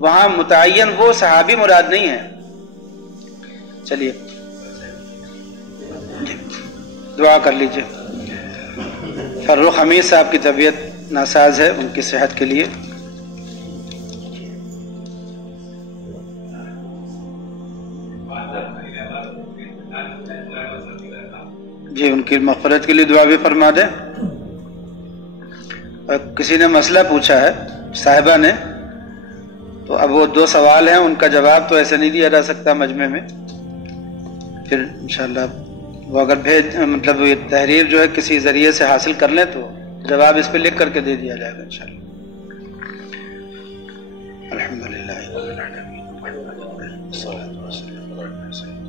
وہاں متعین وہ صحابی مراد نہیں ہے۔ چلیے دعا کر لیجئے۔ فرخ حمید صاحب کی طبیعت ناساز ہے، ان کی صحت کے لیے جی ان کی مغفرت کے لیے دعا بھی فرما دیں۔ کسی نے مسئلہ پوچھا ہے صاحبہ نے، تو اب وہ 2 سوال ہیں، ان کا جواب تو ایسے نہیں دیا جا سکتا مجمع میں، پھر انشاءاللہ وہ اگر مطلب یہ تحریر جو ہے کسی ذریعے سے حاصل کر لیں تو جواب اس پہ لکھ کر کے دے دیا جائے گا انشاءاللہ۔ الحمدللہ رب العالمین، والصلاۃ والسلام علی سیدنا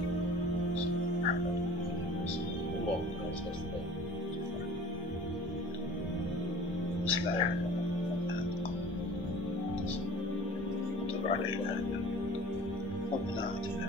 ربنا آتنا